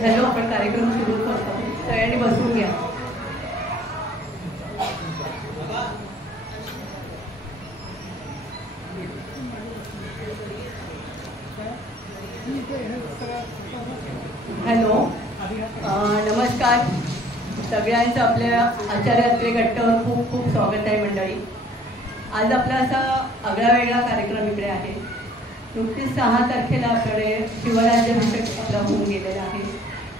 Hello, आपण कार्यक्रम सुरू करतो. सगळ्यांनी बसून घ्या. हॅलो, नमस्कार सगळ्यांचं. आपल्या आचार्य अत्रे गट्टावर खूप खूप स्वागत आहे मंडळी. आज आपला असा आगळा वेगळा कार्यक्रम इकडे आहे. नुकतीच 6 तारखेला आपल्याकडे शिवराज्याभिषेक आपला होऊन गेलेला आहे.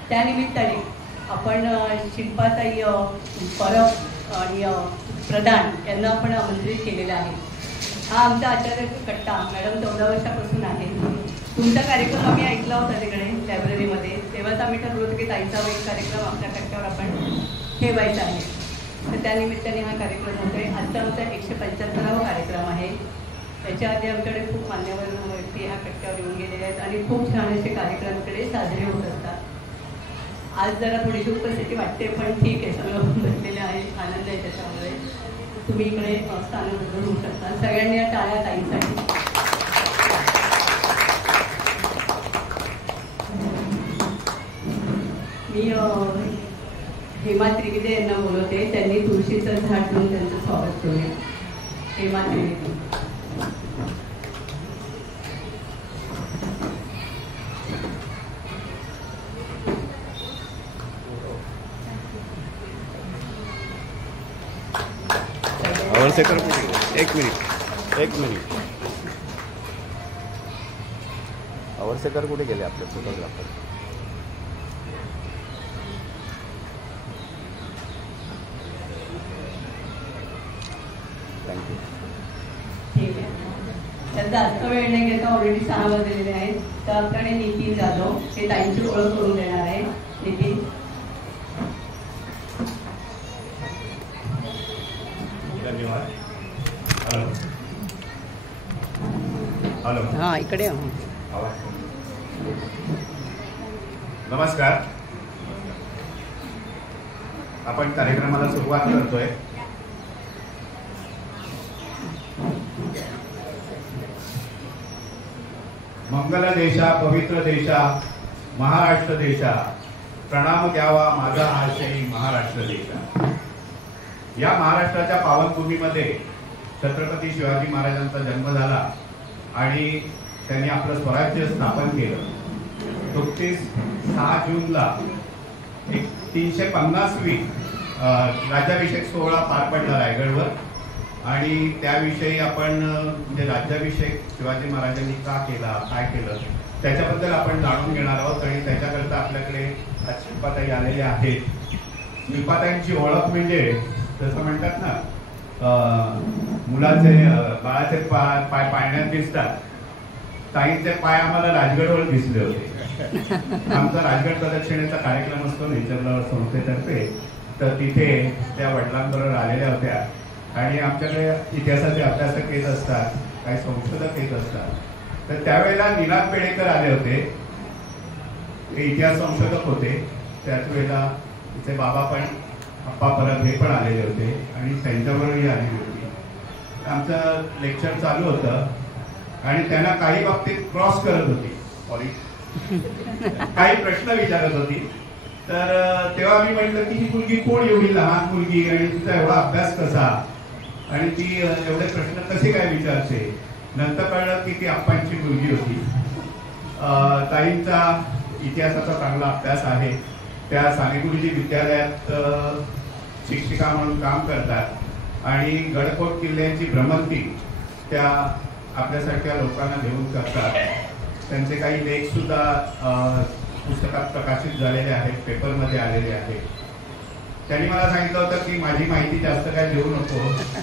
त्यानिमित्ताने आपण शिल्पाताई परब आणि प्रधान यांना आपण आमंत्रित केलेलं आहे. हा आमचा आचार्य कट्टा मॅडम 14 वर्षापासून आहे. तुमचा कार्यक्रम आम्ही ऐकला होता तिकडे लायब्ररीमध्ये. तेव्हाच आम्ही ठरवलं होतं की ताईचा एक कार्यक्रम आपल्या कट्ट्यावर आपण ठेवायचा आहे. तर त्यानिमित्ताने हा कार्यक्रम होतो आहे. आजचा आमचा 175वा कार्यक्रम आहे. त्याच्या आधी आमच्याकडे खूप मान्यवर व्यक्ती ह्या कट्ट्यावर येऊन गेलेले आहेत आणि खूप छान असे कार्यक्रम इकडे साजरे होत असतात. आज जरा थोडीशी उपस्थिती वाटते, पण ठीक आहे, सगळं बसलेलं आहे. आनंद आहे त्याच्यामुळे. तुम्ही इकडे स्थानबद्ध होऊ शकता. सगळ्यांनी या टाळ्या ताईंसाठी. मी हेमा त्रिवेदी यांना बोलवते. त्यांनी तुळशीचं झाड देऊन त्यांचं स्वागत करूया. हेमा त्रिवेदी. आवडसेकर एक मिनिट आवडसेकर कुठे गेले आपले फोटोग्राफर? थँक्यू. ठीक आहे. तर जास्त वेळ नाही घेता, ऑलरेडी 6 वाजलेले आहेत. तर आपल्याकडे नितीन जाधव हे ताईंची ओळख करून देणार आहे. नितीन. धन्यवाद. हॅलो. हां, इकडे. नमस्कार. आपण कार्यक्रमाला सुरुवात करतोय. मंगल देशा पवित्र देशा महाराष्ट्र देशा, प्रणाम घ्यावा माझा आशय महाराष्ट्र देशा. या महाराष्ट्राच्या पावनभूमीमध्ये छत्रपती शिवाजी महाराजांचा जन्म झाला आणि त्यांनी आपलं स्वराज्य स्थापन केलं. नुकतीच 6 जूनला 350वी राज्याभिषेक सोहळा पार पडला रायगडवर. आणि त्याविषयी आपण म्हणजे राज्याभिषेक शिवाजी महाराजांनी का केला, काय केलं, त्याच्याबद्दल आपण जाणून घेणार आहोत. आणि त्याच्याकरता आपल्याकडे आज शिल्पाताई आलेल्या आहेत. शिल्पाताईंची ओळख म्हणजे जसं म्हणतात ना, मुलाचे बाळाचे पाय पाळण्यात दिसतात. ताईंचे पाय आम्हाला राजगडवर दिसले होते. आमचा राजगड प्रदक्षिणेचा कार्यक्रम असतो नेचर संस्थेतर्फे. तर तिथे त्या वडिलांबरोबर आलेल्या होत्या. आणि आमच्याकडे इतिहासाचे अभ्यासक येत असतात, काही संशोधक येत असतात. तर त्यावेळेला निनाद पेडेकर आले होते. ते इतिहास संशोधक होते. त्याच वेळेला तिचे बाबा पण, अप्पा परब हे पण आलेले होते आणि त्यांच्याबरोबरही आलेली होती. आमचं लेक्चर चालू होतं आणि त्यांना काही बाबतीत क्रॉस करत होती, काही प्रश्न विचारत होती. तर तेव्हा मी म्हटलं की ही मुलगी कोण, एवढी लहान मुलगी आणि तिचा एवढा अभ्यास कसा आणि ती एवढे प्रश्न कसे काय विचारते. नंतर कळलं की ती अप्पांची मुलगी होती. ताईंचा इतिहासाचा चांगला अभ्यास आहे. त्या सानेगुरुजी विद्यालयात शिक्षिका म्हणून काम करतात आणि गडकोट किल्ल्यांची भ्रमंती त्या आपल्यासारख्या लोकांना घेऊन करतात. त्यांचे काही लेख सुद्धा पुस्तकात प्रकाशित झालेले आहेत, पेपरमध्ये आलेले आहेत. त्यांनी मला सांगितलं होतं की माझी माहिती जास्त काय देऊ नको,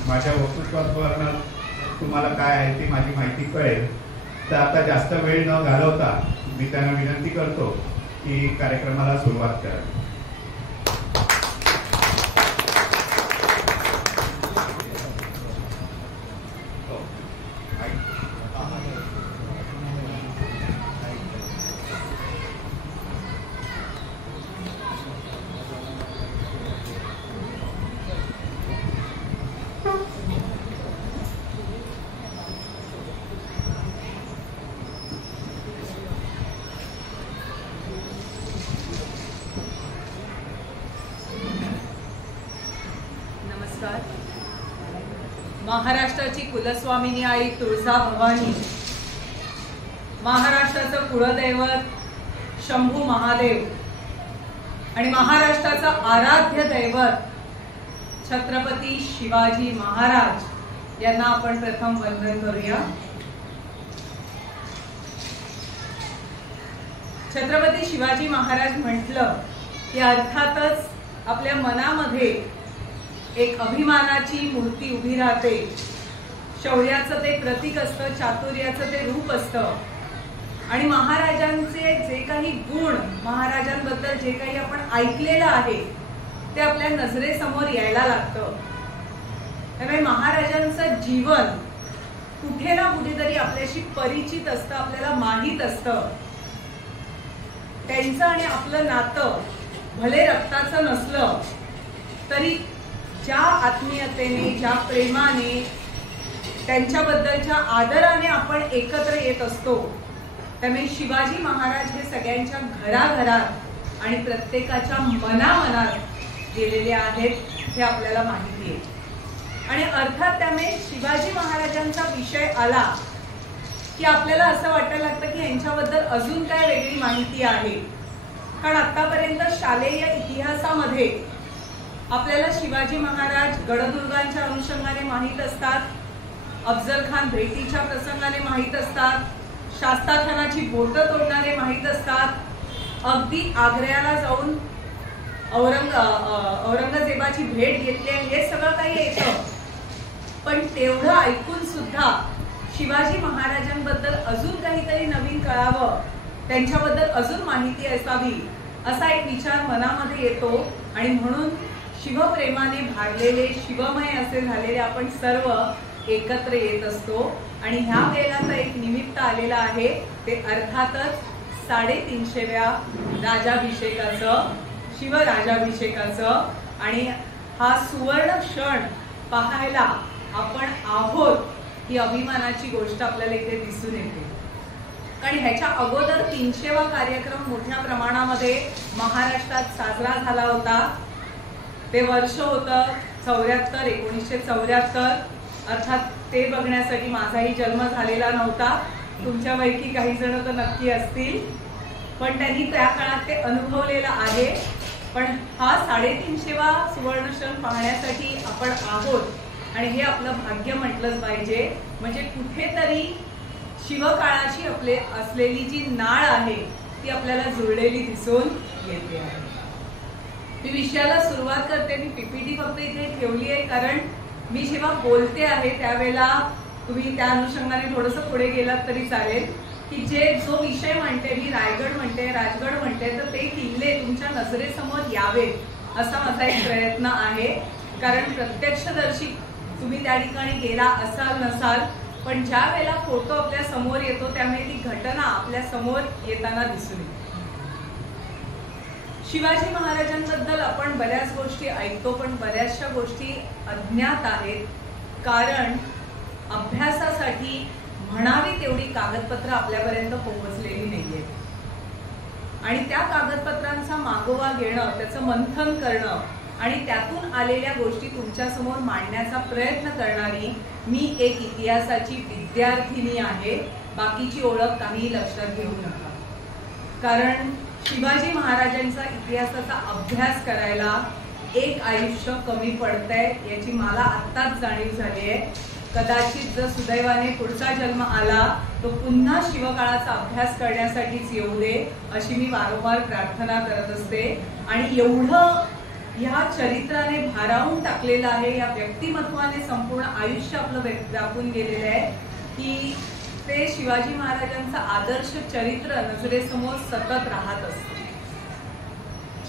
माझ्या वक्तृत्वावरनं तुम्हाला काय आहे ती माझी माहिती कळेल. तर आता जास्त वेळ न घालवता मी त्यांना विनंती करतो की कार्यक्रमाला सुरुवात करावी. महाराष्ट्राची कुलस्वामिनी आई तुळजा भवानी, महाराष्ट्राचं कुळदैवत शंभू महादेव आणि महाराष्ट्राचं आराध्य दैवत छत्रपती शिवाजी महाराज यांना आपण प्रथम वंदन करूया. छत्रपती शिवाजी महाराज म्हटलं की अर्थातच आपल्या मनामध्ये एक अभिमानाची मूर्ती उभी राहते. शौर्याचं ते प्रतीक असतं, चातुर्याचं ते रूप असतं आणि महाराजांचे जे काही गुण, महाराजांबद्दल जे काही आपण ऐकलेलं आहे ते आपल्या नजरेसमोर यायला लागतं. त्यामुळे महाराजांचं जीवन कुठे ना कुठेतरी आपल्याशी परिचित असतं, आपल्याला माहीत असतं. त्यांचं आणि आपलं नातं भले रक्ताचं नसलं तरी ज्या आत्मीयतेने, ज्या प्रेमाने, त्यांच्याबद्दलच्या आदराने आपण एकत्र येत असतो. त्यामुळे शिवाजी महाराज हे सगळ्यांच्या घराघरात आणि प्रत्येकाच्या मनामनात गेलेले आहेत हे आपल्याला माहिती आहे. आणि अर्थात त्यामुळे शिवाजी महाराजांचा विषय आला की आपल्याला असं वाटायला लागतं की यांच्याबद्दल अजून काय वेगळी माहिती आहे. कारण आतापर्यंत शालेय इतिहासामध्ये आपल्याला शिवाजी महाराज गडदुर्गांच्या अनुषंगाने माहीत असतात, अफजल खान भेटीच्या प्रसंगाने माहीत असतात, शास्ता खानाची बोटं तोडणारे माहीत असतात, अगदी आग्र्याला जाऊन औरंगजेबाची भेट घेतली, हे सगळं काही येतं. पण तेवढं ऐकून सुद्धा शिवाजी महाराजांबद्दल अजून काहीतरी नवीन कळावं, त्यांच्याबद्दल अजून माहिती असावी असा एक विचार मनामध्ये येतो. आणि म्हणून शिवप्रेमाने भारलेले, शिवमय असे झालेले आपण सर्व एकत्र येत असतो. आणि ह्या वेळेला एक निमित्त आलेलं आहे, ते अर्थातच 350व्या राजाभिषेकाचं, शिवराजाभिषेकाचं. आणि हा सुवर्ण क्षण पाहायला आपण आहोत ही अभिमानाची गोष्ट आपल्याला इथे दिसून येते. कारण ह्याच्या अगोदर 300वा कार्यक्रम मोठ्या प्रमाणामध्ये महाराष्ट्रात साजरा झाला होता. ते वर्ष होतं 1974. अर्थात ते बघण्यासाठी माझाही जन्म झालेला नव्हता. तुमच्यापैकी काही जण तर नक्की असतील, पण त्यांनी त्या काळात ते अनुभवलेलं आहे. पण हा 350वा सुवर्णक्षण पाहण्यासाठी आपण आहोत आणि हे आपलं भाग्य म्हटलंच पाहिजे. म्हणजे कुठेतरी शिवकाळाची आपले असलेली जी नाळ आहे ती आपल्याला जुळलेली दिसून येते आहे. मी विषयाला सुरुवात करते. मी पीपीटी फक्त इथे ठेवली आहे कारण मी जेव्हा बोलते आहे त्यावेळेला तुम्ही त्या अनुषंगाने थोडंसं पुढे गेलात तरी चालेल की जो विषय म्हणते, मी रायगड म्हणते, राजगड म्हणते, तर ते किल्ले तुमच्या नजरेसमोर यावेत असा माझा एक प्रयत्न आहे. कारण प्रत्यक्षदर्शी तुम्ही त्या ठिकाणी गेला असाल नसाल, पण ज्या वेळेला फोटो आपल्या समोर येतो त्यामुळे ती घटना आपल्या समोर येताना दिसून येते. शिवाजी महाराजांबद्दल आपण बऱ्याच गोष्टी ऐकतो, पण बऱ्याचशा गोष्टी अज्ञात आहेत. कारण अभ्यासासाठी म्हणावी तेवढी कागदपत्र आपल्यापर्यंत पोहोचलेली नाहीये. आणि त्या कागदपत्रांचा मागोवा घेणं, त्याचं मंथन करणं आणि त्यातून आलेल्या गोष्टी तुमच्यासमोर मांडण्याचा प्रयत्न करणारी मी एक इतिहासाची विद्यार्थिनी आहे. बाकीची ओळख काही लक्षात घेऊ नका. कारण शिवाजी महाराजांचा इतिहासाचा अभ्यास करायला एक आयुष्य कमी पडतंय याची मला आत्ताच जाणीव झाली आहे. कदाचित जर सुदैवाने पुढचा जन्म आला तो पुन्हा शिवकाळाचा अभ्यास करण्यासाठीच येऊ दे अशी मी वारंवार प्रार्थना करत असते. आणि एवढं ह्या चरित्राने भारावून टाकलेलं आहे, या व्यक्तिमत्वाने संपूर्ण आयुष्य आपलं व्यापून गेलेलं आहे की ते शिवाजी महाराजांचं आदर्श चरित्र नजरेसमोर सतत राहत असते.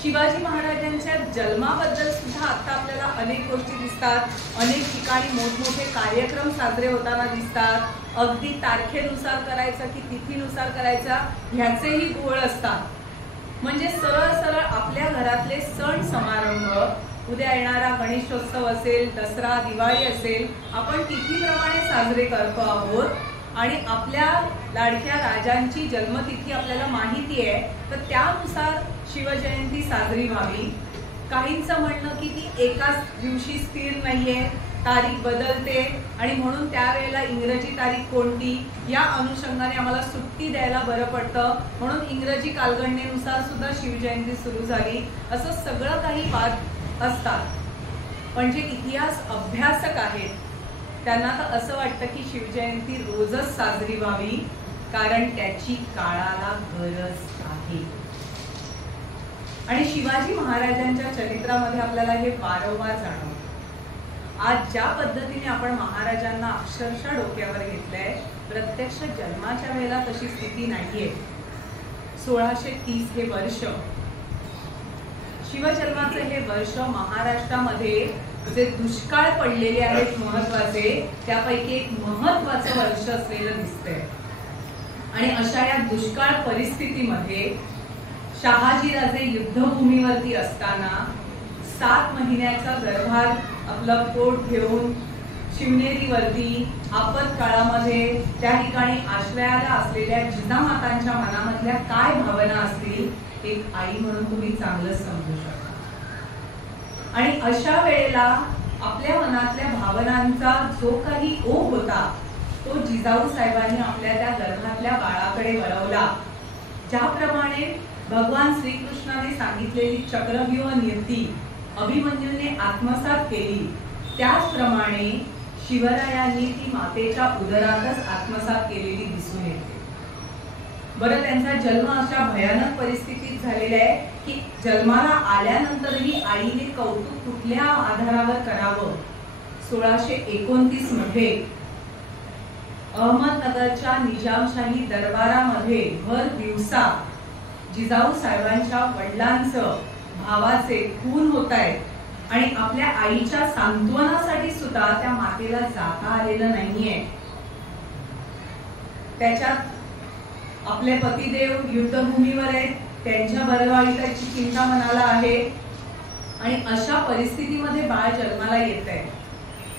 शिवाजी महाराजांच्या जन्माबद्दल सुद्धा आता आपल्याला अनेक गोष्टी दिसतात. अनेक ठिकाणी मोठमोठे कार्यक्रम साजरे होताना दिसतात. अगदी तारखेनुसार करायचं की तिथीनुसार करायचा ह्याचेही गोळ असतात. म्हणजे सरळ सरळ आपल्या घरातले सण समारंभ, उद्या येणारा गणेशोत्सव असेल, दसरा, दिवाळी असेल, आपण तिथीप्रमाणे साजरे करतो आहोत. आणि आपल्या लाडक्या राजांची जन्मतिथी आपल्याला माहिती आहे, तर त्यानुसार शिवजयंती साजरी व्हावी. काहींचं म्हणणं की ती एकाच दिवशी स्थिर नाहीये, तारीख बदलते आणि म्हणून त्यावेळेला इंग्रजी तारीख कोणती या अनुषंगाने आम्हाला सुट्टी द्यायला बरं पडतं, म्हणून इंग्रजी कालगणनेनुसार सुद्धा शिवजयंती सुरू झाली. असं सगळं काही वाद असतात. पण जे इतिहास अभ्यासक आहेत त्यांना तर असं वाटतं की शिवजयंती रोजच साजरी व्हावी, कारण त्याची काळाला गरज आहे. आणि शिवाजी महाराजांच्या चरित्रामध्ये आपल्याला हे वारंवार जाणवतं. आज ज्या पद्धतीने आपण महाराजांना अक्षरशः डोक्यावर घेतलंय, प्रत्यक्ष जन्माच्या वेळेला तशी स्थिती नाहीये. 1630 हे वर्ष, शिवजन्माचं हे वर्ष महाराष्ट्रामध्ये जे दुष्काळ पडलेले आहेत महत्वाचे, त्यापैकी एक महत्वाचं वर्ष असलेलं दिसतंय. आणि अशा या दुष्काळ परिस्थितीमध्ये शहाजीराजे युद्धभूमीवरती असताना 7 महिन्याचा गर्भात आपलं पोट घेऊन शिवनेरीवरती आपत्काळामध्ये त्या ठिकाणी आश्रयाला असलेल्या जिजामातांच्या मनामधल्या काय भावना असतील, एक आई म्हणून तुम्ही चांगलं समजू शकता. आणि अशा वेळेला आपल्या मनातल्या भावनांचा जो काही ओघ होता तो जिजाऊ साहेबांनी आपल्या त्या गर्भातल्या बाळाकडे वळवला. ज्याप्रमाणे भगवान श्रीकृष्णाने सांगितलेली चक्रव्यूह नीती अभिमन्यूने आत्मसात केली, त्याचप्रमाणे शिवरायांनी ती मातेच्या उदरातच आत्मसात केलेली दिसून येते. बरं, त्यांचा जन्म अशा भयानक परिस्थितीत झालेला आहे की जन्माला आल्यानंतरही आईने कौतुक कुठल्या आधारावर करावं. 1629 मध्ये अहमदनगरच्या निजामशाही दरबारामध्ये भर दिवसा जिजाऊ साहेबांच्या वडिलांचं भावाचे खून होत आहेत आणि आपल्या आईच्या सांत्वनासाठी सुद्धा त्या मातेला जाता आलेलं नाहीये. त्याच्यात आपले पतिदेव युद्धभूमीवर आहेत, त्यांच्या बरवाईची चिंता मनाला आहे आणि अशा परिस्थितीमध्ये बाळ जन्माला येत आहे.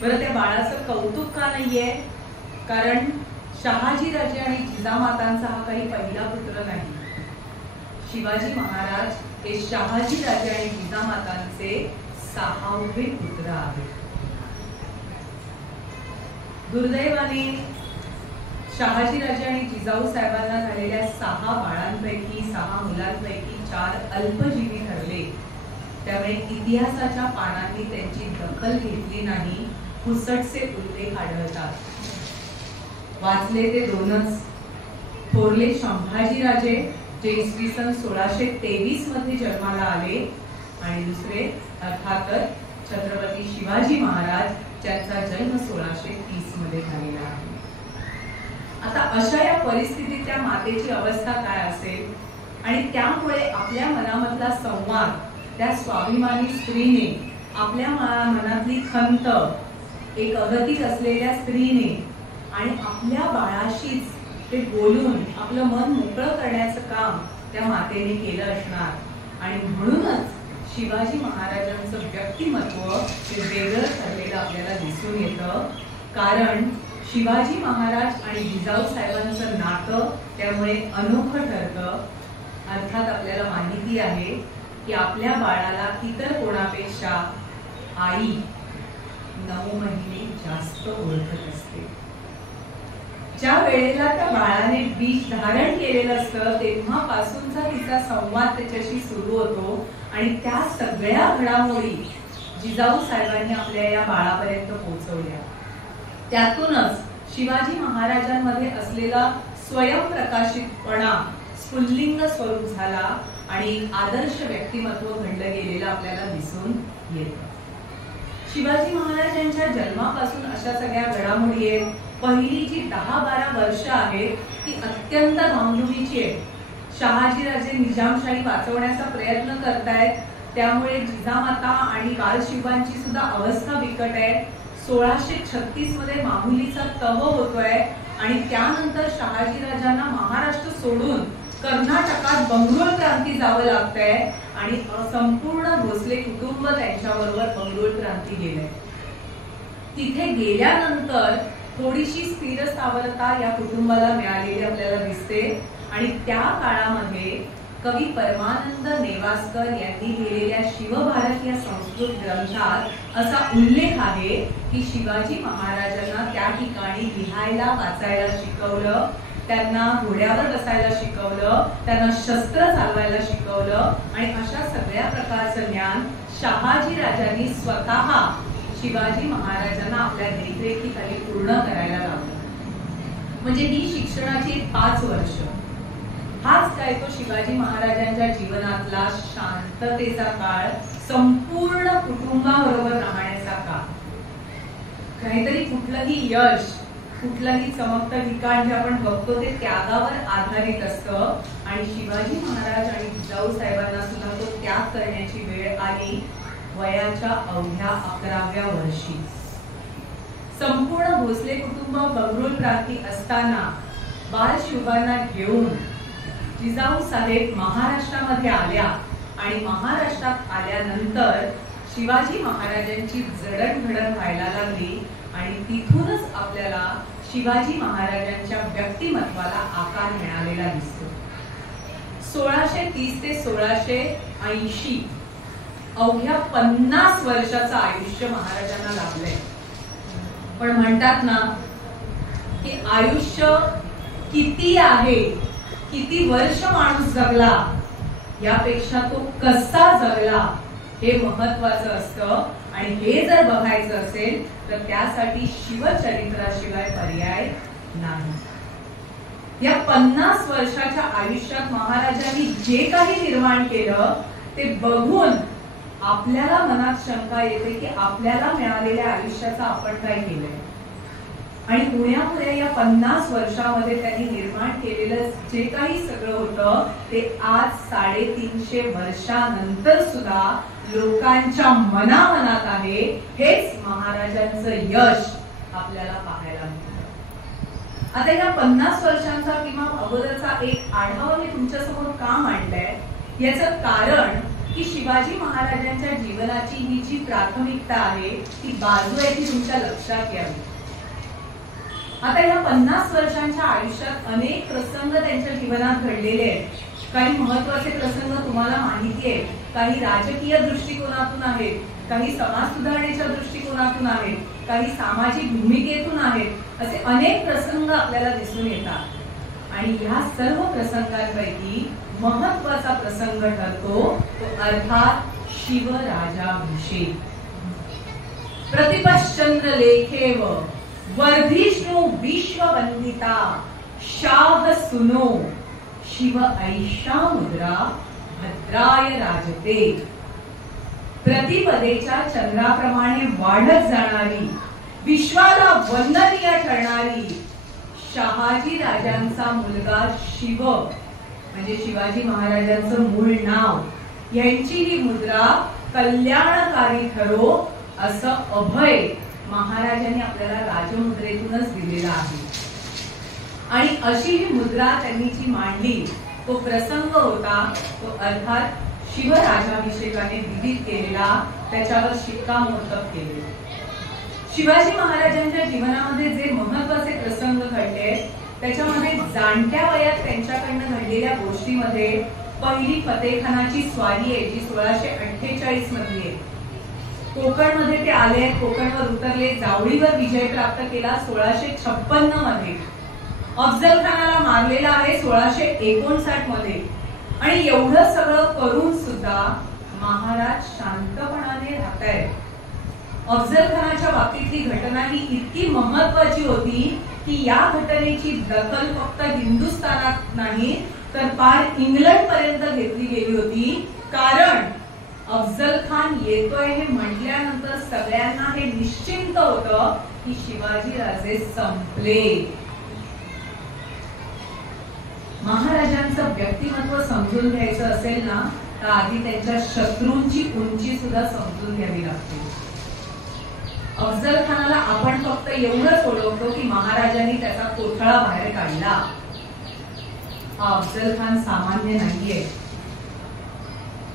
बरं, त्या बाळाचं कौतुक का नाहीये? कारण शहाजीराजे आणि जिजामातांचा हा काही पहिला पुत्र नाही. शिवाजी महाराज हे शहाजीराजे आणि जिजामातांचे 6वे पुत्र आहेत. दुर्दैवाने शहाजीराजे आणि जिजाऊ साहेबांना झालेल्या 6 बाळांपैकी 6 मुलांपैकी 4 अल्पजीवी ठरले. त्यामुळे इतिहासाच्या पानांनी त्यांची दखल घेतली नाही. पुसटसे उल्लेख आढळतात. वाचले ते 2च. थोरले संभाजीराजे जे इसवी सन 1623 मध्ये जन्माला आले आणि दुसरे अर्थातच छत्रपती शिवाजी महाराज, ज्यांचा जन्म 1630 मध्ये झालेला आहे. आता अशा या परिस्थितीत त्या मातेची अवस्था काय असेल आणि त्यामुळे आपल्या मनामधला संवाद त्या स्वाभिमानी स्त्रीने, आपल्या मनातली खंत एक अगतिक असलेल्या स्त्रीने आणि आपल्या बाळाशीच ते बोलून आपलं मन मोकळं करण्याचं काम त्या मातेने केलं असणार. आणि म्हणूनच शिवाजी महाराजांचं व्यक्तिमत्व हे वेगळं ठरलेलं आपल्याला दिसून येतं. कारण शिवाजी महाराज आणि जिजाऊ साहेबांचं नातं त्यामुळे अनोखं ठरतं. अर्थात आपल्याला माहिती आहे की आपल्या बाळाला इतर कोणापेक्षा आई 9 महिने जास्त ओळखत असते. ज्या वेळेला त्या बाळाने बीज धारण केलेलं असतं तेव्हापासूनचा तिचा संवाद त्याच्याशी सुरू होतो आणि त्या सगळ्या घडामोडी जिजाऊ साहेबांनी आपल्या या बाळापर्यंत पोहोचवल्या. त्यातूनच शिवाजी महाराजांमध्ये असलेला स्वयंप्रकाशितपणा स्फुल्लिंग स्वरूप झाला आणि आदर्श व्यक्तिमत्व घडलं गेलेलं आपल्याला दिसून येतं. शिवाजी महाराजांच्या जन्मापासून अशा सगळ्या घडामोडी आहेत. पहिली जी 10-12 वर्ष आहेत ती अत्यंत धामधुमीची आहे. शहाजीराजे निजामशाही वाचवण्याचा प्रयत्न करतायत, त्यामुळे जिजामाता आणि बाळशिवांची सुद्धा अवस्था बिकट आहे. 1636 मध्ये माहुलीचा तह होतोय आणि त्यानंतर शहाजीराजांना महाराष्ट्र सोडून कर्नाटकात बंगळूर क्रांती जावं लागतंय आणि संपूर्ण भोसले कुटुंब त्यांच्याबरोबर बंगळूर क्रांती गेलंय. तिथे गेल्यानंतर थोडीशी स्थिर स्थावरता या कुटुंबाला मिळालेली आपल्याला दिसते आणि त्या काळामध्ये कवी परमानंद नेवासकर यांनी लिहिलेल्या शिवभारत या संस्कृत ग्रंथात असा उल्लेख आहे की शिवाजी महाराजांना त्या ठिकाणी लिहायला वाचायला शिकवलं, त्यांना घोड्यावर बसायला शिकवलं, त्यांना शस्त्र चालवायला शिकवलं आणि अशा सगळ्या प्रकारचं ज्ञान शहाजी राजांनी स्वतः शिवाजी महाराजांना आपल्या देखरेखीखाली पूर्ण करायला लावलं. म्हणजे ही शिक्षणाची 5 वर्ष. हाच काय तो शिवाजी महाराजांच्या जीवनातला शांततेचा काळ, संपूर्ण कुटुंबाबरोबर राहण्याचा काळ. काहीतरी कुठलंही यश, कुठलंही चमकतं ठिकाण जे आपण बघतो ते त्यागावर आधारित असतं आणि शिवाजी महाराज आणि जिजाऊ साहेबांना सुद्धा तो त्याग करण्याची वेळ आली वयाच्या अवघ्या 11व्या वर्षी. संपूर्ण भोसले कुटुंब बंगळूर प्रांती असताना बाळ शिवांना घेऊन जिजाऊ साहेब महाराष्ट्रामध्ये आल्या आणि महाराष्ट्रात आल्यानंतर शिवाजी महाराजांची जडणघडण व्हायला लागली आणि तिथूनच आपल्याला शिवाजी महाराजांच्या व्यक्तिमत्वाला आकार मिळालेला दिसतो. 1630 ते 1680 अवघ्या 50 वर्षाचं आयुष्य महाराजांना लाभलंय. पण म्हणतात ना की आयुष्य किती आहे, किती वर्ष माणूस जगला यापेक्षा तो कसा जगला हे महत्वाचं असतं आणि हे जर बघायचं असेल तर त्यासाठी शिवचरित्राशिवाय पर्याय नाही. या 50 वर्षाच्या आयुष्यात महाराजांनी जे काही निर्माण केलं ते बघून आपल्याला मनात शंका येते की आपल्याला मिळालेल्या आयुष्याचं आपण काय केलंय. आणि पुण्यापुढे या 50 वर्षामध्ये त्यांनी निर्माण केलेलं जे काही सगळं होतं ते आज 350 वर्षानंतर सुद्धा लोकांच्या मनामनात आहे. हेच महाराजांचं यश आपल्याला पाहायला मिळतं. आता या 50 वर्षांचा किंवा अगोदरचा एक आढावा मी तुमच्यासमोर का मांडलाय याचं कारण की शिवाजी महाराजांच्या जीवनाची ही जी प्राथमिकता आहे ती बाजू आहे ती तुमच्या लक्षात यावी. आता या 50 वर्षांच्या आयुष्यात अनेक प्रसंग त्यांच्या जीवनात घडलेले आहेत. काही महत्वाचे प्रसंग तुम्हाला माहिती आहे, काही राजकीय दृष्टिकोनातून आहेत, काही समाज सुधारणेच्या दृष्टिकोनातून आहेत, काही सामाजिक भूमिकेतून आहेत. असे अनेक प्रसंग आपल्याला दिसून येतात आणि या सर्व प्रसंगांपैकी महत्वाचा प्रसंग ठरतो तो अर्थात शिवराजाभिषेक. प्रतिपश्चंद्र लेखेव वर्धिष्णु विश्ववंदिता शाह सुनो शिव ऐशा मुद्रा भद्राय राजते. प्रतिपदेच्या चंद्राप्रमाणे वाढत जाणारी, विश्वाला वंदनीय ठरणारी शहाजी राजांचा मुलगा शिव म्हणजे शिवाजी महाराजांचं मूळ नाव यांची ही मुद्रा कल्याणकारी ठरो असं अभय महाराजांनी आपल्याला राजमुद्रेतूनच दिलेला आहे. आणि अशी ही मुद्रा त्यांनी जी मांडली तो प्रसंग होता तो अर्थात शिवराजाभिषेकाने विधित केलेला, त्याच्यावर शिक्कामोर्तब केलेला. शिवाजी महाराजांच्या जीवनामध्ये जे महत्वाचे प्रसंग घडले त्याच्यामध्ये जाणत्या वयात त्यांच्याकडनं घडलेल्या गोष्टीमध्ये पहिली फतेखानाची स्वारी आहे जी 1648 मध्ये आहे. कोकणमध्ये ते आले, कोकणवर उतरले, जावळीवर विजय प्राप्त केला 1656 मध्ये. अफजल खानाला मारलेला आहे 1659 मध्ये. आणि एवढं सगळं करून सुद्धा महाराज शांतपणाने राहतायत. अफजल खानाच्या बाबतीतली घटना ही इतकी महत्वाची होती की या घटनेची दखल फक्त हिंदुस्थानात नाही तर पार इंग्लंड पर्यंत घेतली गेली होती. कारण अफजल खान येतोय हे म्हटल्यानंतर सगळ्यांना हे निश्चिंत होतं की शिवाजी राजे संपले. महाराजांचं व्यक्तिमत्व समजून घ्यायचं असेल ना तर आधी त्यांच्या शत्रूंची उंची सुद्धा समजून घ्यावी लागते. अफजल खानाला आपण फक्त एवढंच ओळखतो की महाराजांनी त्याचा कोथळा बाहेर काढला. अफजल खान सामान्य नाहीये.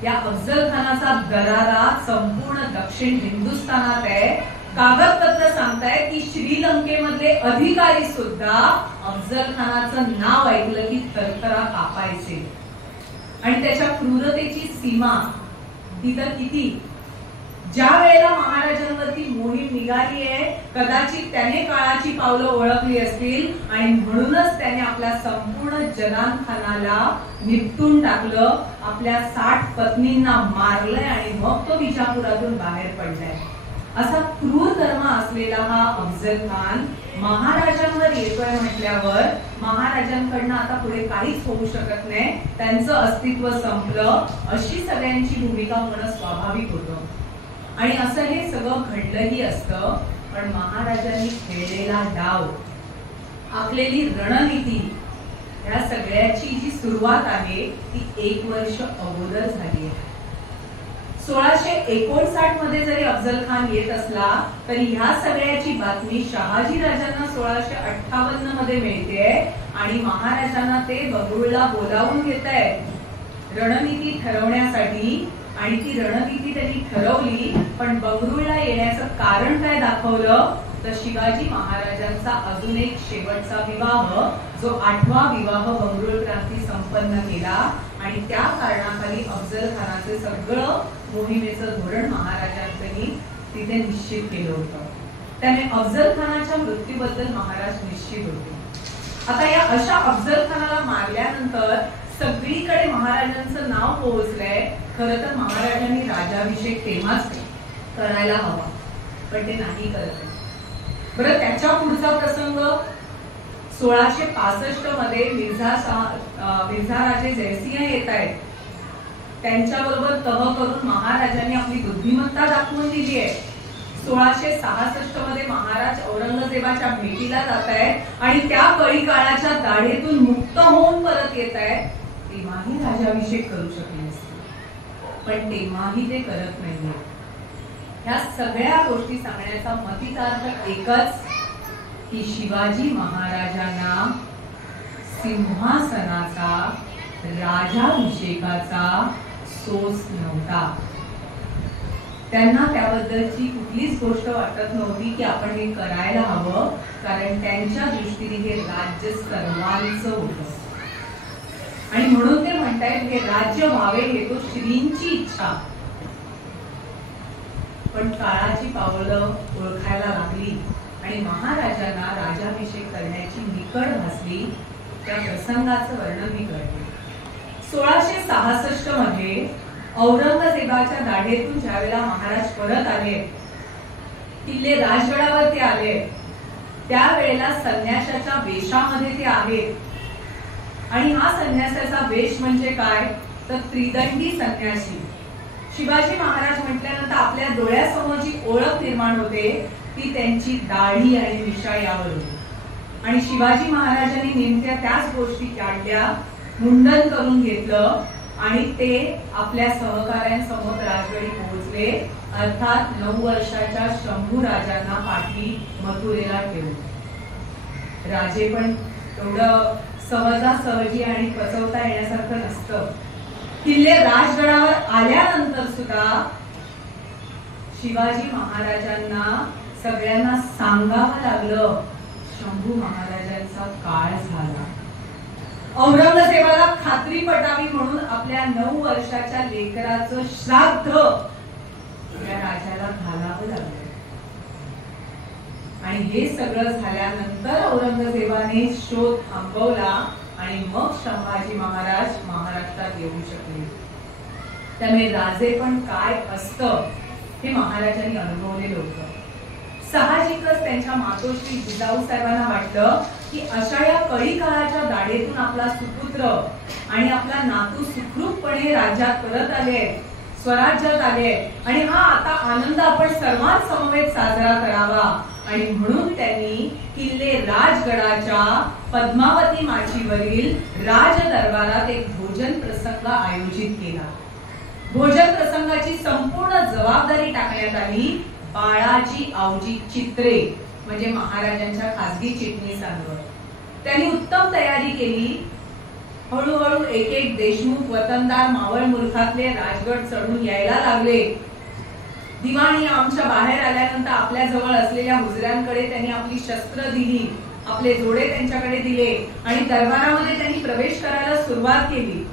या अफजल खानाचा दरारा संपूर्ण दक्षिण हिंदुस्थानात आहे. कागदपत्र सांगतायत की श्रीलंकेमधले अधिकारी सुद्धा अफजल खानाचं नाव ऐकलं की थरथरा कापायचे. आणि त्याच्या क्रूरतेची सीमा ती तर किती. ज्या वेळेला महाराजांवरती मोहीम निघाली आहे, कदाचित त्याने काळाची पावलं ओळखली असतील आणि म्हणूनच त्याने आपल्या संपूर्ण जनानखानाला निपटून टाकलं, आपल्या 60 पत्नींना मारलंय आणि मग तो विजापुरातून बाहेर पडलाय. असा क्रूर कर्म असलेला हा अफजल खान महाराजांवर येतोय म्हटल्यावर महाराजांकडनं आता पुढे काहीच होऊ शकत नाही, त्यांचं अस्तित्व संपलं अशी सगळ्यांची भूमिका होणं स्वाभाविक होतं. आणि असं हे सगळं घडलंही असतं. पण महाराजांनी खेळलेला डाव, आखलेली रणनीती, या सगळ्याची जी सुरुवात आहे ती 1 वर्ष अगोदर झाली आहे. 1659 मध्ये जरी अफजल खान येत असला तरी ह्या सगळ्याची बातमी शहाजी राजांना 1658 मध्ये मिळते आणि महाराजांना ते बंगळुरूला बोलावून घेत आहेत रणनीती ठरवण्यासाठी. आणि ती रणनीती त्यांनी ठरवली, पण बंगळुरूला येण्याचं कारण काय दाखवलं तर शिवाजी महाराजांचा अजून एक शेवटचा विवाह, जो 8वा विवाह बंगळुरू क्रांती संपन्न केला आणि त्या कारणाखाली अफजल खानाचे सगळं मोहिमेचं धोरण महाराजांनी तिथे निश्चित केलं होतं. त्यामुळे अफजल खानाच्या मृत्यूबद्दल महाराज निश्चित होते. आता या अशा अफजल खानाला मारल्यानंतर सगळीकडे महाराजांचं नाव पोहोचलंय. खरं तर महाराजांनी राजाभिषेक तेव्हाच करायला हवा, पण ते नाही करत. बरं, त्याच्या पुढचा प्रसंग 1665 मध्ये मिर्झा राजे जयसिंह येत आहेत. त्यांच्याबरोबर तह करून महाराजांनी आपली बुद्धिमत्ता दाखवून दिली आहे. 1666 मध्ये महाराज औरंगजेबाच्या भेटीला जात आहेत आणि त्या कळी काळाच्या दाढेतून मुक्त होऊन परत येत आहेत. तेव्हाही राजाभिषेक करू शकले नसते, पण तेव्हाही ते करत नाहीये. ह्या सगळ्या गोष्टी सांगण्याचा मतितार्थ एकच की शिवाजी महाराजांना सिंहासनाचा, राजाभिषेकाचा सोस नव्हता. त्यांना त्याबद्दलची कुठलीच गोष्ट वाटत नव्हती की आपण हे करायला हवं, कारण त्यांच्या दृष्टीने हे राज्य सर्वांचं होतं आणि म्हणून ते म्हणतायत हे राज्य व्हावे हे तो श्रींची इच्छा. पण काळाची पावलं ओळखायला लागली आणि महाराजांना राजाभिषेक करण्याची निकड भासली. त्या प्रसंगाचं वर्णन मी करते. 1666 मध्ये औरंगजेबाच्या दाढेतून ज्यावेळेला महाराज परत आले, किल्ले राजगडावर ते आले, त्यावेळेला संन्याशाच्या वेशामध्ये ते आहेत. आणि हा संन्यासाचा वेश म्हणजे काय तर त्रिदंडी संन्यासी. शिवाजी महाराज म्हटल्यानंतर आपल्या डोळ्यासमोर जी ओळख निर्माण होते ती त्यांची दाढी आणि मिशा यावर होती. आणि शिवाजी महाराजांनी नेमक्या त्याच गोष्टी काढल्या, मुंडन करून घेतलं आणि ते आपल्या सहकाऱ्यांसमोर राजगडी पोहोचले. अर्थात 9 वर्षाच्या शंभू राजांना पाठी मथुरेला ठेवून. राजे पण एवढं सहजासहजी आणि पचवता येण्यासारखं नसतं. किल्ले राजगडावर आल्यानंतर सुद्धा शिवाजी महाराजांना सगळ्यांना सांगावं लागलं शंभू महाराजांचा काळ झाला. औरंगजेबाला खात्री पटावी म्हणून आपल्या 9 वर्षाच्या लेकराचं श्राद्ध या राजाला घालावं लागलं. आणि हे सगळं झाल्यानंतर औरंगजेबाने शोध थांबवला आणि मग संभाजी महाराज महाराष्ट्रात येऊ शकले. त्यामुळे राजे पण काय असतं हे महाराजांनी अनुभवलेलं होतं. साहजिकच त्यांच्या मातोश्री जिजाऊ साहेबांना वाटलं की अशा या कळी काळाच्या दाढेतून आपला सुपुत्र आणि आपला नातू सुखरूपपणे राज्यात परत आले, स्वराज्यात आले आणि हा आता आनंद आपण सर्वांसमवेत साजरा करावा. आणि म्हणून त्यांनी किल्ले राजगडाच्या पद्मावती माचीवरील राज दरबारात एक भोजन प्रसंग आयोजित केला. भोजन प्रसंगाची संपूर्ण जबाबदारी टाकण्यात आली बाळाजी आवजी चित्रे म्हणजे महाराजांच्या खासगी चिटणीसांवर. त्यांनी उत्तम तयारी केली. हळूहळू एक एक देशमुख वतनदार मावळ मुलखातले राजगड चढून यायला लागले. दिवाणी आमच्या बाहेर आल्यानंतर आपल्या जवळ असलेल्या हुजऱ्यांकडे त्यांनी आपली शस्त्र दिली, आपले जोडे त्यांच्याकडे दिले आणि दरबारामध्ये त्यांनी प्रवेश करायला सुरुवात केली.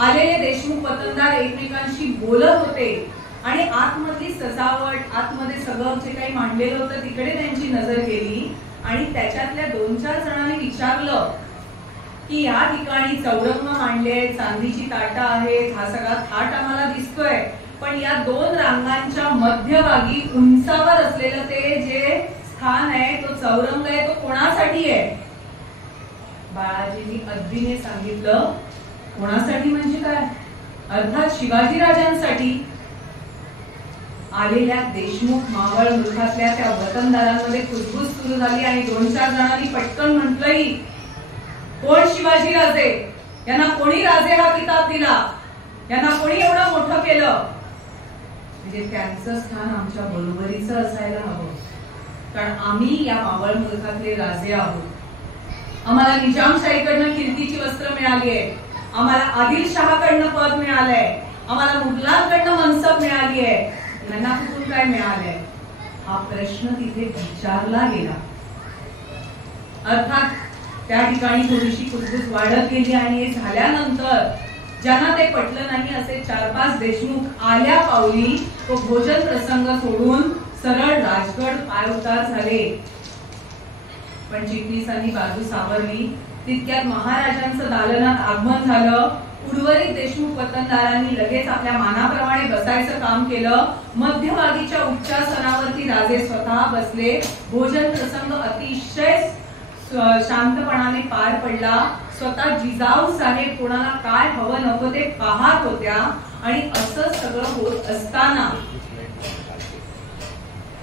आलेले देशमुख वतनदार एकमेकांशी बोलत होते आणि आतमधली सजावट, आतमध्ये सगळं जे काही मांडलेलं होतं तिकडे त्यांची नजर गेली आणि त्याच्यातल्या 2-4 जणांनी विचारलं की या ठिकाणी चौरंग मांडले, चांदीची ताटं आहेत, हा सगळा थाट आम्हाला दिसतोय, पण या 2 रांगांच्या मध्यभागी उंचावर असलेलं ते जे स्थान आहे, तो चौरंग आहे, तो कोणासाठी आहे? बाळाजींनी अगदीने सांगितलं, कोणासाठी म्हणजे काय? अर्थात शिवाजी राजांसाठी. आलेल्या देशमुख मावळ मुलखातल्या त्या वतनदारांमध्ये कुजबूज सुरू झाली आणि 2-4 जणांनी पटकन म्हटलंही, कोण शिवाजी राजे? यांना कोणी राजे हा किताब दिला? यांना कोणी एवढं मोठं केलं? म्हणजे त्यांचं स्थान आमच्या बरोबरीचं असायला हवं, कारण आम्ही या मावळ मुलखातले राजे आहोत. आम्हाला निजामशाहीकडनं खिलतीची वस्त्र मिळाली आहे, आम्हाला आदिलशहाकडनं पद मिळालंय, आम्हाला मुघलांकडनं मनसब मिळाली आहे. यांना कुठून काय मिळालंय? हा प्रश्न तिथे विचारला गेला. अर्थात त्या ठिकाणी थोडीशी कुजबूज वाढत गेली आणि हे झाल्यानंतर ज्यांना ते पटलं नाही असे 4-5 देशमुख आल्या पावली तो भोजन प्रसंग सोडून सरळ राजगड पायउतार झाले. पण चिटणीसांनी बाजू सावरली. तितक्यात महाराजांचं दालनात आगमन झालं. उर्वरित देशमुख वतनदारांनी लगेच आपल्या मानाप्रमाणे बसायचं काम केलं. मध्यभागीच्या उच्चासनावरती राजे स्वतः बसले. भोजन प्रसंग अतिशय शांतपणाने पार पडला. स्वतः जिजाऊ साहेब कोणाला काय हवं नको ते पाहत होत्या आणि असं सगळं होत असताना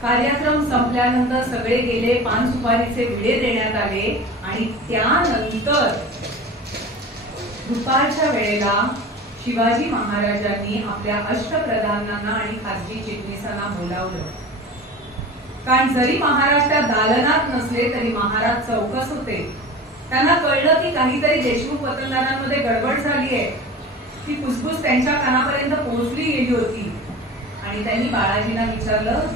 कार्यक्रम संपल्यानंतर सगळे गेले. पान सुपारीचे विडे देण्यात आले आणि त्यानंतर दुपारच्या वेळेला शिवाजी महाराजांनी आपल्या अष्टप्रधानांना आणि खासगी चिटणीसांना बोलावलं. कारण जरी महाराज त्या दालनात नसले तरी महाराज चौकस होते. त्यांना कळलं की काहीतरी देशमुख वतनदारांमध्ये गडबड झाली आहे. ती कुजबूज त्यांच्या कानापर्यंत पोहोचली गेली होती आणि त्यांनी बाळाजींना विचारलं,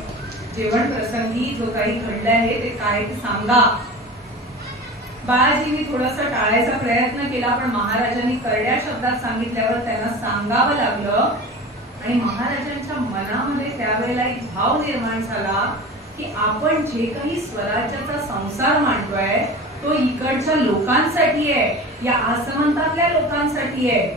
जेवण प्रसंगी जो काही घडलं आहे ते काय ते सांगा. बाळाजींनी थोडस टाळायचा प्रयत्न केला, पण महाराजांनी करड्या शब्दात सांगितल्यावर त्यांना सांगावं लागलं. आणि महाराजांच्या मनामध्ये त्यावेळेला एक भाव निर्माण झाला की आपण जे काही स्वराज्याचा संसार मांडतोय तो इकडच्या लोकांसाठी आहे, या आसमंतातल्या लोकांसाठी आहे.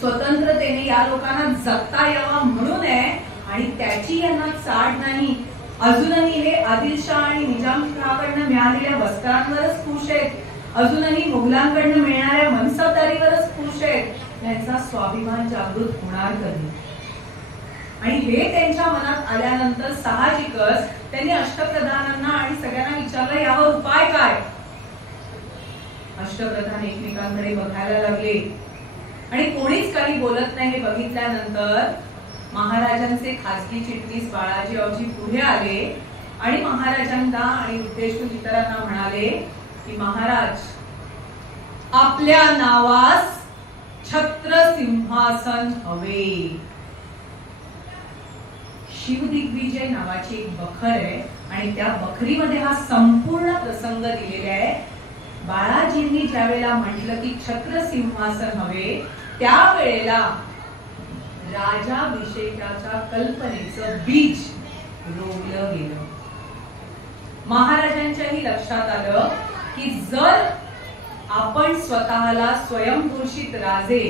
स्वतंत्रतेने या लोकांना जगता यावं म्हणून आहे आणि त्याची यांना चाड नाही. अजूनही हे आदिलशाह आणि निजामशाहकडनं मिळालेल्या वस्त्रांवरच खुश आहेत. अजूनही मुघलांकडनं मिळणाऱ्या मनसबदारीवरच खुश आहेत. त्यांचा स्वाभिमान जागृत होणार कधी? आणि हे त्यांच्या मनात आल्यानंतर साहजिकच त्यांनी अष्टप्रधानांना आणि सगळ्यांना विचारलं, यावर उपाय काय? अष्टप्रधान एकमेकांकडे बघायला लागले आणि कोणीच काही बोलत नाही. हे बघितल्यानंतर महाराजांचे खासगी चिटणीस बाळाजीरावजी पुढे आले आणि महाराजांना आणि उद्देशून इतरांना म्हणाले की महाराज, आपल्या नावास छत्र सिंहासन हवे. शिवदिग्विजय नावाची एक बखर आहे आणि त्या बखरीमध्ये हा संपूर्ण प्रसंग दिलेला आहे. बाळाजींनी ज्या वेळेला म्हटलं की छत्र सिंहासन हवे, त्यावेळेला राजाभिषेकाच्या कल्पनेचं बीज रोवलं गेलं. महाराजांच्याही लक्षात आलं की जर आपण स्वतःला स्वयंघोषित राजे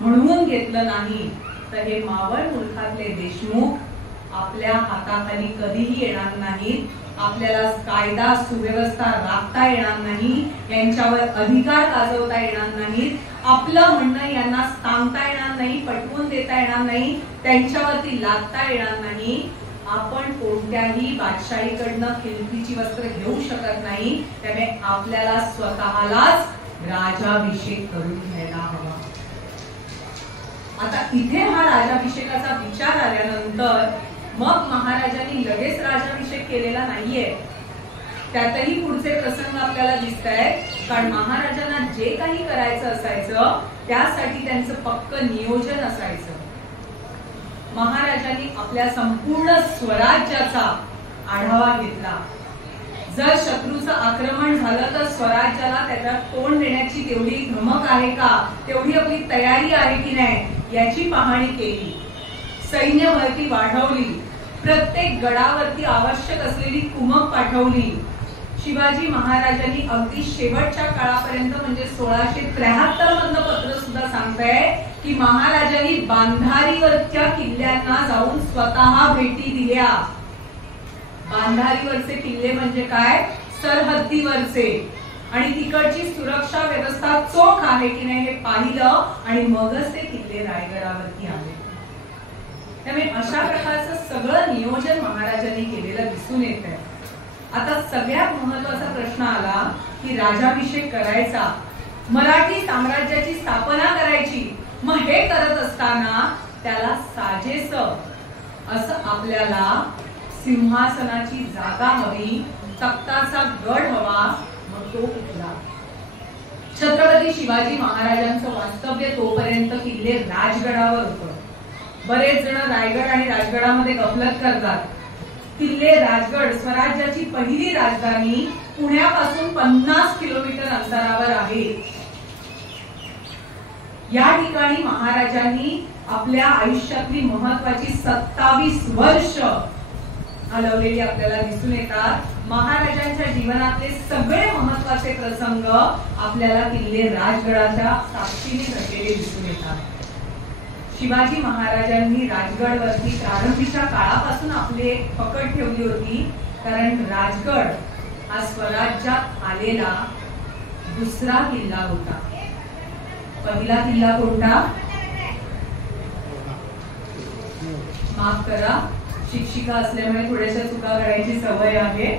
म्हणून घेतलं नाही तर हे मावळ मुलखातले देशमुख आपल्या हाताखाली कधीही येणार नाहीत. आपल्याला कायदा सुव्यवस्था राखता येणार नाही, यांच्यावर अधिकार गाजवता येणार नाहीत, आपलं म्हणणं यांना सांगता येणार नाही, पटवून देता येणार नाही, त्यांच्यावरती लादता येणार नाही. आपण कोणत्याही बादशाहीकडनं खिलतीची वस्त्र घेऊ शकत नाही. त्यामुळे आपल्याला स्वतःलाच राजाभिषेक करून घ्यायला हवा. आता इथे हा राजाभिषेकाचा विचार आल्यानंतर मग महाराजांनी लगेच राजाभिषेक केलेला नाहीये. त्यातही पुढचे प्रसंग आपल्याला दिसत आहेत. कारण महाराजांना जे काही करायचं असायचं त्यासाठी त्यांचं पक्क नियोजन असायचं. महाराजांनी आपल्या संपूर्ण स्वराज्याचा आढावा घेतला. जर शत्रूचं आक्रमण झालं तर स्वराज्याला त्याला तोंड देण्याची तेवढी धमक आहे का, तेवढी आपली तयारी आहे की नाही याची पाहणी केली. सैन्य भरती वाढवली, प्रत्येक गडावरती आवश्यक असलेली कुमक पाठवली. शिवाजी महाराजांनी अगदी शेवटच्या काळापर्यंत म्हणजे 1673 मधलं पत्र सुद्धा सांगतंय की महाराजांनी बांधारीवरच्या किल्ल्यांना जाऊन स्वतः भेटी दिल्या. बांधारीवरचे किल्ले म्हणजे काय, सरहद्दीवरचे, आणि तिकडची सुरक्षा व्यवस्था चोख आहे की नाही हे पाहिलं आणि मगच ते किल्ले रायगडावरती आले. त्यामुळे अशा प्रकारचं सगळं नियोजन महाराजांनी केलेलं दिसून येत आहे. आता सगळ्यात महत्वाचा प्रश्न आला की राजाभिषेक करायचा, मराठी साम्राज्याची स्थापना करायची. मग हे करत असताना त्याला साजेस असं आपल्याला सिंहासनाची जागा हवी, तख्ताचा गड हवा. मग तो कुठला? छत्रपती शिवाजी महाराजांचं वास्तव्य तोपर्यंत किल्ले राजगडावर होतं. बरेच जण रायगड आणि राजगडामध्ये गफलत करतात. किल्ले राजगड स्वराज्याची पहिली राजधानी पुण्यापासून 50 किलोमीटर अंतरावर आहे. या ठिकाणी महाराजांनी आपल्या आयुष्यातली महत्वाची 27 वर्ष घालवलेली आपल्याला दिसून येतात. महाराजांच्या जीवनातले सगळे महत्वाचे प्रसंग आपल्याला किल्ले राजगडाच्या साक्षीने घडलेले दिसून येतात. शिवाजी महाराजांनी राजगडवरती प्रारंभीच्या काळापासून आपले पकड ठेवली होती, कारण राजगड हा स्वराज्यात आलेला दुसरा किल्ला होता. पहिला किल्ला कोणता? माफ करा, शिक्षिका असल्यामुळे थोड्याशा चुका करायची सवय आहे.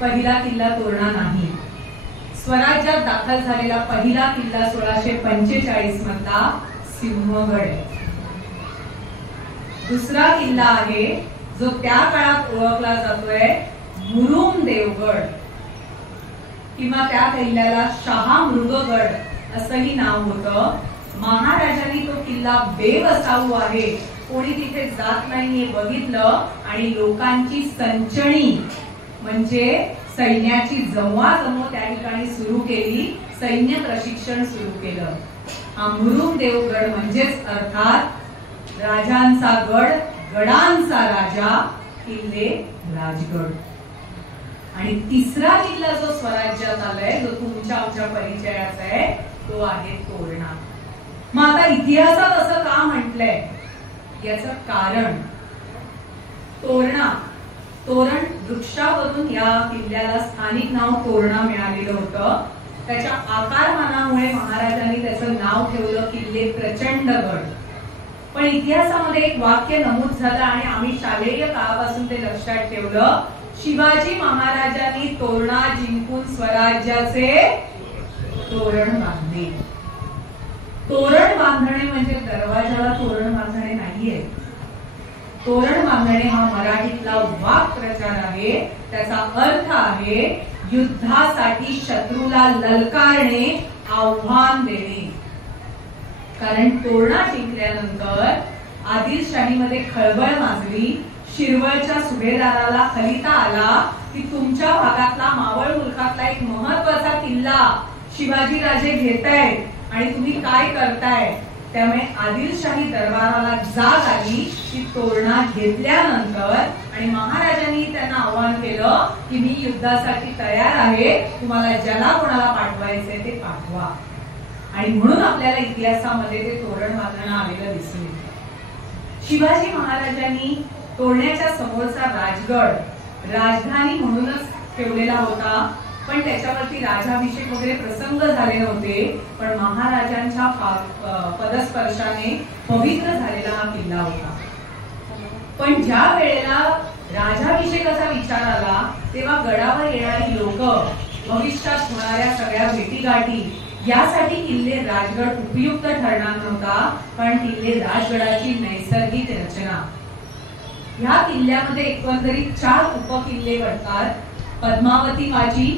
पहिला किल्ला तोरणा नाही. स्वराज्यात दाखल झालेला पहिला किल्ला 1645 मधला सिंहगड. दुसरा किल्ला आहे जो त्या काळात ओळखला जातोय मुरुम देवगड, किंवा त्या किल्ल्याला शहामृगगड असंही नाव होतं. महाराजांनी तो किल्ला बेवसाऊ आहे, कोणी तिथे जात नाहीये बघितलं, आणि लोकांची संचणी म्हणजे सैन्याची जमवाजमव त्या ठिकाणी सुरू केली, सैन्य प्रशिक्षण सुरू केलं. हा मुरुम देवगड म्हणजेच अर्थात राजांचा गड, गडांचा राजा, किल्ले राजगड. आणि तिसरा किल्ला जो स्वराज्यात आलाय, जो तुमच्या आमच्या परिचयाचा आहे, तो आहे तोरणा. मग आता इतिहासात असं का म्हटलंय याचं कारण, तोरण वृक्षावरून या किल्ल्याला स्थानिक नाव तोरणा मिळालेलं होतं. त्याच्या आकारमानामुळे महाराजांनी त्याचं नाव ठेवलं किल्ले प्रचंडगड. पण इतिहासामध्ये एक वाक्य नमूद झालं आणि आम्ही शालेय काळापासून ते लक्षात ठेवलं. शिवाजी महाराजांनी तोरणा जिंकून स्वराज्याचे तोरण बांधले. तोरण बांधणे म्हणजे दरवाजाला तोरण बांधणे नाहीये. तोरण बांधणे हा मराठीतला वाक्प्रचार आहे. त्याचा अर्थ आहे युद्धासाठी शत्रूला ललकारणे, आव्हान देणे. कारण तोरणा जिंकल्यानंतर आदिलशाहीमध्ये खळबळ माजली. शिरवळच्या सुभेदाराला खलिता आला की तुमच्या भागातला, मावळ मुलखातला एक महत्वाचा किल्ला शिवाजी राजे घेतायत आणि तुम्ही काय करताय. त्यामुळे आदिलशाही दरबाराला जाग आली की तोरणा घेतल्यानंतर, आणि महाराजांनी त्यांना आव्हान केलं की मी युद्धासाठी तयार आहे, तुम्हाला ज्याला कोणाला पाठवायचे ते पाठवा. आणि म्हणून आपल्याला इतिहासामध्ये ते तोरण बांधणं आलेलं दिसून येतं. शिवाजी महाराजांनी तोरण्याच्या समोरचा राजगड राजधानी म्हणूनच ठेवलेला होता, पण त्याच्यावरती राजाभिषेक वगैरे प्रसंग झाले नव्हते. पण महाराजांच्या पदस्पर्शाने पवित्र झालेला हा किल्ला होता. पण ज्या वेळेला राजाभिषेकाचा विचार आला तेव्हा गडावर येणारी लोक, भविष्यात होणाऱ्या सगळ्या भेटीगाठी यासाठी किल्ले राजगड उपयुक्त ठरणार नव्हता. पण किल्ले राजगडाची नैसर्गिक रचना. ह्या किल्ल्यामध्ये एकंदरीत 4 उपकिल्ले पडतात. पद्मावती माची,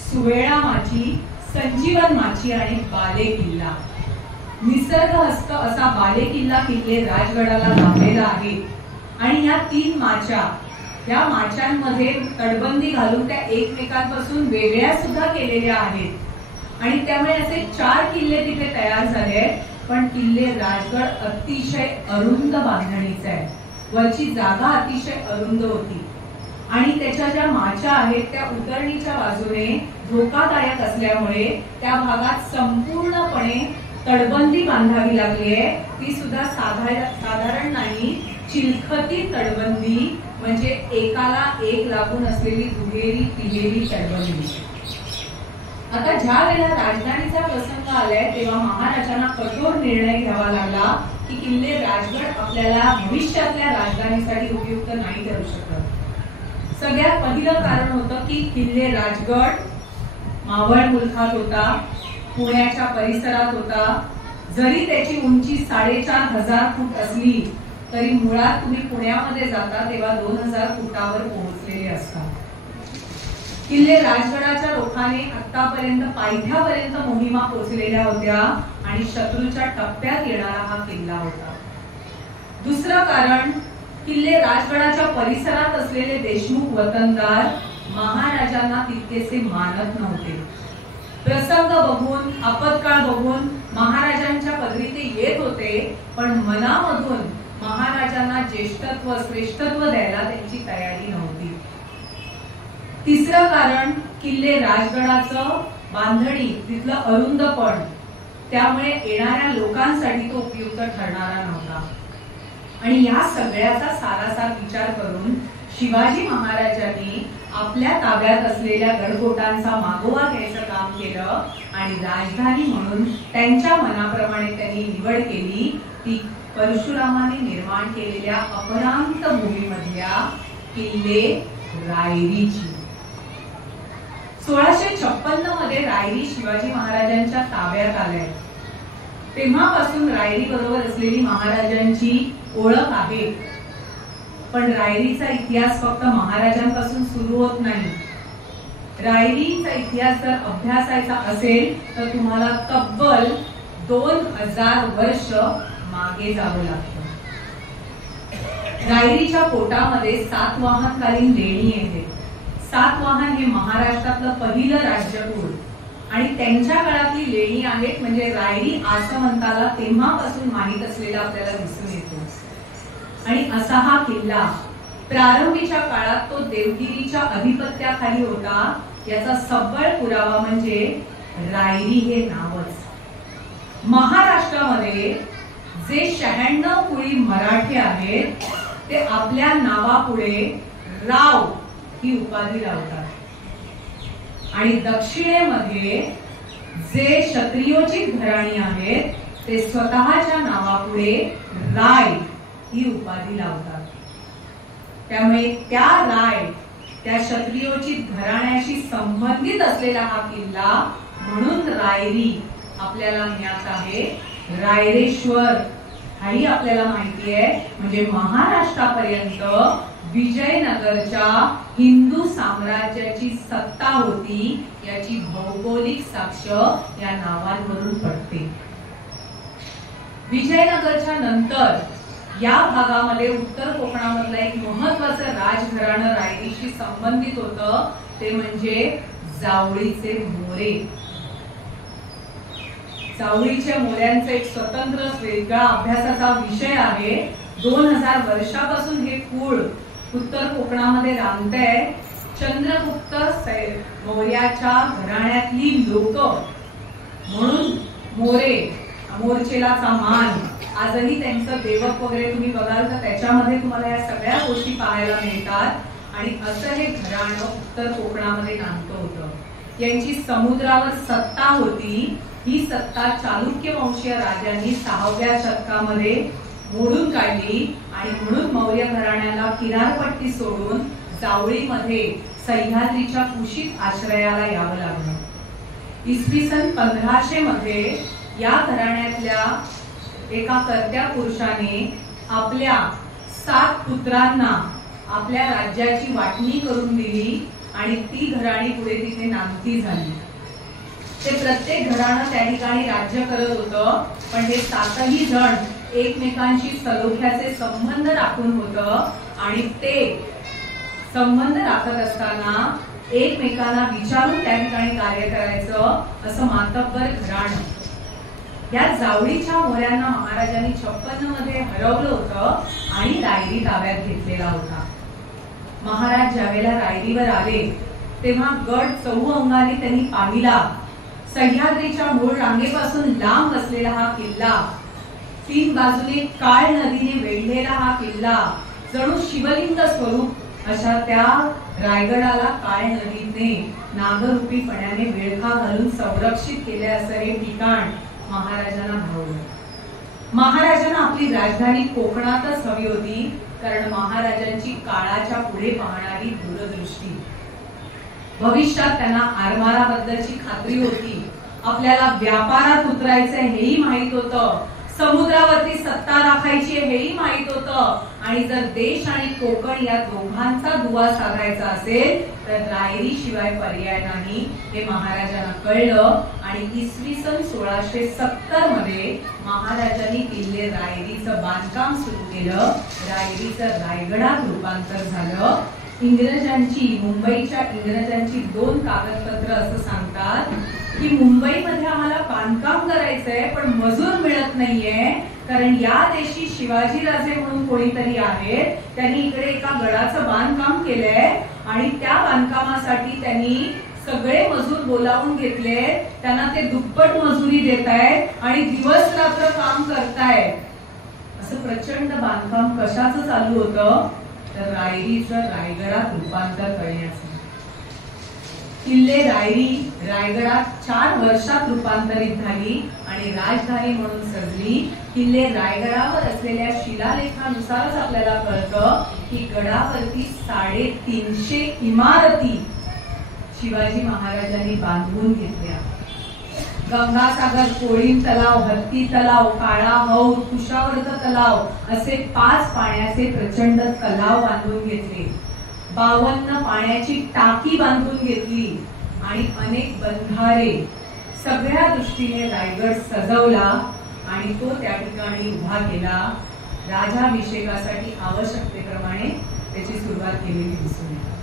सुवेळा माची, संजीवन माची आणि बाले किल्ला. निसर्ग हस्त असा बाले किल्ला किल्ले राजगडाला लाभलेला आहे. आणि या 3 माच्या या माशांमध्ये तटबंदी घालून त्या एकमेकांपासून वेगळ्या सुद्धा केलेल्या आहेत आणि त्यामुळे असे 4 किल्ले तिथे तयार झाले आहेत. पण किल्ले राजगड अतिशय अरुंद बांधणीचे आहे. वरची जागा अतिशय अरुंद होती आणि त्याच्या ज्या माच्या आहेत त्या उतरणीच्या बाजूने धोकादायक असल्यामुळे त्या भागात संपूर्णपणे तटबंदी बांधावी लागली आहे. ती सुद्धा साधारण नाही, चिलखती तटबंदी, म्हणजे एकाला एक लागून असलेली दुहेरी तिहेरी तटबंदी. आता ज्या वेळेला राजधानीचा प्रसंग आलाय तेव्हा महाराजांना कठोर निर्णय घ्यावा लागला की किल्ले राजगड आपल्याला भविष्यातल्या राजधानीसाठी उपयुक्त नाही ठरू शकत. सगळ्यात पहिलं कारण होतं की किल्ले राजगड मावळ मुलखात होता, पुण्याच्या परिसरात होता. जरी त्याची उंची 4,500 फूट असली तरी मुळात तुम्ही पुण्यामध्ये जाता तेव्हा 2,000 फुटावर पोहोचलेले असतात. किल्ले राजगडाच्या रोखाने आतापर्यंत पायथ्यापर्यंत मोहिमा पोहोचलेल्या होत्या आणि शत्रूच्या टप्प्यात येणारा हा किल्ला होता. दुसरं कारण, किल्ले राजगडाच्या परिसरात असलेले देशमुख वतनदार महाराजांना तितकेसे मानत नव्हते. प्रसंग बघून, आपत्काळ बघून महाराजांच्या पदरी ते येत होते, पण मनामधून महाराजांना ज्येष्ठत्व श्रेष्ठत्व द्यायला त्यांची तयारी नव्हती. तिसरं कारण, किल्ले राजगडाचं बांधणी, तिथलं अरुंदपण, त्यामुळे येणाऱ्या लोकांसाठी तो उपयुक्त ठरणारा नव्हता. आणि या सगळ्याचा सारासार विचार करून शिवाजी महाराजांनी आपल्या ताब्यात असलेल्या गडकोटांचा मागोवा घ्यायचं काम केलं आणि राजधानी म्हणून त्यांच्या मनाप्रमाणे त्यांनी निवड केली ती परशुरामाने निर्माण केलेल्या अपरांत भूमीमधल्या किल्ले रायरीची. 1656 मध्ये रायरी शिवाजी महाराजांच्या ताब्यात आले. तेव्हापासून रायरी बरोबर असलेली महाराजांची ओळख आहे. पण रायरीचा इतिहास फक्त महाराजांपासून सुरू होत नाही. रायरीचा इतिहास जर अभ्यासायचा असेल तर तुम्हाला तब्बल 2000 वर्ष मागे जावं लागतं. रायरीच्या पोटामध्ये सातवाहनकालीन लेणी येते. सातवाहन हे महाराष्ट्रातलं पहिलं राज्यकुळ आणि त्यांच्या काळातली लेणी आहेत. म्हणजे रायरी आसमंताला तेव्हापासून माहित असलेला आपल्याला दिसून येतो. आणि असा हा किल्ला प्रारंभीच्या काळात तो देवगिरीच्या अधिपत्याखाली होता. याचा सब्बळ पुरावा म्हणजे रायरी हे नावच. महाराष्ट्रामध्ये जे 96 कुळी मराठी आहेत ते आपल्या नावापुढे राव ही उपाधी लावतात. आणि दक्षिणेमध्ये जे क्षत्रियोचित घराणी आहेत ते स्वतःच्या नावापुढे राय ही उपाधी लावतात. त्यामुळे त्या राय, त्या क्षत्रियोचित घराण्याशी संबंधित असलेला हा किल्ला म्हणून रायरी आपल्याला ज्ञात आहे. रायरेश्वर हाही आपल्याला माहिती आहे. म्हणजे महाराष्ट्रापर्यंत विजयनगरच्या हिंदू साम्राज्याची सत्ता होती याची भौगोलिक साक्ष या नावांवरून पडते. विजयनगरच्या नंतर या भागामध्ये उत्तर कोकणामधलं एक महत्वाचं राजघराणं रायरीशी संबंधित होतं. ते म्हणजे जावळीचे मोरे. जावळीच्या मोऱ्यांचा एक स्वतंत्र वेगळा अभ्यासाचा विषय आहे. 2000 वर्षापासून हे कुळ उत्तर कोकणामध्ये रांगतंय. चंद्रगुप्त मौर्याच्या घराण्यातली लोक म्हणून मोरे, मोर्चेलाचा मान, आजही त्यांचं देवक वगैरे तुम्ही बघाल तर त्याच्यामध्ये तुम्हाला या सगळ्या गोष्टी पाहायला मिळतात. आणि असं हे घराणं उत्तर कोकणामध्ये नांदतं होतं. यांची समुद्रावर सत्ता होती. ही सत्ता चालुक्य वंशीय राजांनी 6व्या शतकामध्ये मोडून काढली आणि म्हणून मौर्य घराण्याला किनारपट्टी सोडून जावळीमध्ये सह्याद्रीच्या कुशीत आश्रयाला यावं लागलं. इसवी सन 1500 मध्ये या घराण्यातल्या एका कर्त्या पुरुषाने आपल्या 7 पुत्रांना आपल्या राज्याची वाटणी करून दिली आणि ती घराणी पुढे तिथे नांदती झाली. ते प्रत्येक घराणं त्या ठिकाणी राज्य करत होतं. पण हे 7ही जण एकमेकांशी सलोख्याचे संबंध राखून होतं आणि ते संबंध राखत असताना एकमेकांना विचारून त्या ठिकाणी कार्य करायचं असं मातब्बर घराणं. या जावळीच्या मोऱ्यांना महाराजांनी 56 मध्ये हरवलं होतं आणि रायरी ताब्यात घेतलेला होता. महाराज ज्यावेळेला रायरीवर आले तेव्हा गड चौअंगाने त्यांनी पाहिला. सह्याद्रीच्या मूळ रांगेपासून लांब असलेला हा किल्ला, 3 बाजूने काळ नदीने वेढलेला हा किल्ला, जणू शिवलिंग स्वरूप अशा त्या रायगडाला काळ नदीने नागरूपी पणाने विळखा घालून संरक्षित केले असं हे ठिकाण महाराजांना भावलं. महाराजांना आपली राजधानी कोकणातच हवी होती, कारण महाराजांची काळाच्या पुढे पाहणारी दूरदृष्टी. भविष्यात त्यांना आरमाराबद्दलची खात्री होती. आपल्याला व्यापारात उतरायचं हेही माहित होतं, समुद्रावरती सत्ता राखायची हेही माहित होतं, आणि जर देश आणि कोकण या दोघांचा दुवा साधायचा असेल तर रायरी शिवाय पर्याय नाही हे महाराजांना कळलं. आणि इसवी सन 1670 मध्ये महाराजांनी किल्ले रायरीचं बांधकाम सुरू केलं. रायरीचं रायगडात रूपांतर झालं. मुंबईच्या इंग्रजांची 2 कागदपत्र असं सांगतात की मुंबईमध्ये आम्हाला बांधकाम करायचंय पण मजूर मिळत नाहीये, कारण या देशी शिवाजी राजे म्हणून कोणीतरी आहेत, त्यांनी इकडे एका गडाचं बांधकाम केलंय आणि त्या बांधकामासाठी त्यांनी सगळे मजूर बोलावून घेतले. त्यांना ते दुप्पट मजुरी देत आहेत आणि दिवस रात्र काम करतायत. असं प्रचंड बांधकाम कशाचं चालू होतं तर रायरीचं रायगडात रूपांतर करण्याचं. किल्ले रायरी रायगडात 4 वर्षात रूपांतरित झाली आणि राजधानी म्हणून सजली. किल्ले रायगडावर असलेल्या शिलालेखानुसारच आपल्याला कळतं की गडावरती 350 इमारती शिवाजी महाराजांनी बांधून घेतल्या. गंगासागर, कोळीण तलाव, हत्ती तलाव, काळा हौद, कुशावर्त तलाव असे 5 पाण्याचे प्रचंड तलाव बांधून घेतले. 52 पाण्याची टाकी बांधून घेतली आणि अनेक बंधारे. सगळ्या दृष्टीने रायगड सजवला आणि तो त्या ठिकाणी उभा केला. राजाभिषेकासाठी आवश्यकतेप्रमाणे त्याची सुरुवात केलेली दिसून येते.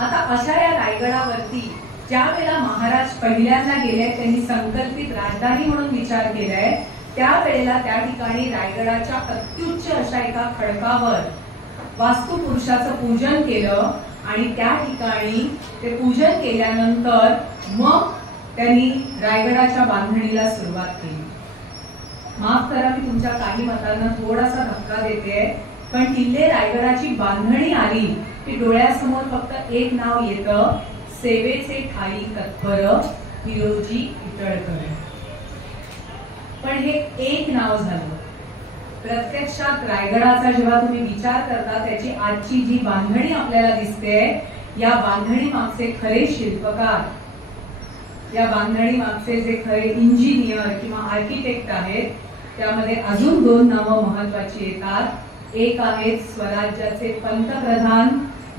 आता अशा या रायगडावरती ज्या वेळेला महाराज पहिल्यांदा गेले, त्यांनी संकल्पित राजधानी म्हणून विचार केलाय, त्यावेळेला त्या ठिकाणी रायगडाच्या अत्युच्च अशा एका खडकावर वास्तुपुरुषाचं पूजन केलं आणि त्या ठिकाणी ते पूजन केल्यानंतर मग त्यांनी रायगडाच्या बांधणीला सुरुवात केली. माफ करा, मी तुमच्या काही मतांना थोडासा धक्का देते, पण किल्ले रायगडाची बांधणी आली की डोळ्यासमोर फक्त एक नाव येतं, सेवेचे ठाई तत्पर हिरोजी इटळकर. पण हे एक नाव झालं. प्रत्यक्षात रायगडाचा जेव्हा तुम्ही विचार करता, त्याची आजची जी बांधणी आपल्याला दिसते, या बांधणी मागचे खरे शिल्पकार, या बांधणी मागचे जे खरे इंजिनियर किंवा आर्किटेक्ट आहेत, त्यामध्ये अजून 2 नावं महत्वाची येतात. एक आहेत स्वराज्याचे पंतप्रधान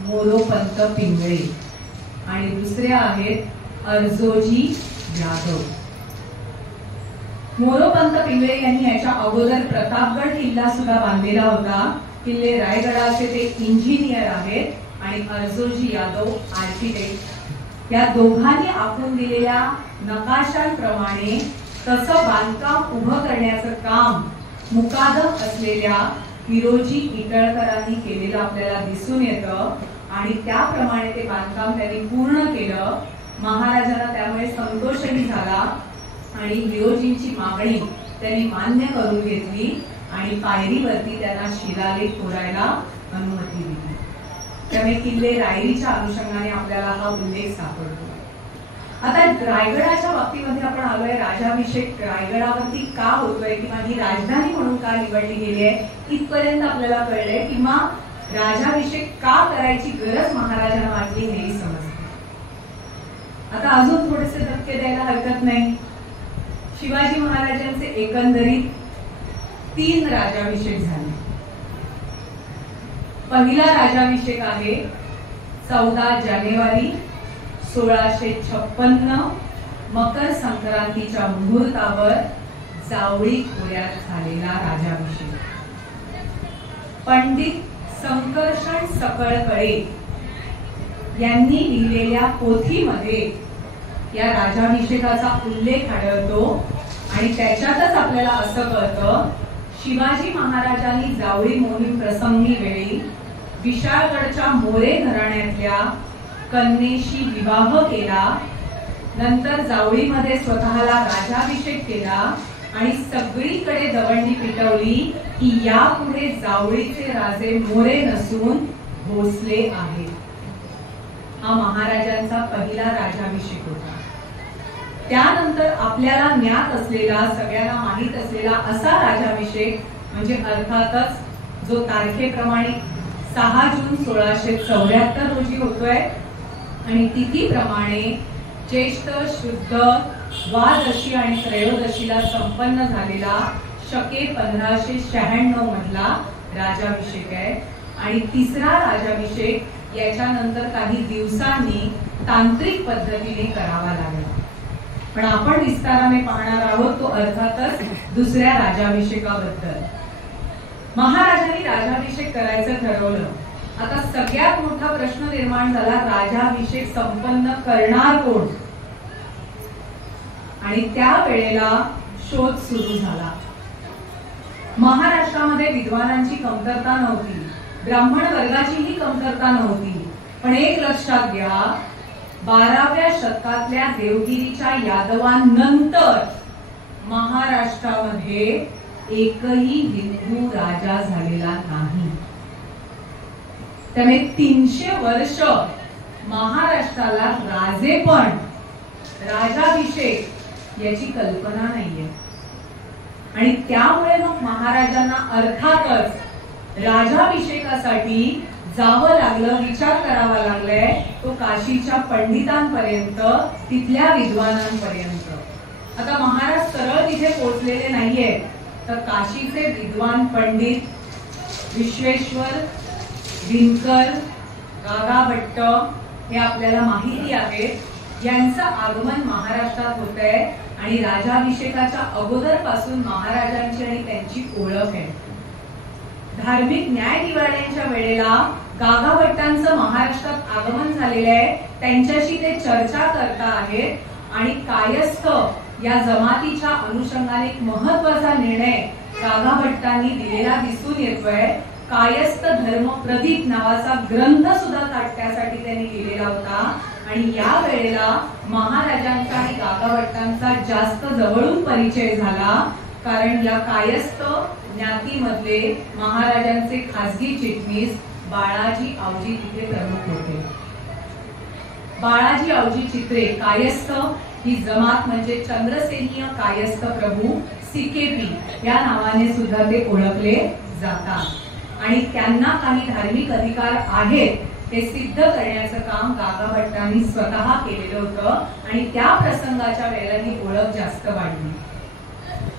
मोरोपंत पिंगळे आणि दुसरे आहेत अर्जोजी यादव. मोरोपंत पिंगळे यांनी याच्या अगोदर प्रतापगड किल्ला सुद्धा बांधलेला होता. किल्ले रायगडाचे ते इंजिनियर आहेत आणि अर्जोजी यादव आर्किटेक्ट. या दोघांनी आखून दिलेल्या नकाशांप्रमाणे तसं बांधकाम उभं करण्याचं काम मुकादम असलेल्या हिरोजी इटळकरांनी केलेलं आपल्याला दिसून येतं आणि त्याप्रमाणे ते बांधकाम त्यांनी पूर्ण केलं. महाराजांना त्यामुळे संतोषही झाला आणि हिरोजींची मागणी त्यांनी मान्य करून घेतली आणि पायरीवरती त्यांना शिलालेख कोरायला अनुमती दिली. त्यामुळे किल्ले रायरीच्या अनुषंगाने आपल्याला हा उल्लेख सापडतो. आता रायगडाच्या बाबतीमध्ये आपण आलोय. राजाभिषेक रायगडावरती का होतोय किंवा ही राजधानी म्हणून का निवडली गेली आहे इथपर्यंत आपल्याला कळलंय, किंवा राजाभिषेक का करायची गरज महाराजांना वाटली हेही समजलं. आता अजून थोडेसे धक्के द्यायला हरकत नाही. शिवाजी महाराजांचे एकंदरीत 3 राजाभिषेक झाले. पहिला राजाभिषेक आहे 14 जानेवारी 1656 मकर संक्रांतीच्या मुहूर्तावर जावळी खोऱ्यात झालेला राजाभिषेक. पंडित संकर्षण सकळकळे यांनी लिहिलेल्या पोथीमध्ये या राजाभिषेकाचा उल्लेख आढळतो आणि त्याच्यातच आपल्याला असं कळतं, शिवाजी महाराजांनी जावळी मोहीम प्रसंगी वेळी विशाळगडच्या मोरे घराण्यातल्या कन्येशी विवाह केला, नंतर जावळीमध्ये स्वतःला राजाभिषेक केला आणि सगळीकडे दवंडी पिटवली की यापुढे जावळीचे राजे मोरे नसून भोसले आहेत. हा महाराजांचा पहिला राजाभिषेक होता. त्यानंतर आपल्याला ज्ञात असलेला, सगळ्यांना माहीत असलेला असा राजाभिषेक म्हणजे अर्थातच जो तारखेप्रमाणे 6 जून 1674 रोजी होतोय आणि तिथीप्रमाणे ज्येष्ठ शुद्ध द्वादशी आणि त्रयोदशीला संपन्न झालेला शके 1596 मधला राजाभिषेक आहे. आणि तिसरा राजाभिषेक याच्यानंतर काही दिवसांनी तांत्रिक पद्धतीने करावा लागला. पण आपण विस्ताराने पाहणार आहोत तो अर्थातच दुसऱ्या राजाभिषेकाबद्दल. महाराजांनी राजाभिषेक करायचं ठरवलं. आता सगळ्यात मोठा प्रश्न निर्माण झाला, राजाभिषेक संपन्न करणार कोण? आणि त्या वेळेला शोध सुरू झाला. महाराष्ट्रामध्ये विद्वानांची कमतरता नव्हती, ब्राह्मण वर्गाचीही कमतरता नव्हती. पण एक लक्षात घ्या, 12व्या शतकातल्या देवगिरीच्या यादवांनंतर महाराष्ट्रामध्ये एकही हिंदू राजा झालेला नाही. त्यामुळे 300 वर्ष महाराष्ट्राला राजेपण, राजाभिषेक याची कल्पना नाहीये. आणि त्यामुळे मग महाराजांना अर्थातच राजाभिषेकासाठी जावं लागलं, विचार करावा लागलाय तो काशीच्या पंडितांपर्यंत, तिथल्या विद्वानांपर्यंत. आता महाराज सरळ तिथे पोहोचलेले नाहीये, तर काशीचे विद्वान पंडित विश्वेश्वर, दिनकर, गागा भट्ट हे आपल्याला माहिती आहेत. यांचं आगमन महाराष्ट्रात होत आहे आणि राजाभिषेकाच्या अगोदर पासून महाराजांची आणि त्यांची ओळख आहे. धार्मिक न्याय निवाड्यांच्या वेळेला गागा भट्टांचं महाराष्ट्रात आगमन झालेलं आहे. त्यांच्याशी ते चर्चा करता आहेत आणि कायस्थ या जमातीच्या अनुषंगाने एक महत्वाचा निर्णय गागा भट्टांनी दिलेला दिसून येतोय. कायस्थ धर्म प्रदीप नावाचा ग्रंथ सुद्धा त्यासाठी त्यांनी लिहिलेला होता. आणि या वेळेला महाराजांचा आणि गागा भट्टांचा जास्त जवळून परिचय झाला, कारण या कायस्थ ज्ञातीमधले महाराजांचे खासगी चिटणीस बाळाजी आवजी तिथे प्रमुख होते. बाळाजी आवजी चित्रे कायस्थ ही जमात म्हणजे चंद्रसेनीय कायस्थ प्रभू CKP या नावाने सुद्धा ते ओळखले जातात. आणि त्यांना काही धार्मिक अधिकार आहेत हे सिद्ध करण्याचं काम गागा भट्टांनी स्वतः केलेलं होतं आणि त्या प्रसंगाच्या वेळेला ही ओळख जास्त वाढली.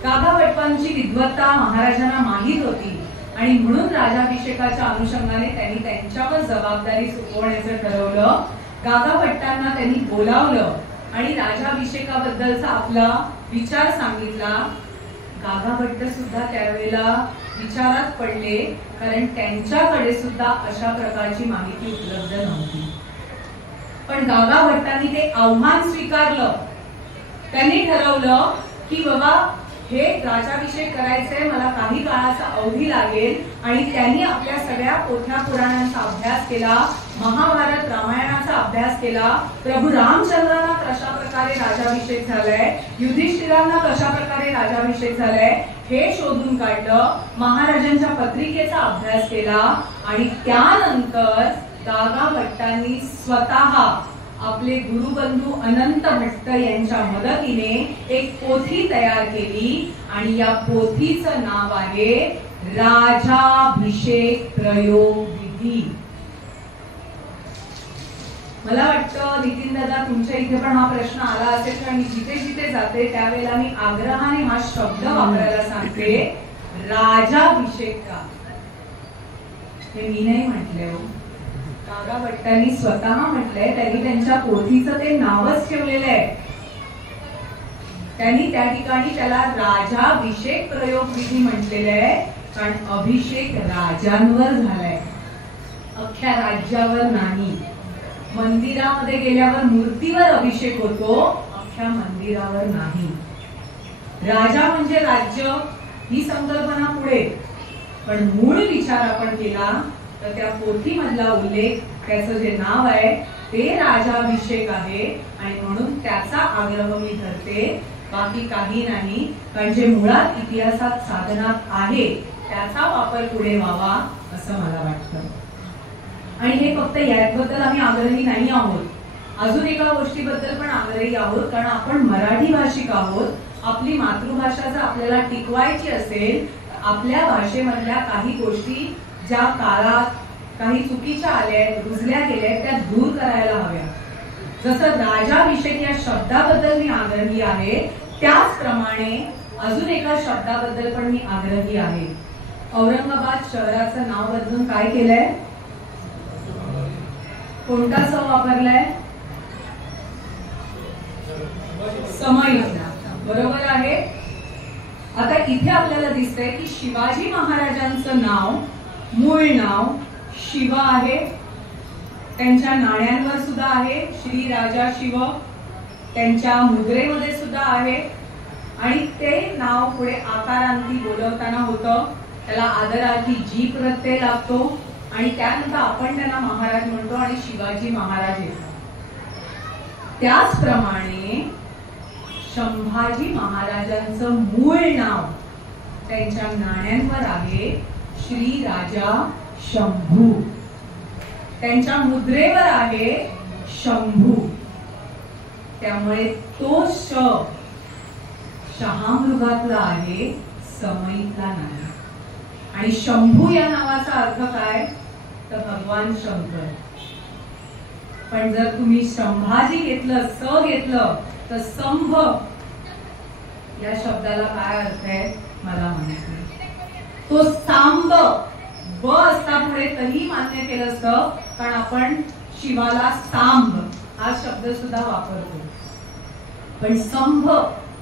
गागा भट्टांची विद्वत्ता महाराजांना माहीत होती आणि म्हणून राजाभिषेकाच्या अनुषंगाने त्यांनी त्यांच्यावर जबाबदारी सोपवण्याचं ठरवलं. गागा भट्टांना त्यांनी बोलावलं आणि राजाभिषेकाबद्दलचा आपला विचार सांगितला. गागा भट्ट सुद्धा त्यावेळेला विचारात पडले, कारण त्यांच्याकडे सुद्धा अशा प्रकारची माहिती उपलब्ध नव्हती. पण गागा भट्टांनी ते आव्हान स्वीकारलं. त्यांनी ठरवलं की बाबा हे राजाभिषेक करायचंय, मला काही काळाचा अवधी लागेल. आणि त्यांनी आपल्या सगळ्या पोथ्या पुराणांचा अभ्यास केला, महाभारत रामायणाचा अभ्यास केला, प्रभू रामचंद्रांना कशा प्रकारे राजाभिषेक झालाय, युधिष्ठिरांना कशा प्रकारे राजाभिषेक झालाय हे शोधून काढलं, महाराजांच्या पत्रिकेचा अभ्यास केला. आणि त्यानंतर गागा भट्टांनी स्वतः आपले गुरुबंधू अनंत भट्ट यांच्या मदतीने एक पोथी तयार केली आणि या पोथीचं नाव आहे राजाभिषेक प्रयोग विधी. मला वाटतं नितीन दादा तुमच्या इथे पण हा प्रश्न आला असेल, कारण मी जिथे जिथे जाते त्यावेळेला मी आग्रहाने हा शब्द वापरायला सांगते, राजाभिषेक का. हे मी नाही म्हटले हो, गागा भट्टांनी स्वतः म्हटलंय. त्यांनी त्यांच्या पोथीचं ते नावच ठेवलेलं आहे. त्यांनी त्या ठिकाणी त्याला राजाभिषेक प्रयोग विधी म्हटलेलं आहे, कारण अभिषेक राजांवर झालाय. अख्ख्या राज्यावर नाही. मंदिरामध्ये गेल्यावर मूर्तीवर अभिषेक होतो, अख्ख्या मंदिरावर नाही. राजा म्हणजे राज्य ही संकल्पना पुढे, पण मूळ विचार आपण केला तर त्या पोथीमधला उल्लेख, त्याचं जे नाव आहे ते राजाभिषेक आहे आणि म्हणून त्याचा आग्रह मी धरते, बाकी काही नाही. कारण जे मुळात इतिहासात साधनात आहे त्याचा वापर पुढे व्हावा असं मला वाटतं. आणि हे फक्त याबद्दल आम्ही आग्रही नाही आहोत, अजून एका गोष्टीबद्दल पण आग्रही आहोत. कारण आपण मराठी भाषिक आहोत, आपली मातृभाषा जर आपल्याला टिकवायची असेल, आपल्या भाषेमधल्या काही गोष्टी ज्या काळात काही चुकीच्या आल्या आहेत, रुजल्या गेल्या आहेत, त्या दूर करायला हव्या. जसं राजाभिषेक या शब्दाबद्दल मी आग्रही आहे, त्याचप्रमाणे अजून एका शब्दाबद्दल पण मी आग्रही आहे. औरंगाबाद शहराचं नाव बदलून काय केलंय? कोणता स वापरलाय? समय. बरोबर आहे. आता इथे आपल्याला दिसतंय की शिवाजी महाराजांचं नाव, मूळ नाव शिव आहे. त्यांच्या नाण्यांवर सुद्धा आहे श्री राजा शिव, त्यांच्या मुद्रेमध्ये सुद्धा आहे. आणि ते नाव पुढे आकारांती बोलवताना होतं, त्याला आदरार्थी जी प्रत्यय लागतो आणि त्यानंतर आपण त्यांना महाराज म्हणतो आणि शिवाजी महाराज येतात. त्याचप्रमाणे संभाजी महाराजांचं मूळ नाव त्यांच्या नाण्यांवर आहे श्री राजा शंभू, त्यांच्या मुद्रेवर आहे शंभू. त्यामुळे तो शहामृगातला आहे, समईतला नाही. आणि शंभू या नावाचा अर्थ काय? तर भगवान शंकर. पण जर तुम्ही संभाजी घेतलं, स घेतलं तर संभ या शब्दाला काय अर्थ आहे मला माहित नाही. तो सांब ब असता पुढे तरी मान्य केलं असतं, कारण आपण शिवाला सांब हा शब्द सुद्धा वापरतो, पण संभ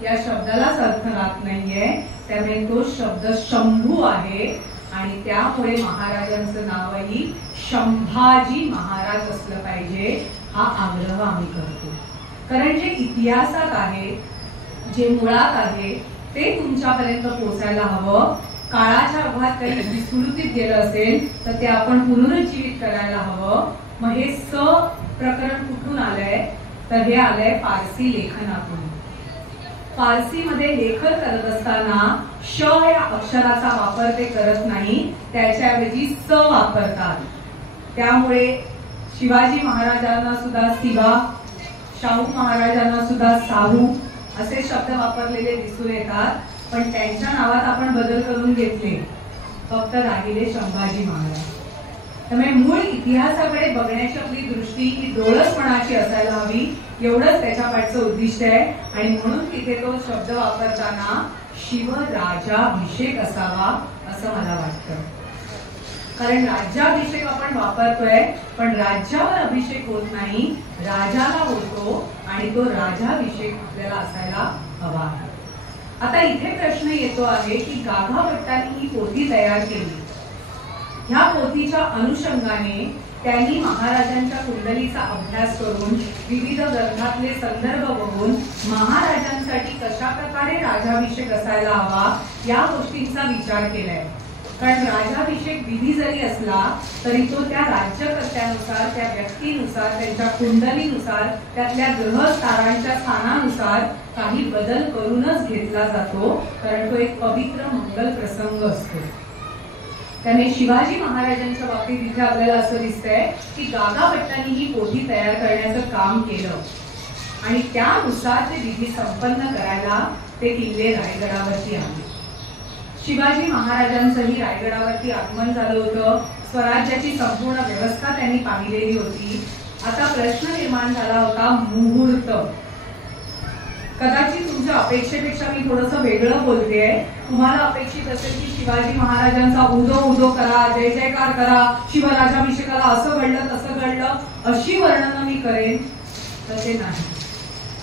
या शब्दालाच अर्थ राहत नाहीये. त्यामुळे तो शब्द शंभू आहे आणि त्यामुळे महाराजांचं नावही संभाजी महाराज असलं पाहिजे हा आग्रह आम्ही करतो. कारण जे इतिहासात आहे, जे मुळात आहे ते तुमच्यापर्यंत पोहोचायला हवं. काळाच्या ओघात काही विस्मृतीत गेलं असेल तर ते आपण पुनरुज्जीवित करायला हवं. मग हे स प्रकरण कुठून आलंय? तर हे आलंय फारसी लेखनातून. फारसीमध्ये लेखन करत असताना श या अक्षराचा वापर ते करत नाही, त्याच्याऐवजी स वापरतात. त्यामुळे शिवाजी महाराजांना सुद्धा शिवा, शाहू महाराजांना सुद्धा साहू असे शब्द वापरलेले दिसून येतात. पण त्यांच्या नावात आपण बदल करून घेतले, फक्त राहिले संभाजी महाराज. त्यामुळे मूळ इतिहासाकडे बघण्याची आपली दृष्टी ही डोळसपणाची असायला हवी, एवढंच त्याच्या पाठचं उद्दिष्ट आहे. आणि म्हणून तिथे तो शब्द वापरताना शिवराजाभिषेक असावा असं मला वाटतं. कारण राज्याभिषेक आपण वापरतोय, पण राज्यावर अभिषेक होत नाही, राजाला होतो आणि तो राजाभिषेक आपल्याला असायला हवा आहे. आता इथे प्रश्न येतो आहे की गाघा भट्टांनी ही पोथी तयार केली, ह्या पोथीच्या अनुषंगाने त्यांनी महाराजांच्या कुंडलीचा अभ्यास करून विविध ग्रंथातले संदर्भ बघून महाराजांसाठी कशा प्रकारे राजाभिषेक असायला हवा या गोष्टींचा विचार केलाय. कारण राजाभिषेक विधी जरी असला तरी तो त्या राज्यकर्त्यानुसार, त्या व्यक्तीनुसार, त्यांच्या कुंडलीनुसार, त्यातल्या ग्रहस्थानांच्या स्थानानुसार काही बदल करूनच घेतला जातो, कारण तो एक पवित्र मंगल प्रसंग असतो. त्याने शिवाजी महाराजांच्या बाबतीत इथे आपल्याला असं दिसतंय की गागा भट्टांनी ही पोथी तयार करण्याचं काम केलं आणि त्यानुसार ते विधी संपन्न करायला ते किल्ले रायगडावरती आले. शिवाजी महाराजांचंही रायगडावरती आगमन झालं होतं, स्वराज्याची संपूर्ण व्यवस्था त्यांनी पाहिलेली होती. आता प्रश्न निर्माण झाला होता मुहूर्त. कदाचित तुमच्या अपेक्षेपेक्षा मी थोडंसं वेगळं बोलतेय. तुम्हाला अपेक्षित असेल की शिवाजी महाराजांचा उदो उदो करा, जय जयकार करा, शिवराजाभिषेकाला असं घडलं तसं घडलं अशी वर्णनं मी करेन, तसे नाही.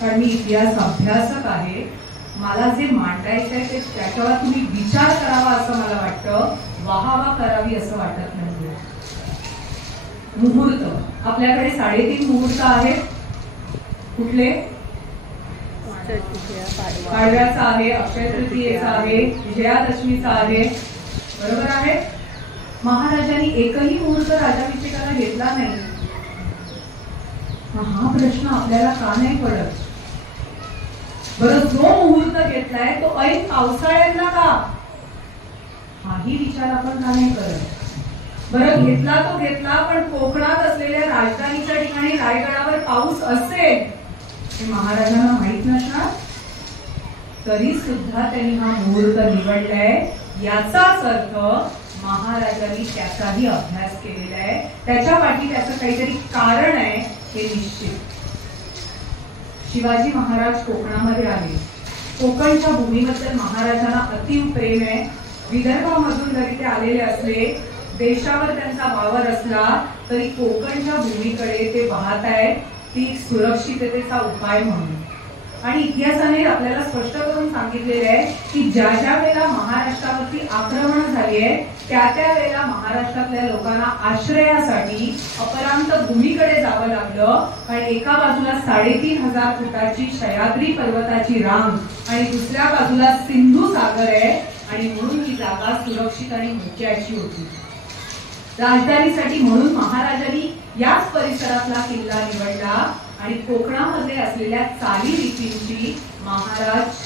कारण मी इतिहास अभ्यासक आहे, मला जे मांडायचं आहे ते त्याच्यावर तुम्ही विचार करावा असं मला वाटतं, वाहावा करावी असं वाटत नाही. मुहूर्त आपल्याकडे 3.5 मुहूर्त आहेत. कुठले? पाडव्याचा आहे, अक्षय तृतीयेचा आहे, विजयादशमीचा आहे. बरोबर आहे. महाराजांनी एकही मुहूर्त राज्याभिषेकाला घेतला नाही. हा प्रश्न आपल्याला का नाही पडत? बरं, जो मुहूर्त घेतलाय तो ऐन पावसाळ्यातला का? हाही विचार आपण का नाही करत? बरं, घेतला तो घेतला, पण कोकणात असलेल्या राजधानीच्या ठिकाणी रायगडावर पाऊस असेल हे महाराजांना माहित नसणार, तरी सुद्धा त्यांनी हा मुहूर्त निवडलाय. याचाच अर्थ महाराजांनी त्याचाही अभ्यास केलेला आहे. त्याच्या पाठी त्याचं काहीतरी कारण आहे हे निश्चित. शिवाजी महाराज कोकणामध्ये आले. कोकणच्या भूमीबद्दल महाराजांना अतीव प्रेम आहे. विदर्भामधून जरी ते आलेले असले, देशावर त्यांचा वावर असला तरी कोकणच्या भूमीकडे ते वाहत आहेत, ती सुरक्षिततेचा उपाय म्हणून. आणि इतिहासाने आपल्याला स्पष्ट करून सांगितलेले आहे की ज्या ज्या वेळेला महाराष्ट्रावरती आक्रमण झाली आहे त्या वेळेला महाराष्ट्रातल्या लोकांना आश्रयासाठी अपरांत भूमीकडे जावं लागलं. कारण एका बाजूला 3,500 फुटाची सह्याद्री पर्वताची रांग आणि दुसऱ्या बाजूला सिंधू सागर आहे, आणि म्हणून ही जागा सुरक्षित आणि धोक्याची होती. राजधानीसाठी म्हणून महाराजांनी याच परिसरातला किल्ला निवडला. आणि कोकणामध्ये असलेल्या चालीरीतींची महाराज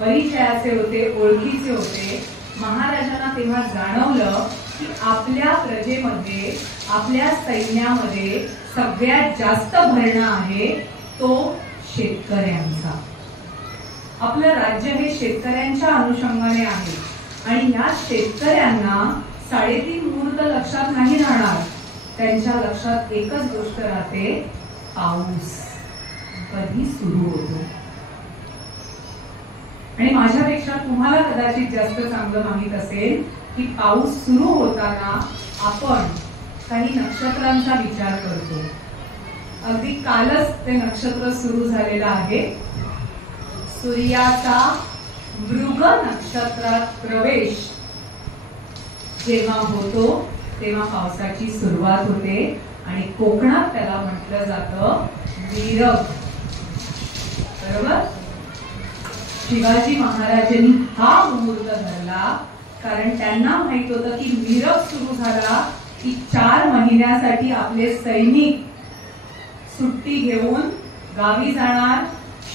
परिचयाचे होते, ओळखीचे होते. महाराजांना तेव्हा जाणवलं की आपल्या प्रजेमध्ये, आपल्या सैन्यामध्ये सगळ्यात जास्त भरणा आहे तो शेतकऱ्यांचा. आपलं राज्य हे शेतकऱ्यांच्या अनुषंगाने आहे, आणि या शेतकऱ्यांना 3.5 मुहूर्त लक्षात नाही राहणार. त्यांच्या लक्षात एकच गोष्ट राहते, पाऊस कधी सुरू होतो. आणि माझ्यापेक्षा तुम्हाला कदाचित जास्त चांगलं माहित असेल की पाऊस सुरू होताना आपण काही नक्षत्रांचा विचार करतो. अगदी कालच ते नक्षत्र सुरू झालेलं आहे. सूर्याचा मृग नक्षत्रात प्रवेश जेव्हा होतो तेव्हा पावसाची सुरुवात होते, आणि कोकणात त्याला म्हटलं जातं मिरग. बरोबर. शिवाजी महाराजांनी हा मुहूर्त धरला कारण त्यांना माहित होतं की मिरग सुरू झाला की 4 महिन्यासाठी आपले सैनिक सुट्टी घेऊन गावी जाणार,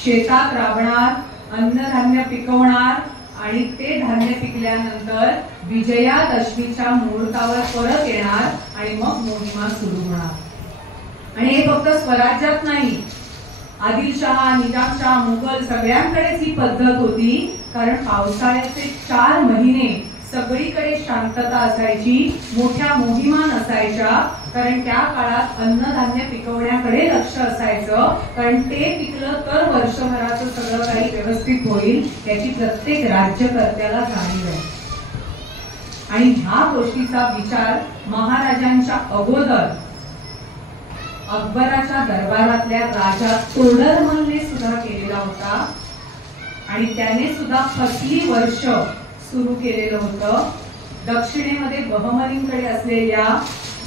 शेतात राबणार, अन्नधान्य पिकवणार, आणि ते धान्य पिकल्यानंतर विजयादशमीच्या मुहूर्तावर परत येणार, आणि मग मोहिमा सुरू होणार. आणि हे फक्त स्वराज्यात नाही, आदिलशहा, निजामशहा, मुघल सगळ्यांकडेच ही पद्धत होती. कारण पावसाळ्याचे 4 महिने सगळीकडे शांतता असायची, मोठ्या मोहिमा नसायच्या. कारण त्या काळात अन्नधान्य पिकवण्याकडे लक्ष असायचं, कारण ते पिकलं तर वर्षभराचं सगळं काही व्यवस्थित होईल याची प्रत्येक राज्यकर्त्याला जाणीव आहे. आणि ह्या गोष्टीचा विचार महाराजांच्या अगोदर अकबराच्या दरबारातल्या राजा तोडरमलने सुद्धा केलेला होता. आणि त्याने सुद्धा फसली वर्ष सुरू केलेलं होतं. दक्षिणेमध्ये बहमनींकडे असलेल्या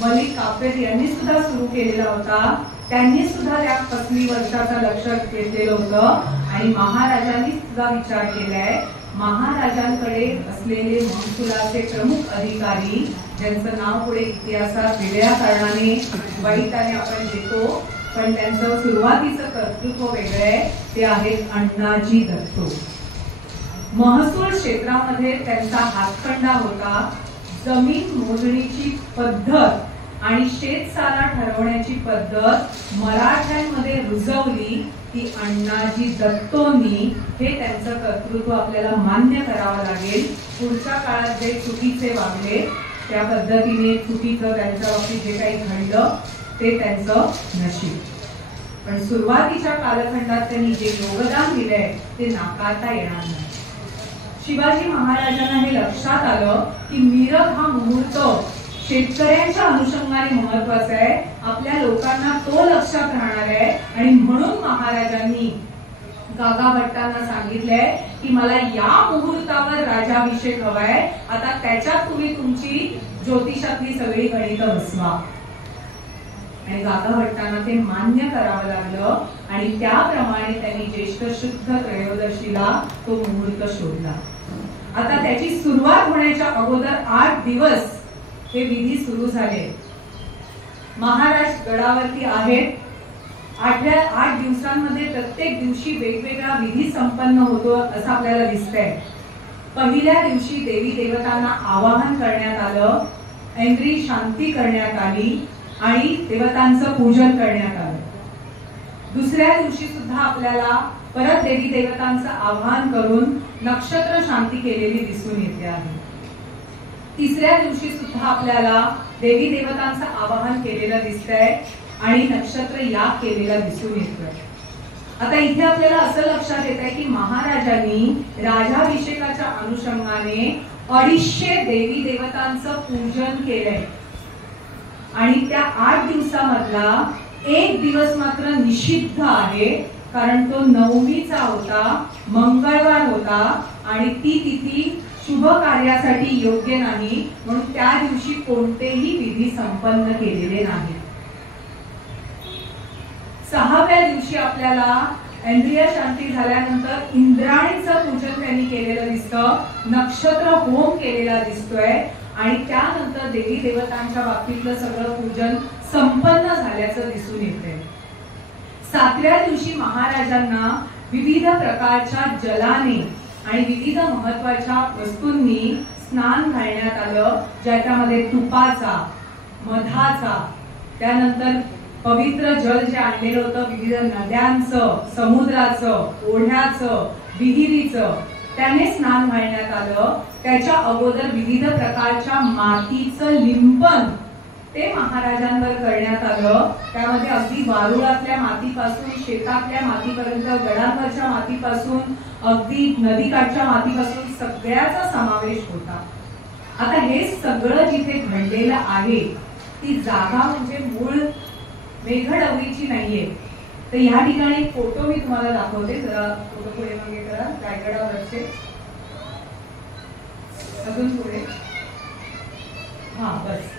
मलिक काफेर यांनी सुद्धा सुरू केलेला होता. त्यांनी सुद्धा त्या फसली वर्षाचं लक्ष घेतलेलं होतं. आणि महाराजांनी सुद्धा विचार केलाय. महाराजांकडे असलेले महसुलाचे प्रमुख अधिकारी, ज्यांचं नाव पुढे इतिहासात वेगळ्या कारणाने वाईटाने आपण घेतो, पण त्यांचं सुरुवातीचं कर्तृत्व वेगळं आहे, ते आहेत अण्णाजी दत्तो. महसूल क्षेत्रामध्ये त्यांचा हातखंडा होता. जमीन मोजणीची पद्धत आणि शेतसारा ठरवण्याची पद्धत मराठ्यांमध्ये रुजवली ती अण्णाजी दत्तोंनी. हे त्यांचं कर्तृत्व आपल्याला मान्य करावं लागेल. पुढच्या काळात जे चुकीचे वागले त्या पद्धतीने चुकीचं त्यांच्या बाबतीत जे काही घडलं ते त्यांचं नशीब. पण सुरुवातीच्या कालखंडात त्यांनी जे योगदान दिलंय ते नाकारता येणार नाही. शिवाजी महाराजांना हे लक्षात आलं की मिरग हा मुहूर्त शेतकऱ्यांच्या अनुषंगाने महत्वाचा आहे, आपल्या लोकांना तो लक्षात राहणार आहे. आणि म्हणून महाराजांनी गागा भट्टांना सांगितलंय की मला या मुहूर्तावर राजाभिषेक हवाय, आता त्याच्यात तुम्ही तुमची ज्योतिषातली सगळी गणितं बसवा. आणि जागा वाटताना ते मान्य करावं लागलं आणि त्याप्रमाणे त्यांनी ज्येष्ठ शुद्ध त्रयोदशीला तो मुहूर्त शोधला. आता त्याची सुरुवात होण्याच्या अगोदर 8 दिवस हे विधी सुरू झाले. महाराज गडावरती आहेत. 8 दिवसांमध्ये प्रत्येक दिवशी वेगवेगळा विधी संपन्न होतो असं आपल्याला दिसतंय. पहिल्या दिवशी देवी देवतांना आवाहन करण्यात आलं, इंद्रिय शांती करण्यात आली आणि देवतांचं पूजन करण्यात आलं. दुसऱ्या दिवशी सुद्धा आपल्याला परत देवी देवतांचं आवाहन करून नक्षत्र शांती केलेली दिसून येते आहे. तिसऱ्या दिवशी सुद्धा आपल्याला देवी देवतांचं आवाहन केलेलं दिसतंय आणि नक्षत्र याग केलेला दिसून येतोय. आता इथे आपल्याला असं लक्षात येत आहे की महाराजांनी राजाभिषेकाच्या अनुषंगाने 250 देवी देवतांचं पूजन केलंय आणि त्या 8 दिवसामधला एक दिवस मात्र निषिद्ध आहे, कारण तो नवमीचा होता, मंगळवार होता आणि ती तिथी शुभ कार्यासाठी योग्य नाही, म्हणून त्या दिवशी कोणतेही विधी संपन्न केलेले नाही. 6व्या दिवशी आपल्याला इंद्रिय शांती झाल्यानंतर इंद्राणीचं पूजन त्यांनी केलेलं दिसतं, नक्षत्र होम केलेला दिसतोय आणि त्यानंतर देवी देवतांच्या बाबतीतलं सगळं पूजन संपन्न झाल्याचं दिसून येतंय. 7व्या दिवशी महाराजांना विविध प्रकारच्या जलाने आणि विविध महत्वाच्या वस्तूंनी स्नान घालण्यात आलं, ज्याच्यामध्ये तुपाचा, मधाचा, त्यानंतर पवित्र जल जे आणलेलं होतं विविध नद्यांचं, समुद्राचं, ओढ्याचं, विहिरीचं, त्याने स्नान घालण्यात आलं. त्याच्या अगोदर विविध प्रकारच्या मातीचं लिंपण ते महाराजांवर करण्यात आलं. त्यामध्ये अगदी वारुळातल्या मातीपासून शेतातल्या मातीपर्यंत, गडांवरच्या मातीपासून अगदी नदीकाठच्या मातीपासून सगळ्याचा समावेश होता. आता हे सगळं जिथे घडलेलं आहे ती जागा म्हणजे मूळ मेघडवरीची नाहीये. तर या ठिकाणी एक फोटो मी तुम्हाला दाखवते. जरा फोटो पुढे मागे करा. रायगडावरचे अजून पुढे. हा बस.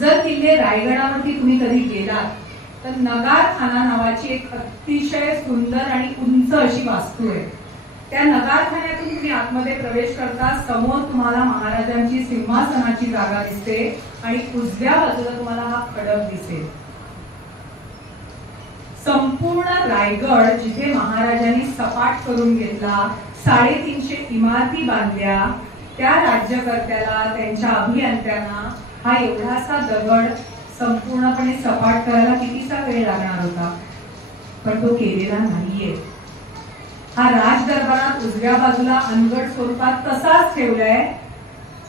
जर किल्ले रायगडावरती तुम्ही कधी गेलात तर नगारखाना नावाची एक अतिशय सुंदर आणि उंच अशी वास्तू आहे. त्या नगारखान्यातून तुम्ही आतमध्ये प्रवेश करता, समोर तुम्हाला महाराजांची सिंहासनाची जागा दिसते आणि उजव्या बाजूला तुम्हाला हा खडक दिसेल. संपूर्ण रायगड जिथे महाराजांनी सपाट करून घेतला, 350 इमारती बांधल्या, त्या राज्यकर्त्याला, त्यांच्या अभियंत्यांना हा एवढासा दगड संपूर्णपणे सपाट करायला कितीसा वेळ लागणार होता, पण तो केलेला नाहीये. हा राजदरबारात उजव्या बाजूला अनगट स्वरूपात तसाच ठेवलाय.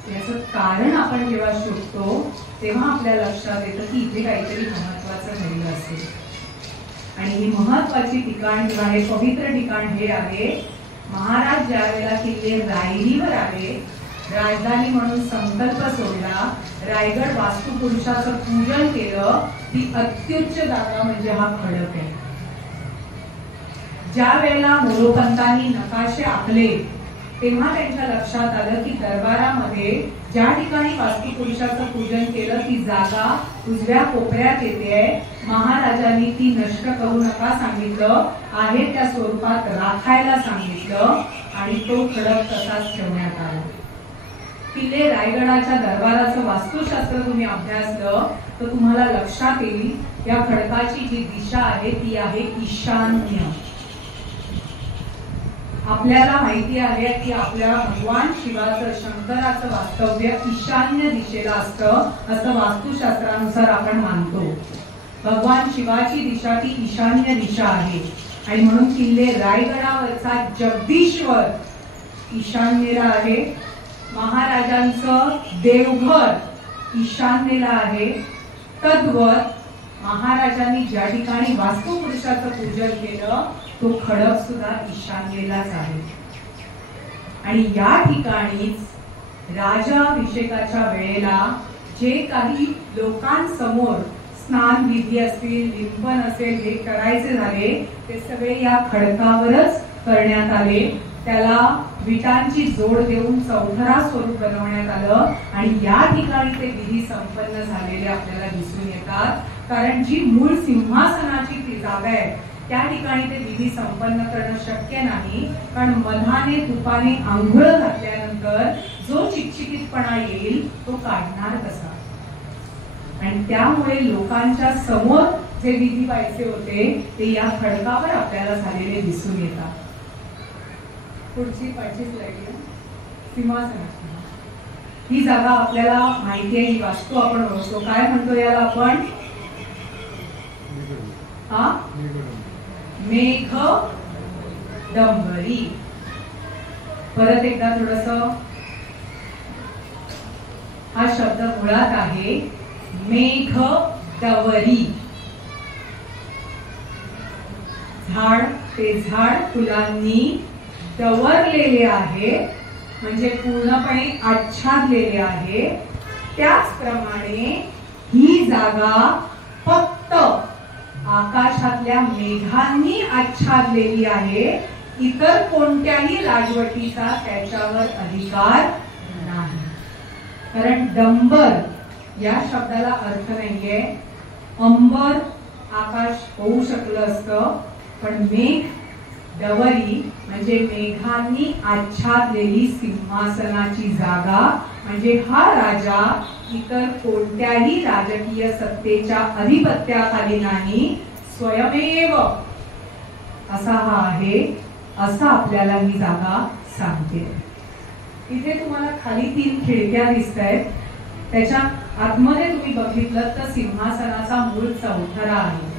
याचं कारण आपण जेव्हा शोधतो तेव्हा आपल्या लक्षात येतं की इथे काहीतरी महत्वाचं घडलं असेल. आणि ही महत्वाची ठिकाण किंवा हे पवित्र ठिकाण हे आहे, महाराज ज्या वेळेला किल्ले रायरीवर आले, राजधानी म्हणून संकल्प सोडला, रायगड वास्तुपुरुषाचं पूजन केलं, ती अत्युच्च जागा म्हणजे हा खडक आहे. ज्या वेळेला मोरोपंतांनी नकाशे आखले तेव्हा त्यांच्या लक्षात आलं की दरबारामध्ये ज्या ठिकाणी वास्तुपुरुषाचं पूजन केलं ती जागा उजव्या कोपऱ्यात येते. महाराजांनी ती नष्ट करू नका सांगितलं, आहे त्या स्वरूपात राखायला सांगितलं आणि तो खडक तसाच ठेवण्यात आला. किल्ले रायगडाच्या दरबाराचं वास्तुशास्त्र तुम्ही अभ्यासलं तर तुम्हाला लक्षात येईल या खडकाची जी दिशा आहे ती आहे ईशान्य. आपल्याला माहिती आहे की आपल्या भगवान शिवाचं, शंकराचं वास्तव्य ईशान्य दिशेला असतं असं वास्तुशास्त्रानुसार आपण मानतो. भगवान शिवाची दिशा ती ईशान्य दिशा आहे आणि म्हणून किल्ले रायगडावरचा जगदीश्वर ईशान्येला आहे. महाराजांचं देवघर ईशान्येला आहे. तद्वत महाराजांनी ज्या ठिकाणी वास्तुपुरुषाचं पूजन केलं तो खडक सुद्धा ईशान्येलाच आहे. आणि या ठिकाणीच राजाभिषेकाच्या वेळेला जे काही लोकांसमोर स्नान विधी असतील, लिंपन असेल, हे करायचे झाले ते सगळे या खडकावरच करण्यात आले. त्याला विटांची जोड देऊन चौथरा स्वरूप बनवण्यात आलं आणि या ठिकाणी ते विधी संपन्न झालेले आपल्याला दिसून येतात. कारण जी मूळ सिंहासनाची ती जागा आहे त्या ठिकाणी ते विधी संपन्न करणं शक्य नाही. कारण मधाने तुपाने आंघोळ घातल्यानंतर जो चिकचिकीतपणा येईल तो काढणार कसा. आणि त्यामुळे लोकांच्या समोर जे विधी व्हायचे होते ते या खडकावर आपल्याला झालेले दिसून येतात. पुढची 25 स्लाइड आहे. सिंहासनाची ही जागा आपल्याला माहिती आहे, ही वास्तू आपण ओळखतो. काय म्हणतो याला आपण? मेघ डंबरी. परत एकदा थोडस, हा शब्द मुळात आहे मेघ डवरी. झाड ते झाड फुलांनी डवरलेले आहे, म्हणजे पूर्णपणे आच्छादलेले आहे. त्याचप्रमाणे ही जागा फक्त आकाशातल्या मेघांनी आच्छादलेली आहे. इतर कोणत्याही राजवटीचा त्याच्यावर अधिकार नाही. कारण डंबर या शब्दाला अर्थ नाहीये. अंबर आकाश होऊ शकलं असतं, पण मेघ डवरी म्हणजे मेघांनी आच्छादलेली सिंहासनाची जागा. म्हणजे हा राजा इतर कोणत्याही राजकीय सत्तेच्या अधिपत्याखाली नाही, स्वयमेव असा हा आहे, असं आपल्याला ही जागा सांगते. इथे तुम्हाला खाली 3 खिडक्या दिसत आहेत. त्याच्या आतमध्ये तुम्ही बघितलं तर सिंहासनाचा मूळ चौथरा आहे.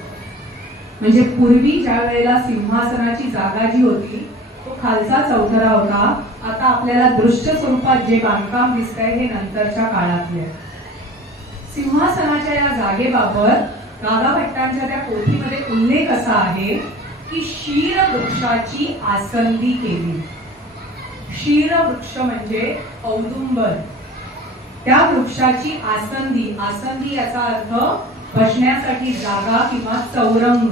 म्हणजे पूर्वी ज्या वेळेला सिंहासनाची जागा जी होती तो खालचा चौथरा होता. आता आपल्याला दृश्य स्वरूपात जे बांधकाम दिसतंय हे नंतरच्या काळातले. सिंहासनाच्या या जागेबाबत गागाभट्टांच्या त्या पोथीमध्ये उल्लेख असा आहे की शीर वृक्षाची आसंदी केली. शीर वृक्ष म्हणजे औदुंबर. त्या वृक्षाची आसंदी, आसंदी याचा अर्थ बसण्यासाठी जागा किंवा चौरंग.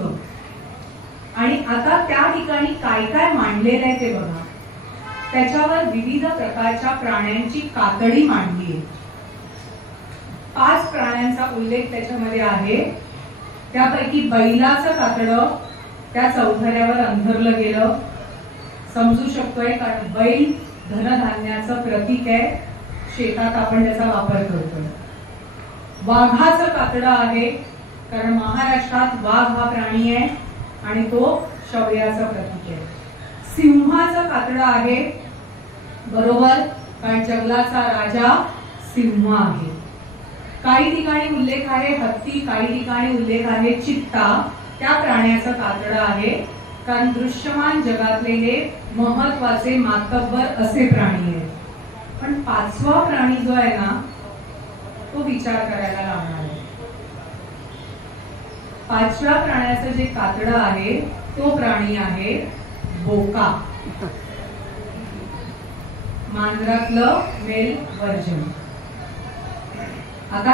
आणि आता त्या ठिकाणी काय काय मांडलेलं आहे ते बघा. त्याच्यावर विविध प्रकारच्या प्राण्यांची कातडी मांडली आहे. 5 प्राण्यांचा उल्लेख त्याच्यामध्ये आहे. त्यापैकी बैलाचं कातडं त्या चौथऱ्यावर अंथरलं गेलं. समजू शकतोय कारण बैल धनधान्याचं प्रतीक आहे. शेतात आपण त्याचा वापर करतोय. वाघाचं कातडं आहे कारण महाराष्ट्रात वाघ हा प्राणी आहे आणि तो शौर्याचं प्रतीक आहे. सिंहाचं कातडं आहे बरोबर, कारण जंगलाचा राजा सिंह आहे. काही ठिकाणी उल्लेख आहे हत्ती, काही ठिकाणी उल्लेख आहे चित्ता. त्या प्राण्याचं कातडं आहे कारण दृश्यमान जगातले हे महत्वाचे मातब्बर असे प्राणी आहेत. पण 5वा प्राणी जो आहे ना तो विचार करायला लागणार आहे. 5व्या प्राण्याचं जे कातडं आहे तो प्राणी आहे बोका. मांजरातलं मेल वर्जन. आता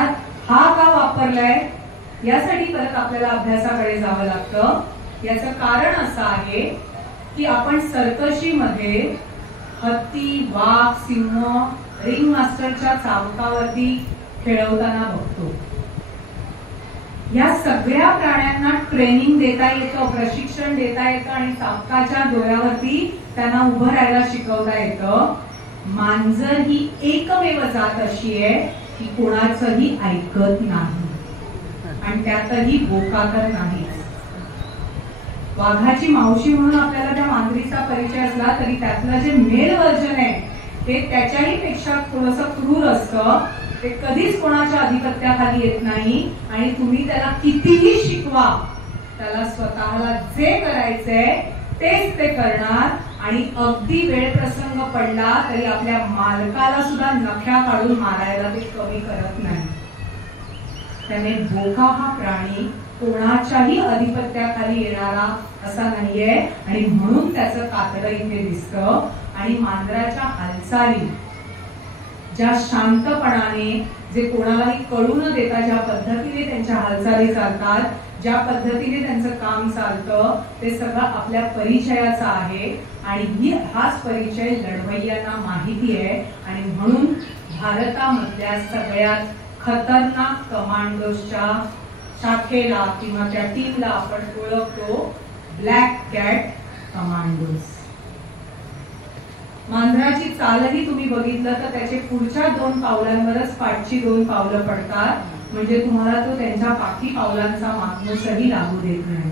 हा का वापरलाय यासाठी परत आपल्याला अभ्यासाकडे जावं लागतं. याचं कारण असं आहे की आपण सर्कशीमध्ये हत्ती, वाघ, सिंह रिंग मास्टरच्या चाबकावरती खेळवताना बघतो. या सगळ्या प्राण्यांना ट्रेनिंग देता येतं, प्रशिक्षण देता येतं आणि चाबकाच्या डोळ्यावरती त्यांना उभं राहायला शिकवता येतं. मांजर ही एकमेव जात अशी आहे की कोणाचंही ऐकत नाही आणि त्यातही बोका तर नाही. वाघाची मावशी म्हणून आपल्याला त्या मांजरीचा परिचय असला तरी त्यातलं जे मेल वर्जन आहे ते त्याच्याही पेक्षा थोडंसं क्रूर असतं. ते कधीच कोणाच्या अधिपत्याखाली येत नाही आणि तुम्ही त्याला कितीही शिकवा त्याला स्वतःला जे करायचंय तेच ते करणार. आणि अगदी वेळ प्रसंग पडला तरी आपल्या मालकाला सुद्धा नख्या काढून मारायला ते कमी करत नाही. त्याने बोका हा प्राणी कोणाच्याही अधिपत्याखाली येणारा असा नाहीये आणि म्हणून त्याचं कातडं इथे दिसतं. आणि मांजराच्या हालचाली ज्या शांतपणाने, जे कोणालाही कळू न देता ज्या पद्धतीने त्यांच्या हालचाली चालतात, ज्या पद्धतीने त्यांचं काम चालतं, ते सगळं आपल्या परिचयाचं आहे. आणि हाच परिचय लढवय्यांना माहिती आहे. आणि म्हणून भारतामधल्या सगळ्यात खतरनाक कमांडोजच्या शाखेला किंवा त्या टीमला आपण ओळखतो ब्लॅक कॅट कमांडोज. मांजराची चालही तुम्ही बघितलं तर त्याचे पुढच्या 2 पावलांवरच पाठची 2 पावलं पडतात, म्हणजे तुम्हाला तो त्यांच्या बाकी पावलांचा मागमूसही लागू देत नाही.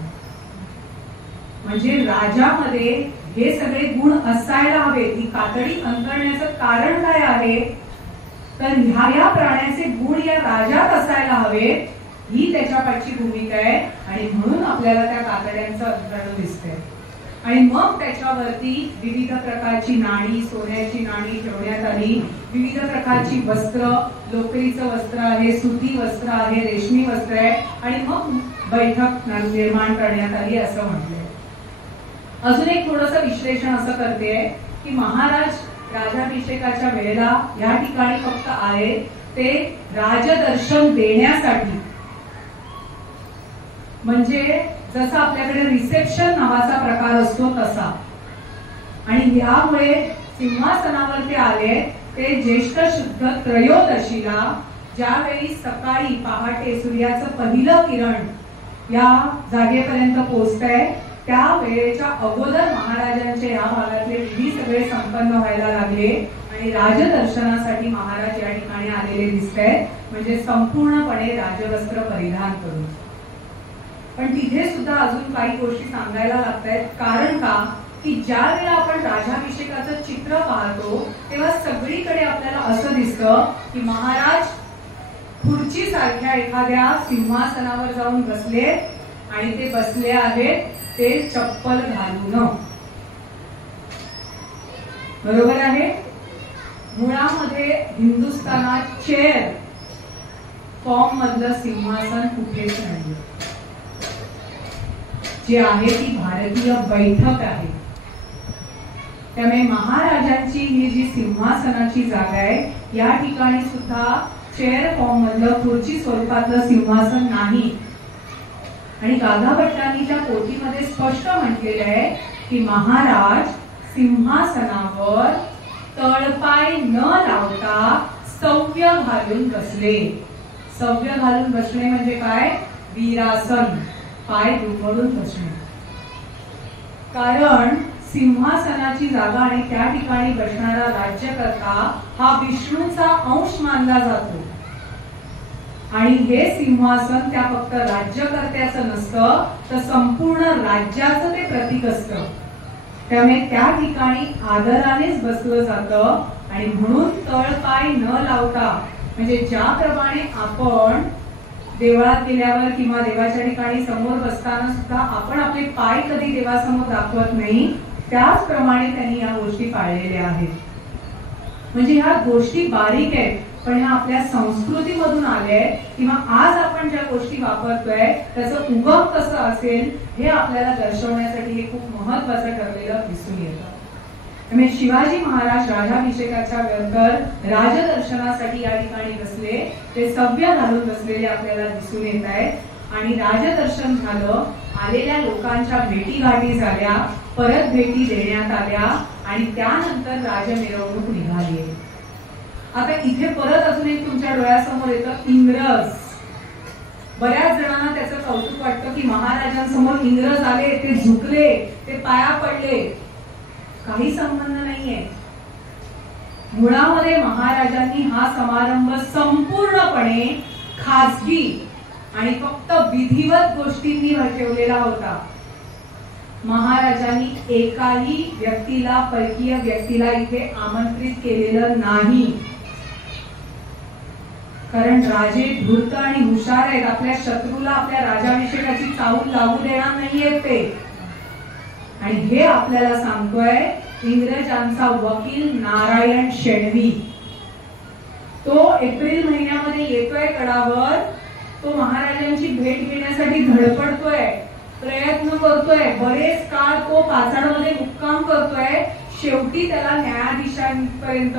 म्हणजे राजामध्ये हे सगळे गुण असायला हवेत. ही कातडी अंतरण्याचं कारण काय आहे, तर ह्या प्राण्याचे गुण या राजात असायला हवेत, ही त्याच्या पाठची भूमिका आहे. आणि म्हणून आपल्याला त्या कातड्यांचं अंतरण दिसतंय. आणि मग त्याच्यावरती विविध प्रकारची नाणी, सोन्याची नाणी ठेवण्यात आली, विविध प्रकारची वस्त्र, लोकरीचं वस्त्र आहे, सुती वस्त्र आहे, रेशमी वस्त्र आहे. आणि मग बैठक निर्माण करण्यात आली असं म्हटलंय. अजून एक थोडंसं विश्लेषण असं करते की महाराज राजाभिषेकाच्या वेळेला या ठिकाणी फक्त आले ते राजदर्शन देण्यासाठी. म्हणजे जसं आपल्याकडे रिसेप्शन नावाचा प्रकार असतो तसा. आणि यामुळे सिंहासनावर ते आले ते ज्येष्ठ शुद्ध त्रयोदशीला, ज्यावेळी सकाळी पहाटे सूर्याचं पहिलं किरण या जागेपर्यंत पोहोचतंय, त्या वेळेच्या अगोदर महाराजांचे या भागातले विधी सगळे संपन्न व्हायला लागले आणि राजदर्शनासाठी महाराज या ठिकाणी आलेले दिसतायत. म्हणजे संपूर्णपणे राजवस्त्र परिधान करून. पण तिथे सुद्धा अजून काही गोष्टी सांगायला लागतायत. कारण का, की ज्या वेळेला आपण राजाभिषेकाचं चित्र पाहतो तेव्हा सगळीकडे आपल्याला असं दिसतं की महाराज खुर्ची सारख्या एखाद्या सिंहासनावर जाऊन बसले आणि ते बसले आहेत ते चप्पल घालून. बरोबर आहे. मुळामध्ये हिंदुस्थानात चेअर फॉर्म मधलं सिंहासन कुठेच नाही. जी आहे ती भारतीय बैठक आहे. त्यामुळे महाराजांची ही जी सिंहासनाची जागा आहे या ठिकाणी सुद्धा चेअर फॉर्म मधलं खुर्ची स्वरूपातलं सिंहासन नाही. आणि गागाभट्टांनी त्या पोथीमध्ये स्पष्ट म्हटलेलं आहे की महाराज सिंहासनावर तळपाय न लावता सव्य घालून बसले. सव्य घालून बसणे म्हणजे काय, वीरासन, पाय दुमडून बसणे. कारण सिंहासनाची जागा आणि त्या ठिकाणी बसणारा राज्यकर्ता हा विष्णूचा अंश मानला जातो. आणि हे सिंहासन त्या फक्त राज्यकर्त्याचं नसतं तर संपूर्ण राज्याचं ते प्रतीक असतं. त्यामुळे त्या ठिकाणी आदरानेच बसलं जातं. आणि म्हणून तळपाय न लावता, म्हणजे ज्याप्रमाणे आपण देवळात गेल्यावर किंवा देवाच्या ठिकाणी समोर बसताना सुद्धा आपण आपले पाय कधी देवासमोर दाखवत नाही, त्याचप्रमाणे त्यांनी या गोष्टी पाळलेल्या आहेत. म्हणजे ह्या गोष्टी बारीक आहेत पण ह्या आपल्या संस्कृतीमधून आल्या आहेत. किंवा आज आपण ज्या गोष्टी वापरतोय त्याचं उगम कसं असेल हे आपल्याला दर्शवण्यासाठी हे खूप महत्वाचं ठरलेलं दिसून येतं. त्यामुळे शिवाजी महाराज राजाभिषेकाच्या नंतर राजदर्शनासाठी या ठिकाणी बसले, ते सव्य घालून बसलेले आपल्याला दिसून येत आहेत. आणि राजदर्शन झालं, आलेल्या लोकांच्या भेटीगाठी झाल्या, परत भेटी देण्यात आल्या आणि त्यानंतर राजमिरवणूक निघाली. आता इथे परत अजून एक तुमच्या डोळ्यासमोर येतं इंग्रज. बऱ्याच जणांना त्याचं कौतुक वाटतं की महाराजांसमोर इंग्रज आले, ते झुकले, ते पाया पडले. काही संबंध नाहीये. मुळामध्ये महाराजांनी हा समारंभ संपूर्णपणे खासगी आणि फक्त विधिवत गोष्टींनी ठेवलेला होता. महाराजांनी एकाही व्यक्तीला, परकीय व्यक्तीला इथे आमंत्रित केलेलं नाही. कारण राजे धूर्त आणि हुशार आहेत. आपल्या शत्रूला आपल्या राजाभिषेकाची चाहूल लागू देणार नाहीये ते. आणि हे आपल्याला सांगतोय इंग्रजांचा वकील नारायण शेणवी. तो एप्रिल महिन्यामध्ये येतोय गडावर. तो महाराजांची भेट घेण्यासाठी धडपडतोय, प्रयत्न करतोय. बरेच काळ तो पाचाडमध्ये मुक्काम करतोय. शेवटी त्याला न्यायाधीशांपर्यंत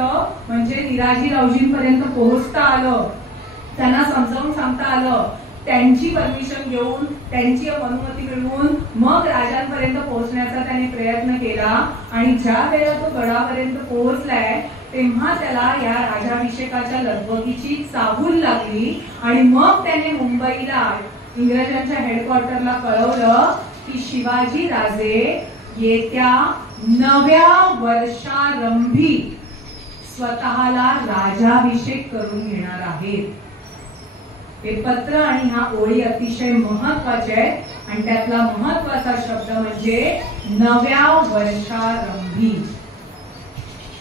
म्हणजे निराजीरावजींपर्यंत पोहोचता आलं, त्यांना समजावून सांगता आलं, त्यांची परमिशन घेऊन त्यांची अनुमती मिळवून मग राजांपर्यंत पोहोचण्याचा त्याने प्रयत्न केला. आणि ज्या वेळेला तो गडापर्यंत पोहोचलाय तेव्हा त्याला या राजाभिषेकाच्या लगबगीची चाहूल लागली आणि मग त्याने मुंबईला इंग्रजांच्या हेडक्वार्टरला कळवलं की शिवाजी राजे येत्या नव्या वर्षारंभी स्वतःला राजाभिषेक करून घेणार आहेत. हे पत्र आणि ह्या ओळी अतिशय महत्वाचे आहेत आणि त्यातला महत्वाचा शब्द म्हणजे नव्या वर्षारंभी.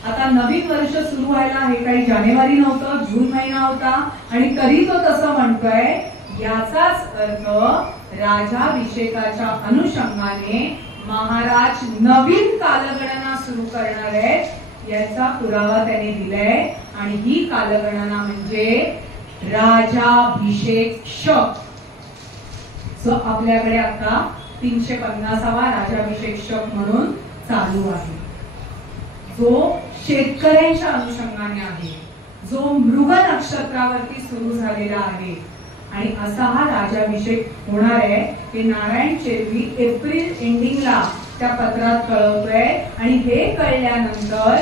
आता नवीन वर्ष सुरू व्हायला हे काही जानेवारी नव्हतं, जून महिना होता आणि तरी तो तसं म्हणतोय. याचाच अर्थ राजाभिषेकाच्या अनुषंगाने महाराज नवीन कालगणना सुरू करणार आहेत याचा पुरावा त्याने दिलाय. आणि ही कालगणना म्हणजे राजाभिषेक शक. सो आपल्याकडे आता 350वा राजाभिषेक शक म्हणून चालू आहे, जो शेतकऱ्यांच्या अनुषंगाने आहे, जो मृग नक्षत्रावरती सुरू झालेला आहे. आणि असा हा राजाभिषेक होणार आहे हे नारायण चेरवी एप्रिल एंडिंगला त्या पत्रात कळवतोय. आणि हे कळल्यानंतर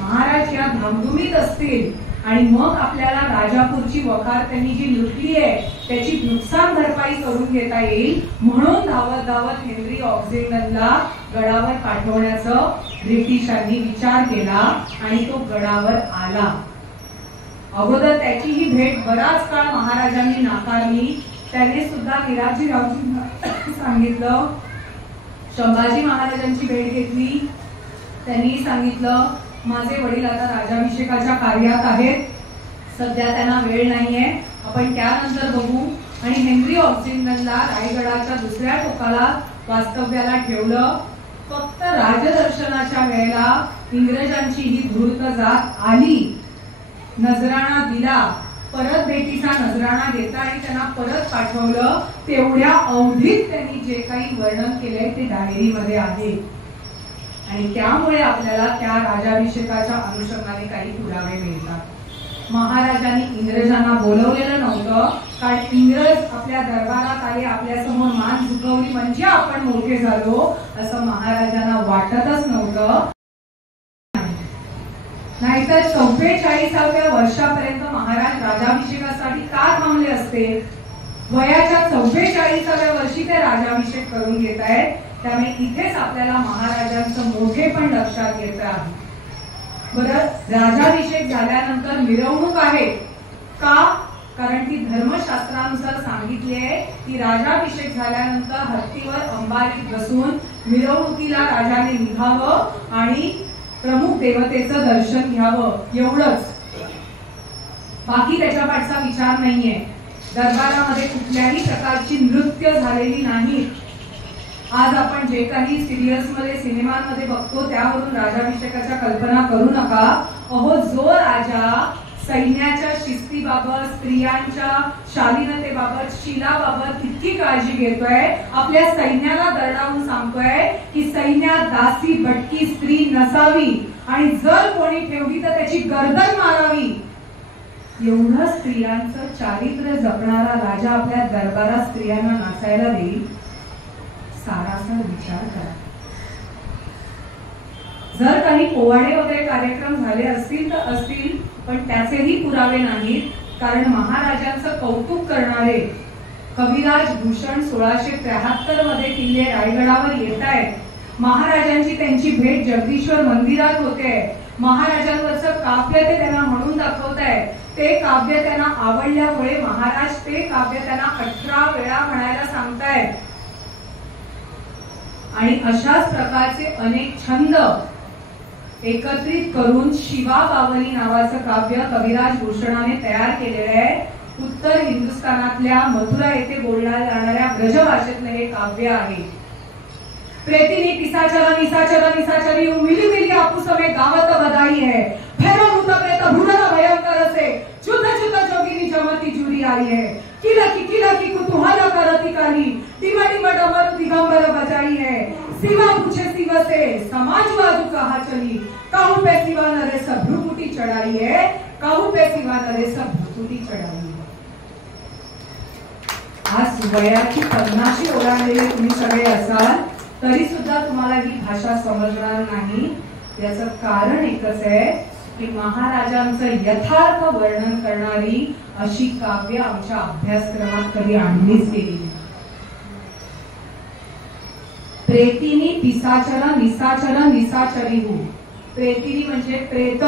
महाराज या धामधुमीत असतील आणि मग आपल्याला राजापूरची वखार त्यांनी जी लुटली आहे त्याची नुकसान भरपाई करून घेता येईल म्हणून धावत धावत हेनरी ऑक्झिंग्टनला गडावर पाठवण्याचं ब्रिटिशांनी विचार केला आणि तो गडावर आला. अगोदर त्याची ही भेट बराच काळ महाराजांनी नाकारली. त्याने सुद्धा निराजीरावजींना सांगितलं, संभाजी महाराजांची भेट घेतली. त्यांनी सांगितलं माझे वडील आता राजाभिषेकाच्या कार्यात आहेत, सध्या त्यांना वेळ नाहीये, आपण त्यानंतर बघू. आणि हेनरी ऑक्झिंग्टनला रायगडाच्या दुसऱ्या टोकाला वास्तव्याला ठेवलं. फक्त राजदर्शनाच्या वेळेला इंग्रजांची ही धूर्त जात आली, नजराणा दिला, परत भेटीचा नजराणा घेतला आणि त्यांना परत पाठवलं. तेवढ्या अवधीत त्यांनी जे काही वर्णन केलंय ते डायरीमध्ये आहे. आणि त्यामुळे आपल्याला त्या राजाभिषेकाच्या अनुषंगाने काही पुरावे मिळतात. महाराजांनी इंग्रजांना बोलवलेलं नव्हतं, कारण इंग्रज आपल्या दरबारात आले, आपल्या समोर मान झुकवली म्हणजे आपण मोठे झालो असं महाराजांना वाटतच नव्हतं. नाहीतर 44व्या वर्षापर्यंत महाराज राजाभिषेकासाठी का थांबले असते? वयाच्या 44व्या वर्षी ते राजाभिषेक करून घेत आहेत. त्यामुळे इथेच आपल्याला महाराजांचं मोठेपण लक्षात येत आहे. बरं, राजाभिषेक झाल्यानंतर मिरवणूक आहे का? कारण ती धर्मशास्त्रानुसार सांगितली आहे की राजाभिषेक झाल्यानंतर हत्तीवर अंबारीत बसून मिरवणुकीला राजाने निघावं आणि प्रमुख देवतेचं दर्शन घ्यावं, एवढंच. बाकी त्याच्या पाठचा विचार नाहीये. दरबारामध्ये कुठल्याही प्रकारची नृत्य झालेली नाही. आज आपण जे काही सिरियल्स मध्ये सिनेमांमध्ये बघतो त्यावरून राजाभिषेकाच्या कल्पना करू नका. अहो, जो राजा सैन्याच्या शिस्तीबाबत, स्त्रियांच्या शालीनतेबाबत, शीलाबाबत इतकी काळजी घेतोय, आपल्या सैन्याला दरडावून सांगतोय की सैन्यात दासी भटकी स्त्री नसावी आणि जर कोणी ठेवली तर त्याची गर्दन मारावी, एवढं स्त्रियांचं चारित्र्य जपणारा राजा आपल्या दरबारात स्त्रियांना नाचायला देईल? सारासार विचार करा. जर काही पोवाडे वगैरे कार्यक्रम झाले असतील तर असतील, पण त्याचेही पुरावे नाहीत. कारण महाराजांचं कौतुक करणारे कविराज भूषण 1673 मध्ये किल्ले रायगडावर येत आहेत. महाराजांची त्यांची भेट जगदीश्वर मंदिरात होते. महाराजांवरचं काव्य ते त्यांना म्हणून दाखवतायत. ते काव्य त्यांना आवडल्यामुळे महाराज ते काव्य त्यांना 18 वेळा म्हणायला सांगतायत. आणि अशाच प्रकारचे अनेक छंद एकत्रित करून शिवा बावली नावाचं काव्य कविराज भूषणाने तयार केलेलं आहे. उत्तर हिंदुस्थानातल्या मथुरा येथे बोलल्या जाणाऱ्या ब्रजभाषेतलं हे काव्य आहे. प्रेतिनी पिसाचर निसाचर निसाचरी मिली मिली आपूस में गावत बधाई है, भैरव भूत प्रेत भूडन भयंकर से चुत चुत जोगिनी जमती जुरी आई है, किला की कुतूहल करती काली टिमा टिमा डमरू दिगंबर बजाई है, शिवा पूछे शिव से समाज बाजू कहा चली, कहूं पे सिवा नरे सब भ्रुकुटी चढ़ाई है, कहूं पे सिवा नरे सब भ्रुकुटी चढ़ाई है. आज वयाची 50 ओलांडलेले तुम्ही सगळे असाल तरी सुद्धा तुम्हाला ही भाषा समजणार नाही. याचं कारण एकच आहे की महाराजांचं यथार्थ वर्णन करणारी अशी काव्य आमच्या अभ्यासक्रमात कधी आणलीच गेली नाही. प्रेतिनी पिसाचर निसाचर निसाचरी हो. प्रेतिनी म्हणजे प्रेत,